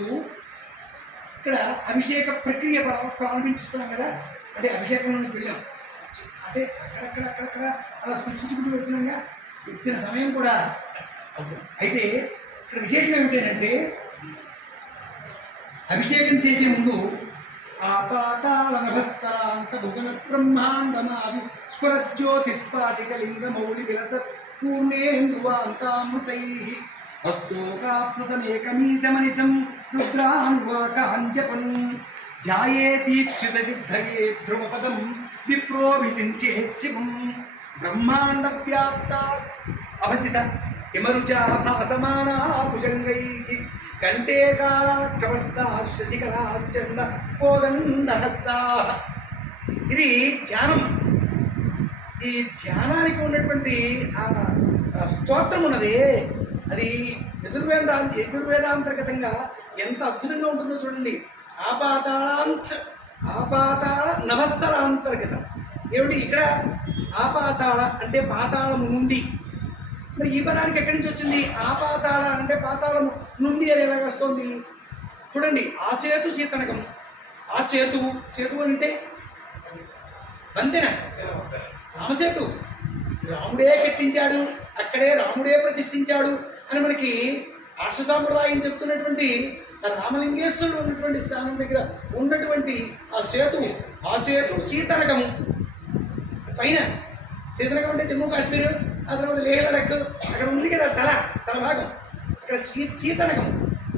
ఇక్కడ అభిషేక ప్రక్రియ ప్రారంభించుతున్నాం కదా. అంటే అభిషేకంలోకి వెళ్ళాం, అంటే అక్కడక్కడ అలా స్పృశించుకుంటూ వెళ్తున్నాంగా. ఇచ్చిన సమయం కూడా అయితే ఇక్కడ విశేషం ఏమిటంటే అభిషేకం చేసే ముందు ఆపాతాళ నభస్కరాంత భువన బ్రహ్మాండమావి స్ఫురజ్యోతిస్ఫాటికలింగ మౌళి విలస పూర్ణేందువాంతామృతై హస్తోకాప్లుతమేకమీశమనిశం రుద్రాన్వాకాంజపన్ ధ్యాయే దీక్షిత యుద్ధయే ధ్రువపదం విప్రోభిషించేత్ శివం బ్రహ్మాండ వ్యాప్త అవసిత హిమరుచా భాసమానా భుజంగైః కంటేకాల కవర్త శశికళ చండ కోదండహస్తా. ఇది ధ్యానం. ఈ ధ్యానానికి ఉన్నటువంటి ఆ స్తోత్రం ఉన్నది, అది యజుర్వేదాంతర్గతంగా ఎంత అద్భుతంగా ఉంటుందో చూడండి. ఆపాతాళ నభస్థలాంతర్గతం. ఏమిటి ఇక్కడ ఆపాతాళ అంటే పాతాళము నుండి. మరి ఈ పదానికి ఎక్కడి నుంచి వచ్చింది? ఆపాతాళ అంటే పాతాళము నుండి అని ఎలాగ వస్తుంది చూడండి. ఆసేతు సీతనకం. ఆ సేతు అంటే వంతెన, రామసేతు. రాముడే కట్టించాడు, అక్కడే రాముడే ప్రతిష్ఠించాడు అని మనకి ఆర్ష సాంప్రదాయం చెప్తున్నటువంటి రామలింగేశ్వరుడు ఉన్నటువంటి స్థానం దగ్గర ఉన్నటువంటి ఆ సేతు సీతనకము. పైన సీతనకం అంటే జమ్మూ కాశ్మీర్, ఆ తర్వాత లేహ్ లడక్ అక్కడ ఉంది కదా తల భాగం, అక్కడ సీతనకం.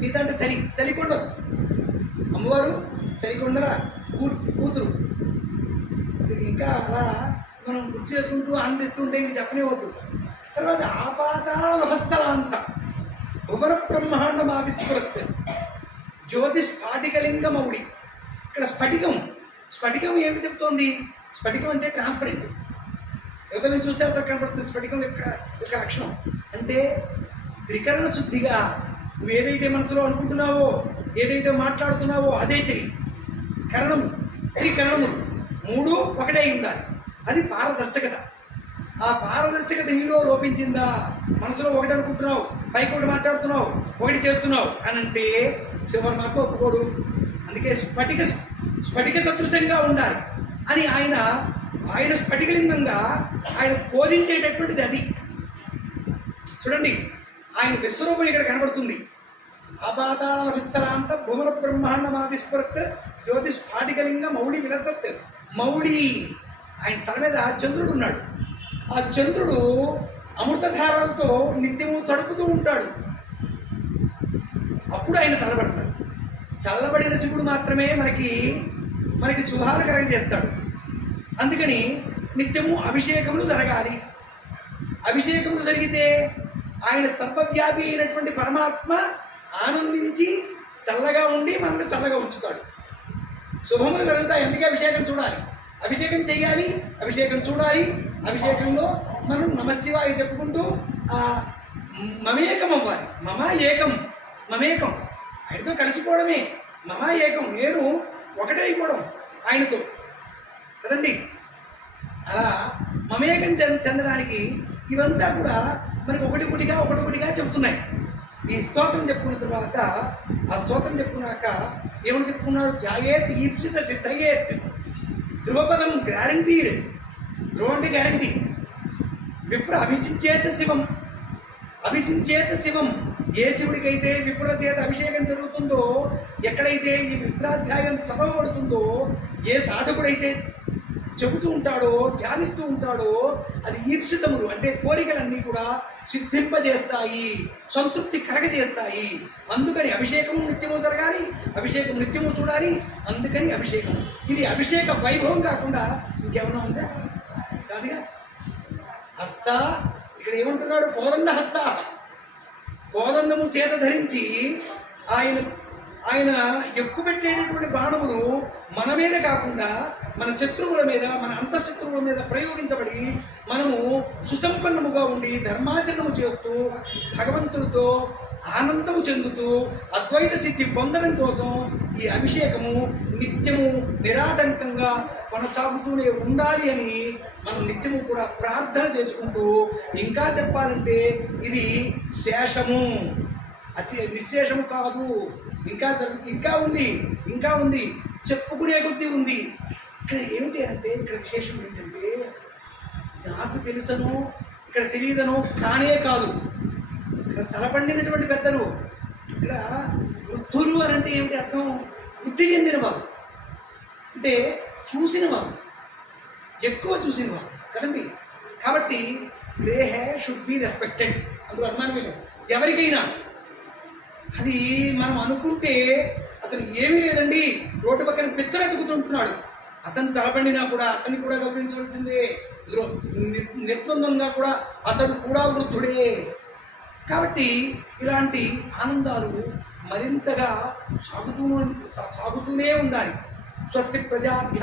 సీత అంటే చలికొండలు. అమ్మవారు చలికొండల కూతురు. ఇంకా అలా మనం గుర్తు చేసుకుంటూ ఆనందిస్తుంటే ఇంక చెప్పనేవద్దు. తర్వాత ఆపాతాళ నభస్థలాంత భువన బ్రహ్మాండం ఆవిస్ఫురత్ జ్యోతి స్ఫాటికలింగమౌళి. ఇక్కడ స్ఫటికం ఏమిటి చెప్తోంది? స్ఫటికం అంటే ట్రాన్స్పరెంట్. యువత నుంచి చూస్తే అంత కనపడుతుంది. స్ఫటికం యొక్క లక్షణం అంటే త్రికరణ శుద్ధిగా నువ్వు ఏదైతే మనసులో అనుకుంటున్నావో, ఏదైతే మాట్లాడుతున్నావో అదే చెయ్యి. త్రికరణములు 3 ఒకటే ఉండాలి. అది పారదర్శకత. ఆ పారదర్శకత నీలో లోపించిందా? మనసులో ఒకటి అనుకుంటున్నావు, పైకి ఒకటి మాట్లాడుతున్నావు, ఒకటి చేస్తున్నావు అని అంటే చివరి మార్పు ఒప్పుకోడు. అందుకే స్ఫటిక సదృశంగా ఉండాలి అని ఆయన స్ఫటికలింగంగా ఆయన బోధించేటటువంటిది అది. చూడండి, ఆయన విశ్వరూపం ఇక్కడ కనబడుతుంది. ఆపాతాళ విస్తరాంత భువన బ్రహ్మాండమావిస్ఫురత్ జ్యోతి స్ఫాటికలింగ మౌళి విలసత్. మౌళి ఆయన తల మీద చంద్రుడు ఉన్నాడు. ఆ చంద్రుడు అమృతధారాలతో నిత్యము తడుపుతూ ఉంటాడు. అప్పుడు ఆయన చల్లబడతాడు. చల్లబడిన శివుడు మాత్రమే మనకి శుభాలు కలగజేస్తాడు. అందుకని నిత్యము అభిషేకములు జరగాలి. అభిషేకములు జరిగితే ఆయన సర్వవ్యాపి అయినటువంటి పరమాత్మ ఆనందించి చల్లగా ఉండి మనల్ని చల్లగా ఉంచుతాడు. శుభములు కలుగుతాయి. అందుకే అభిషేకం చూడాలి, అభిషేకం చెయ్యాలి, అభిషేకం చూడాలి. అభిషేకంలో మనం నమశివాయ చెప్పుకుంటూ మమేకం అవ్వాలి. మమేకం ఆయనతో కలిసిపోవడమే. ఏకం, నేను ఒకటైపోవడం ఆయనతో కదండి. అలా మమేకం చెందడానికి ఇవంతా కూడా మనకు ఒకటిగా చెప్తున్నాయి. ఈ స్తోత్రం చెప్పుకున్న తర్వాత, ఆ స్తోత్రం చెప్పుకున్నాక ఏమని చెప్పుకున్నాడు? ధ్యాయేత్ ఈప్సిత సిద్ధయేత్. ధ్రువపదం గ్యారంటీడ్. ధ్రువం అంటే గ్యారంటీ. విప్ర అభిషించేత శివం. ఏ శివుడికైతే విప్రుల చేత అభిషేకం జరుగుతుందో, ఎక్కడైతే ఈ రుద్రాధ్యాయం చదవబడుతుందో, ఏ సాధకుడైతే చెబుతూ ఉంటాడో, ధ్యానిస్తూ ఉంటాడో, అది ఈప్సితములు అంటే కోరికలన్నీ కూడా సిద్ధింపజేస్తాయి, సంతృప్తి కలగజేస్తాయి. అందుకని అభిషేకము నిత్యము జరగాలి, అభిషేకం నిత్యము చూడాలి. అందుకని అభిషేకం. ఇది అభిషేక వైభవం కాకుండా ఇంకేమన్నా ఉందా? కాదుగా. హస్త ఇక్కడ ఏమంటున్నాడు? కోదండ హస్త. కోదండము చేత ధరించి ఆయన ఎక్కుపెట్టేటటువంటి బాణములు మన మీద కాకుండా మన శత్రువుల మీద, మన అంతఃశత్రువుల మీద ప్రయోగించబడి మనము సుసంపన్నముగా ఉండి ధర్మాచరణము చేస్తూ భగవంతుడితో ఆనందము చెందుతూ అద్వైత సిద్ధి పొందడం కోసం ఈ అభిషేకము నిత్యము నిరాటంకంగా కొనసాగుతూనే ఉండాలి అని మనం నిత్యము కూడా ప్రార్థన చేసుకుంటూ, ఇంకా చెప్పాలంటే ఇది శేషము, నిశ్శేషము కాదు. ఇంకా ఉంది, చెప్పుకునే కొద్దీ ఉంది. ఇక్కడ ఏమిటి అంటే, ఇక్కడ విశేషం ఏంటంటే, నాకు తెలుసను ఇక్కడ తెలియదను కానే కాదు. ఇక్కడ తలపండినటువంటి పెద్దలు, ఇక్కడ వృద్ధులు అని అంటే ఏమిటి అర్థం? వృద్ధి చెందినవారు అంటే చూసినవారు, ఎక్కువ చూసినవారు కదండి. కాబట్టి grey hair should be respected. అందులో అనుమానమే లేదు ఎవరికైనా. అది మనం అనుకుంటే అతను ఏమీ లేదండి, రోడ్డు పక్కన పిచ్చరెత్తుకుతుంటున్నాడు, అతను తలపండినా కూడా అతన్ని కూడా గౌరవించవలసిందే. నిర్బంధంగా కూడా అతడు కూడా వృద్ధుడే. కాబట్టి ఇలాంటి ఆనందాలు మరింతగా సాగుతూనే ఉండాలి. స్వస్తి ప్రజాభ్య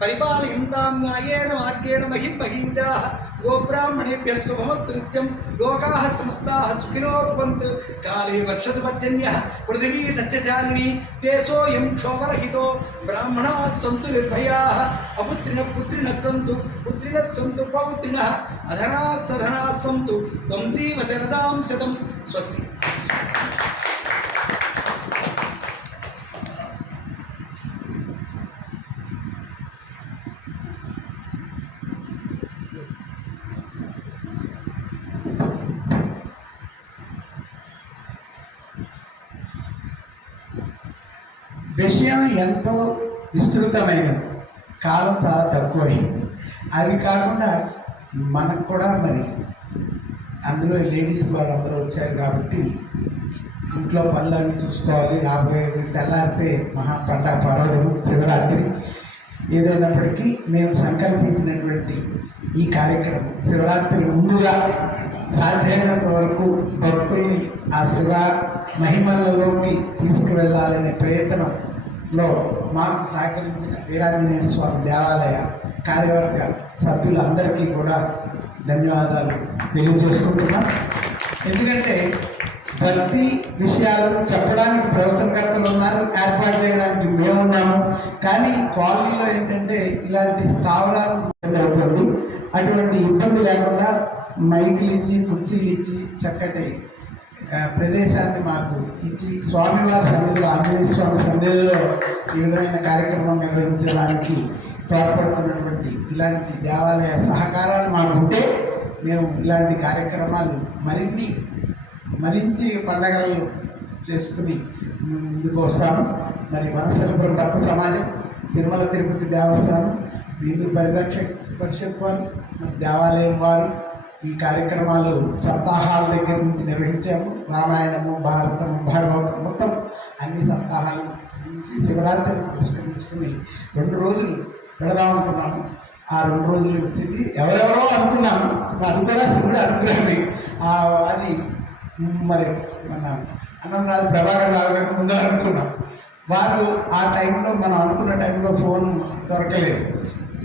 పరిపాలయంతాం న్యాయేన మార్గేణ మహిం మహీజాః గోబ్రాహ్మణేభ్యः శుభమస్తు నిత్యం లోకాః సమస్తాః సుఖినో భవంతు కాలే వర్షతు పర్జన్యః పృథివీ సస్యశాలినీ దేశోऽयं క్షోభరహితో బ్రాహ్మణాः సంతు నిర్భయాः అపుత్రిణः పుత్రిణः సంతు పుత్రిణः సంతు పౌత్రిణः అధనాः సధనాः సంతు వంశీవ శరదాం శతం. స్వస్తి. విషయం ఎంతో విస్తృతమైనది, కాలం చాలా తక్కువైంది. అవి కాకుండా మనకు కూడా మరి అందులో లేడీస్ వాళ్ళందరూ వచ్చారు కాబట్టి ఇంట్లో పనులు అవి చూసుకోవాలి. రాబోయేది తెల్లారితే మహాపండగ పర్వదినం శివరాత్రి. ఏదైనప్పటికీ మేము సంకల్పించినటువంటి ఈ కార్యక్రమం శివరాత్రి ముందుగా సాధ్యమైనంత వరకు భక్తుల్ని ఆ శివ మహిమలలోకి తీసుకువెళ్ళాలనే ప్రయత్నంలో మాకు సహకరించిన వీరాంజనేయ స్వామి దేవాలయ కార్యవర్గ సభ్యులందరికీ కూడా ధన్యవాదాలు తెలియజేసుకుంటున్నాం. ఎందుకంటే భక్తి విషయాలను చెప్పడానికి ప్రవచనకర్తలు ఉన్నారు, ఏర్పాటు చేయడానికి మేము ఉన్నాము. కానీ కాలనీలో ఏంటంటే ఇలాంటి స్థావరాలు అవుతుంది. అటువంటి ఇబ్బంది లేకుండా మైకులు ఇచ్చి కుర్చీలు ఇచ్చి చక్కటి ప్రదేశాన్ని మాకు ఇచ్చి స్వామివారి సన్నిధిలో ఆంజనేయ స్వామి సన్నిధిలో ఈ విధమైన కార్యక్రమం నిర్వహించడానికి తోడ్పడుతున్నటువంటి ఇలాంటి దేవాలయ సహకారాలు మాకు ఉంటే మేము ఇలాంటి కార్యక్రమాలు మరించి పండగలు చేసుకుని ముందుకు వస్తాము. మరి వనస్థలపురం భక్త సమాజం, తిరుమల తిరుపతి దేవస్థానం, వీధి పరిషత్ వారు, దేవాలయం వారు ఈ కార్యక్రమాలు సప్తాహాల దగ్గర నుంచి నిర్వహించాము. రామాయణము, భారతము, భాగవతం మొత్తం అన్ని సప్తాహాల నుంచి శివరాత్రిని పురస్కరించుకుని 2 రోజులు పెడదామనుకున్నాము. ఆ 2 రోజులు వచ్చింది. ఎవరెవరో అనుకున్నాము, అది కూడా శివుడు అనుగ్రహమే. అది మరి మన అన్నంరాజు ప్రభాకర్ రావు గారు ముందర అనుకున్నాం. వారు ఆ టైంలో మనం అనుకున్న టైంలో ఫోన్ దొరకలేదు.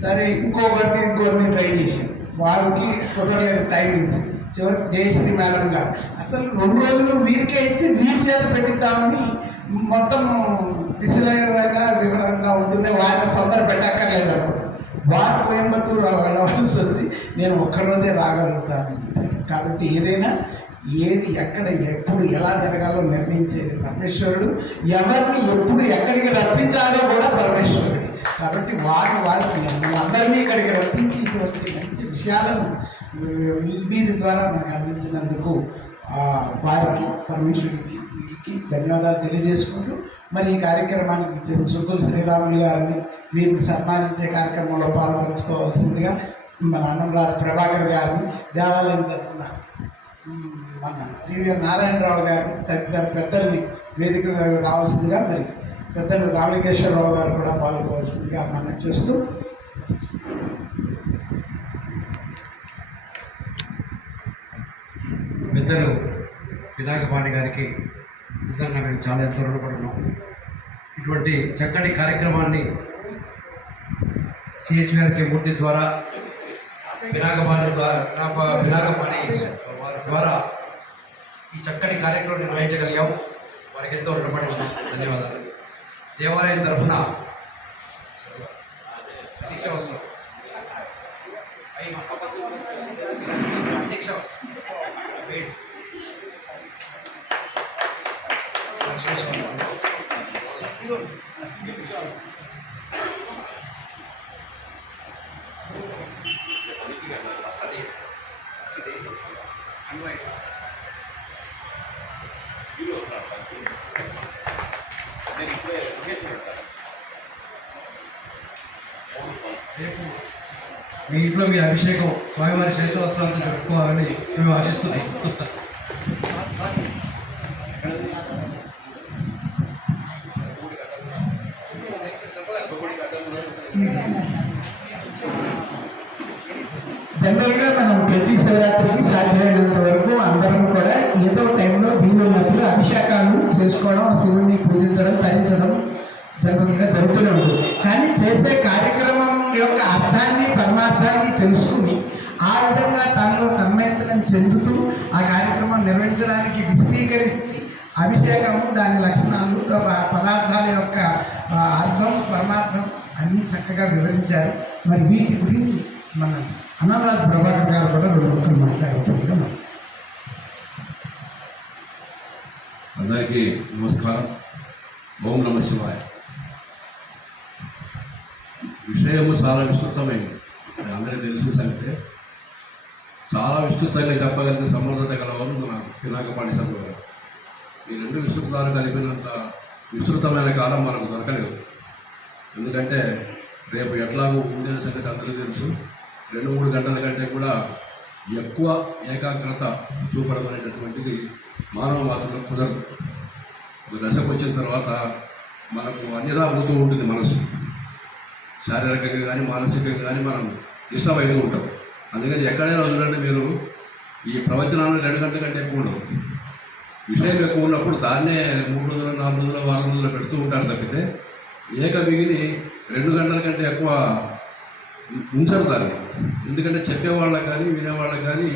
సరే ఇంకోరిని ట్రై చేసాం. వారికి కుదరలేదు టైమింగ్స్. చివరికి జయశ్రీ మేడం గారు అసలు 2 రోజులు వీరికే ఇచ్చి వీరి చేత పెట్టిద్దామని మొత్తం విశలంగా వివరంగా ఉంటుంది. వారిని తొందర పెట్టక్కర్లేదు అనుకో. వారు కోయంబత్తూరు వెళ్ళవలసి వచ్చి నేను ఒక్కరోజే రాగలుగుతాను. కాబట్టి ఏదైనా ఏది ఎక్కడ ఎప్పుడు ఎలా జరగాలో నిర్ణయించేది పరమేశ్వరుడు. ఎవరిని ఎప్పుడు ఎక్కడికి రప్పించాలో కూడా పరమేశ్వరుడు. కాబట్టి వారికి అందరినీ ఇక్కడికి రప్పించి ఇటువంటి మంచి విషయాలను వీరి ద్వారా మనకు అందించినందుకు వారికి పరమేశ్వరుడికి ధన్యవాదాలు తెలియజేసుకుంటూ మరి ఈ కార్యక్రమానికి ఇచ్చిన సుతులు శ్రీరాములు గారిని వీరిని సన్మానించే కార్యక్రమంలో పాల్పంచుకోవాల్సిందిగా మన అన్నంరాజు ప్రభాకర్ గారిని, దేవాలయం తరఫున మన టీవీ నారాయణరావు గారిని, తదితర పెద్దల్ని వేదిక రావాల్సిందిగా, మరి పెద్దలు రామలింగేశ్వరరావు గారు కూడా పాల్గొవాల్సిందిగా మనం చేస్తూ పెద్దలు వినాయకపాణి గారికి నిజంగా మేము చాలా ఎంతో రుణపడుతున్నాం. ఇటువంటి చక్కటి కార్యక్రమాన్ని సిహెచ్ గారికి మూర్తి ద్వారా వినాయకపాణి ద్వారా ఈ చక్కటి కార్యక్రమం నిర్వహించగలిగాము. వారికి ఎంతో రుణపడి ఉన్నాం. ధన్యవాదాలు. దేవాలయం తరఫున దీక్ష వస్తాం. దీక్ష వస్తాం. మీ ఇంట్లో మీ అభిషేకం స్వామివారి శేషవస్త్రాలతో జరుపుకోవాలని మేము ఆశిస్తున్నాం. జనరల్గా మనం ప్రతి శివరాత్రికి సాధ్యమైనంత వరకు అందరం కూడా ఏదో టైంలో వీలున్నప్పుడు అభిషేకాలు చేసుకోవడం, శివుణ్ణి పూజించడం, తరించడం జనరల్గా జరుగుతూనే ఉంటుంది. కానీ చేసే కార్యక్రమం యొక్క అర్థాన్ని, పరమార్థాన్ని తెలుసుకుని ఆ విధంగా తనలో తన్మయత్నం చెందుతూ ఆ కార్యక్రమం నిర్వహించడానికి విశదీకరించి అభిషేకము, దాని లక్షణాలు, పదార్థాల యొక్క అర్థం, పరమార్థం అన్నీ చక్కగా వివరించారు. మరి వీటి గురించి మన అన్నరాజు ప్రభాకర్ గారు కూడా 2 ముక్కలు మాట్లాడాల్సిందిగా. అందరికీ నమస్కారం. ఓం నమ శివాయ. విషయము చాలా విస్తృతమైంది, అందరికీ తెలిసిన సంగతే. చాలా విస్తృతంగా చెప్పగలిగిన సమర్థత గలవారు మన పినాకపాణి సభ గారు. ఈ 2 విస్తృతాలు కలిపినంత విస్తృతమైన కాలం మనకు దొరకలేదు. ఎందుకంటే రేపు ఎట్లాగో ఉండే సంగతి అందరికీ తెలుసు. 2-3 గంటల కంటే కూడా ఎక్కువ ఏకాగ్రత చూపడం అనేటటువంటిది మానవ మాత్రంలో కుదరదు. ఒక దశకు వచ్చిన తర్వాత మనకు అన్యదా అవుతూ ఉంటుంది మనసు. శారీరకంగా కానీ మానసికంగా కానీ మనం ఇష్టమైతూ ఉంటాం. అందుకని ఎక్కడైనా ఉందండి, మీరు ఈ ప్రవచనాలు 2 గంటల కంటే ఎక్కువ ఉండవు. విషయం ఎక్కువ ఉన్నప్పుడు దాన్నే 3 రోజులు, 4 రోజులు, 6 రోజులు పెడుతూ ఉంటారు తప్పితే మిగిలి 2 గంటల కంటే ఎక్కువ ఉంచరు దాన్ని. ఎందుకంటే చెప్పేవాళ్ళకి కానీ వినేవాళ్ళకి కానీ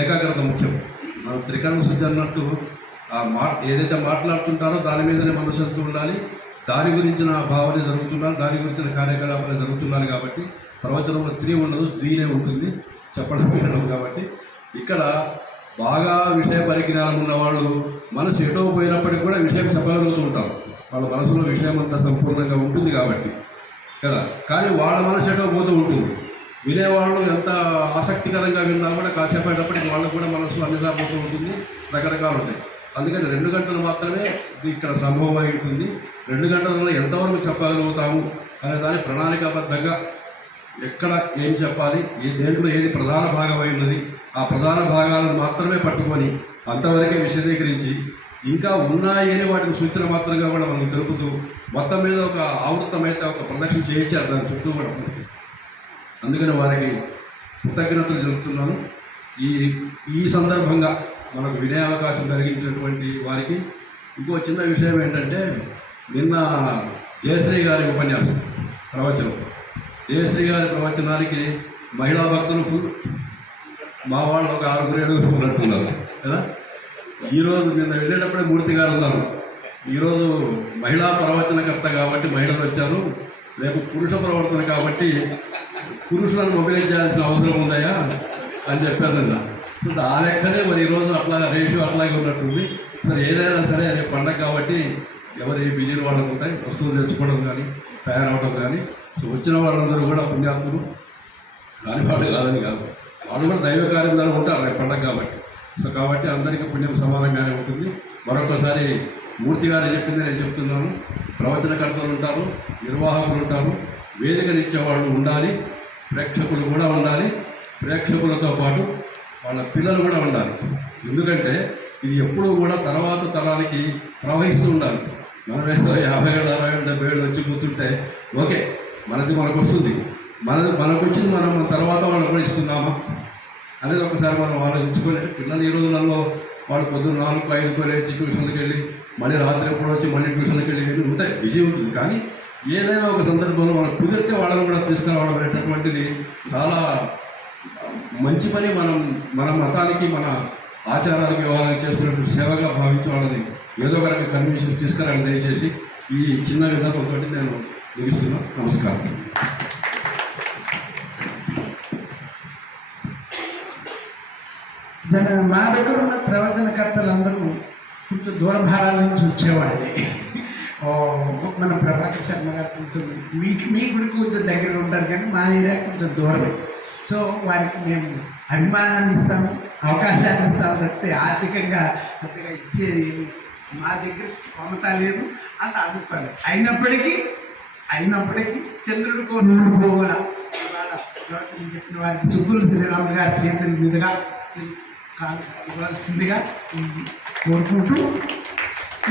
ఏకాగ్రత ముఖ్యం. మనం త్రికరణ శుద్ధి అన్నట్టు ఏదైతే మాట్లాడుతుంటారో దాని మీదనే మనసు ఉండాలి. దాని గురించిన భావన జరుగుతున్నారు, దాని గురించిన కార్యకలాపాలు జరుగుతున్నారు. కాబట్టి ప్రవచనంలో 3 ఉండదు, 3నే ఉంటుంది చెప్పడం వినడం. కాబట్టి ఇక్కడ బాగా విషయ పరిజ్ఞానం ఉన్నవాళ్ళు మనసు ఎటో పోయినప్పటికీ కూడా విషయం చెప్పగలుగుతూ ఉంటారు. వాళ్ళ మనసులో విషయం అంతా సంపూర్ణంగా ఉంటుంది కాబట్టి కదా. కానీ వాళ్ళ మనసు ఎటో పోతూ ఉంటుంది. వినేవాళ్ళు ఎంత ఆసక్తికరంగా విన్నా కూడా కాసేపేటప్పటికి వాళ్ళకు కూడా మనసు అన్నిదా పోతూ ఉంటుంది, రకరకాలు ఉంటాయి. అందుకని 2 గంటలు మాత్రమే ఇక్కడ సంభవం అయి ఉంటుంది. 2 గంటలలో ఎంతవరకు చెప్పగలుగుతాము అనే దాని ప్రణాళికాబద్ధంగా ఎక్కడ ఏం చెప్పాలి, దేంట్లో ఏది ప్రధాన భాగం అయినది, ఆ ప్రధాన భాగాలను మాత్రమే పట్టుకొని అంతవరకే విశదీకరించి ఇంకా ఉన్నాయి అని వాటిని సూచన మాత్రంగా కూడా మనకు తెలుపుతూ మొత్తం మీద ఒక ఆవృత్తమైతే ఒక ప్రదక్షిణ చేయించారు దాని చుట్టూ కూడా మనకి. అందుకని వారికి కృతజ్ఞతలు చెబుతున్నాను. ఈ సందర్భంగా మనకు వినే అవకాశం కలిగించినటువంటి వారికి ఇంకో చిన్న విషయం ఏంటంటే, నిన్న జయశ్రీ గారి ఉపన్యాసం ప్రవచనం, జయశ్రీ గారి ప్రవచనానికి మహిళా భక్తులు ఫుల్, మా వాళ్ళు ఒక 6-7 ఉన్నట్టున్నారు కదా. ఈరోజు నిన్న వెళ్ళేటప్పుడే మూర్తి గారు ఉన్నారు. ఈరోజు మహిళా ప్రవచనకర్త కాబట్టి మహిళలు వచ్చారు, రేపు పురుష ప్రవర్తన కాబట్టి పురుషులను మొబిలైజ్ చేయాల్సిన అవసరం ఉందయా అని చెప్పారు నిన్న. సో ఆ లెక్కనే మరి ఈరోజు అట్లా రేషియో అట్లాగే ఉన్నట్టుంది. సరే ఏదైనా సరే రేపు పండగ కాబట్టి ఎవరి బిజీలు వాళ్ళకు ఉంటాయి, వస్తువులు తెచ్చుకోవడం కానీ తయారవడం కానీ. సో వచ్చిన వాళ్ళందరూ కూడా పుణ్యాత్ములు, కాని వాళ్ళు కాదని కాదు, వాళ్ళు కూడా దైవ కార్యంలో ఉంటారు రేపు పండగ కాబట్టి. సో కాబట్టి అందరికీ పుణ్యం సమానంగానే ఉంటుంది. మరొకసారి మూర్తి గారు చెప్పింది నేను చెప్తున్నాను. ప్రవచనకర్తలు ఉంటారు, నిర్వాహకులు ఉంటారు, వేదికనిచ్చేవాళ్ళు ఉండాలి, ప్రేక్షకులు కూడా ఉండాలి, ప్రేక్షకులతో పాటు వాళ్ళ పిల్లలు కూడా ఉండాలి. ఎందుకంటే ఇది ఎప్పుడూ కూడా తర్వాత తరానికి ప్రవహిస్తూ ఉండాలి. మనం ఏదో 50 ఏళ్ళు 60 ఏళ్ళు 70 ఏళ్ళు వచ్చి కూర్చుంటే ఓకే, మనది మనకు వస్తుంది, మనకు వచ్చింది మనం తర్వాత వాళ్ళకు కూడా ఇస్తున్నామా అనేది ఒకసారి మనం ఆలోచించుకొని, పిల్లలు ఈ రోజులలో వాళ్ళు పొద్దున్న 4-5 లేచి ట్యూషన్కి వెళ్ళి మళ్ళీ రాత్రి ఎప్పుడో వచ్చి మళ్ళీ ట్యూషన్కి వెళ్ళి ఉంటాయి, బిజీ ఉంటుంది. కానీ ఏదైనా ఒక సందర్భంలో మనకు కుదిరితే వాళ్ళని కూడా తీసుకురావడం అనేటటువంటిది చాలా మంచి పని. మన మతానికి, మన ఆచారానికి వాళ్ళని చేస్తున్నటువంటి సేవగా భావించి వాళ్ళని ఏదో ఒకరికి కన్విన్షన్ తీసుకురాని దయచేసి ఈ చిన్న విధానంతో నేను ముగిస్తున్నాను. నమస్కారం. మా దగ్గర ఉన్న ప్రవచనకర్తలందరూ కొంచెం దూరభారాల నుంచి వచ్చేవాళ్ళే. మన ప్రభాకర్ శర్మ గారు కొంచెం మీ గుడికి కొంచెం దగ్గరగా ఉంటారు, కానీ మా ఏరియా కొంచెం దూరమే. సో వారికి మేము అభిమానాన్ని ఇస్తాము, అవకాశాన్ని ఇస్తాము తప్పితే ఆర్థికంగా పెద్దగా ఇచ్చేది మా దగ్గర స్తోమత లేదు, అంత అనుకోలేదు. అయినప్పటికీ చంద్రుడికో 100 పోగుల ఇవాళ ప్రవచనం చెప్పిన వారికి సుబ్బుల శ్రీరామ గారి చేతుల మీదుగా ఇవ్వాల్సిందిగా కోరుకుంటూ,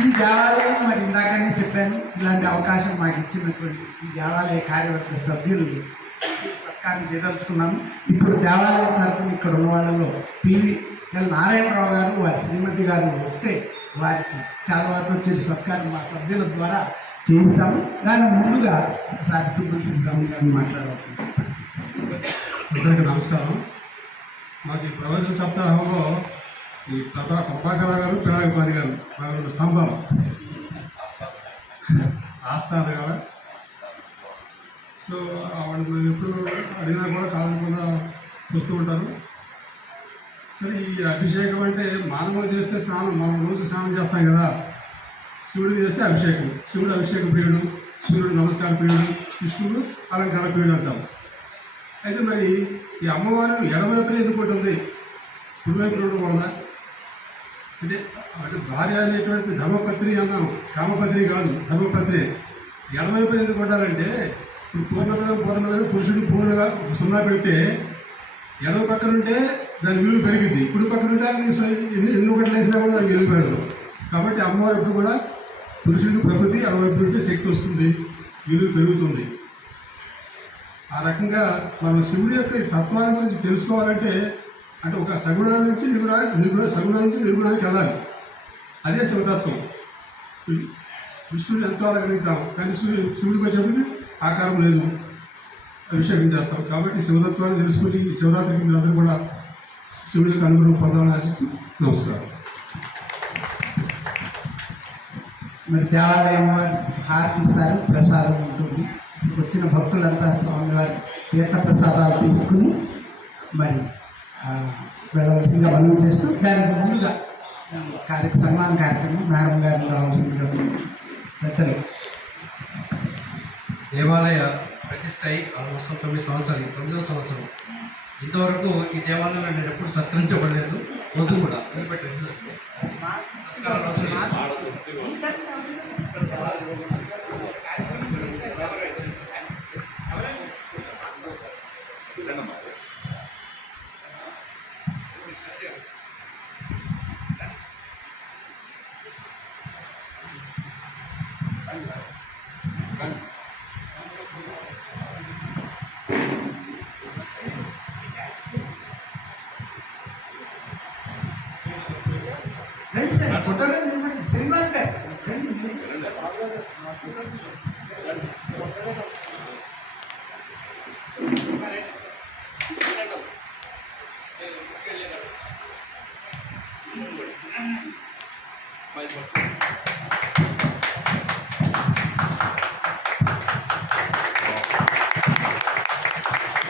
ఈ దేవాలయం మరి ఇందాకనే చెప్పాను, ఇలాంటి అవకాశం మాకు ఇచ్చినటువంటి ఈ దేవాలయ కార్యవర్గ సభ్యులు సత్కారం చేయదలుచుకున్నాము. ఇప్పుడు దేవాలయం తరఫున ఇక్కడ ఉన్న వాళ్ళలో పివిఎల్ నారాయణరావు గారు వారి శ్రీమతి గారు వస్తే వారికి శాలవాతో వచ్చే సత్కారం మా సభ్యుల ద్వారా చేయిస్తాము. దాని ముందుగా ఒకసారి సుబ్రహ్మణ్యం గారిని మాట్లాడవలసింది. అందరికీ నమస్కారం. మాకు ఈ ప్రవచన సప్తాహంలో ఈ ప్రభాకర గారు పిడాకపాణి గారు మా రెండు స్తంభాలు ఆస్థాన గారు. సో వాళ్ళు మేము ఎప్పుడు అడిగినా కూడా కాదనకుండా వస్తూ ఉంటారు. సరే ఈ అభిషేకం అంటే మానవులు చేస్తే స్నానం, మనం రోజు స్నానం చేస్తాం కదా, శివుడికి చేస్తే అభిషేకం. శివుడు అభిషేక ప్రియుడు, సూర్యుడు నమస్కార ప్రియుడు, విష్ణుడు అలంకార ప్రియుడు అంటాం. అయితే మరి ఈ అమ్మవారు ఎడమవైపునే ఎందుకుంటుంది, కుడివైపు ఉండకూడదా? అంటే భార్య అనేటువంటి ధర్మపత్ని అన్నాం, కామపత్ని కాదు, ధర్మపత్ని. ఎడమవైపు ఎందుకు ఉండాలంటే ఇప్పుడు పూర్ణమదం పురుషుడు పూర్ణగా 0 పెడితే ఎడమ పక్కన ఉంటే దాని విలువ పెరిగింది, కుడి పక్కన ఉంటే ఎన్ని ఒకటి వేసినా కూడా దానికి విలువ పెరగదు. కాబట్టి అమ్మవారు ఎప్పుడు కూడా పురుషుడికి ప్రకృతి, ఎడమవైపు ఉంటే శక్తి వస్తుంది, విలువ పెరుగుతుంది. ఆ రకంగా మనం శివుడి యొక్క తత్వాన్ని గురించి తెలుసుకోవాలంటే అంటే ఒక సగుణాల నుంచి సగుణాల నుంచి నిర్గుణానికి వెళ్ళాలి. అదే శివతత్వం. విష్ణుని ఎంతో అలంకరించాం, కానీ శివుడికి వచ్చేప్పటికి ఆకారం లేదు, అభిషేకం చేస్తాం. కాబట్టి శివతత్వాన్ని తెలుసుకుని ఈ శివరాత్రికి మీరందరూ కూడా శివుడికి అనుగ్రహం పొందాలని ఆశిస్తూ నమస్కారం. మరి దేవాలయం వారు హారతిస్తారు, ప్రసాదం ఉంటుంది. వచ్చిన భక్తులంతా స్వామివారి తీర్థ ప్రసాదాలు తీసుకుని మరి వెళ్ళవలసిందిగా మనం చేస్తూ దానికి ముందుగా ఈ సన్మాన కార్యక్రమం మేడం గారిని రావాల్సిందిగా పెద్దలు. దేవాలయ ప్రతిష్ట అయి ఆల్మోస్ట్ 9 సంవత్సరాలు, 9వ సంవత్సరం. ఇంతవరకు ఈ దేవాలయంలో నేను ఎప్పుడు సత్కరించబడలేదు, వద్దు కూడా నిలబెట్టలేదు. సత్కారం అవసరం లేదు. రండి సార్, ఫోటోలో నిలబడండి. శ్రీనివాస్ గారు రండి.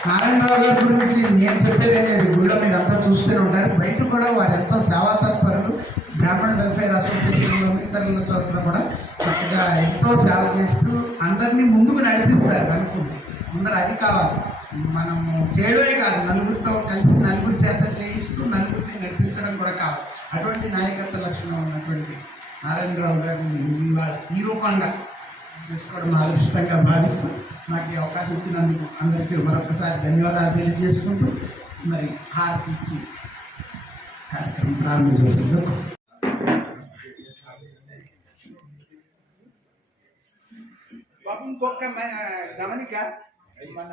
నారాయణరావు గారి గురించి నేను చెప్పేదే లేదు. గుళ్ళో మీరు అంతా చూస్తూనే ఉంటారు. బయట కూడా వారు ఎంతో సేవా తత్పరులు. బ్రాహ్మణ వెల్ఫేర్ అసోసియేషన్లో ఇతరుల చోట్ల కూడా చక్కగా ఎంతో సేవ చేస్తూ అందరినీ ముందుకు నడిపిస్తారు. అనుకుంది ముందర అది కావాలి. మనము చేయడమే కాదు, నలుగురితో కలిసి నలుగురి చేత చేయిస్తూ నలుగురిని నడిపించడం కూడా కావాలి. అటువంటి నాయకత్వ లక్షణం ఉన్నటువంటి నారాయణరావు గారిని ఇవాళ ఈ రూపంగా చేసుకోవడం అదృష్టంగా భావిస్తూ నాకు ఈ అవకాశం ఇచ్చినందుకు అందరికీ మరొకసారి ధన్యవాదాలు తెలియజేసుకుంటూ మరి హారతి ఇచ్చి కార్యక్రమం ప్రారంభించవలసిందిగా బాబు. ఇంకొక గమనిక, మన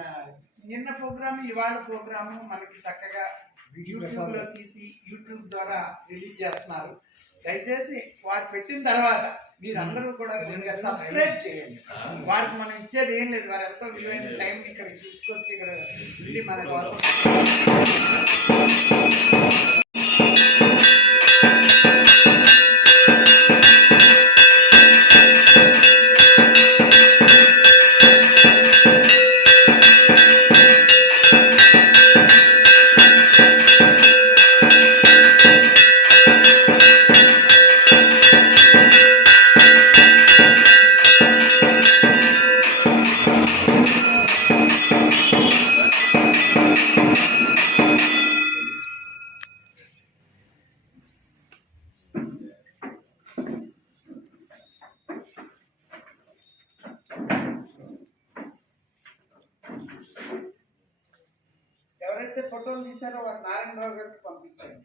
నిన్న ప్రోగ్రాము ఇవాళ ప్రోగ్రాము మనకి చక్కగా యూట్యూబ్లో తీసి యూట్యూబ్ ద్వారా రిలీజ్ చేస్తున్నారు. దయచేసి వారు పెట్టిన తర్వాత మీరందరూ కూడా సబ్స్క్రైబ్ చేయండి. వారికి మనం ఇచ్చేది ఏం లేదు, వారు ఎంతో విలువైన టైం ఇక్కడ తీసుకొచ్చి ఇక్కడ ఉండి మన కోసం ఎవరైతే ఫోటోలు తీశారో వారు నారాయణరావు గారికి పంపించండి.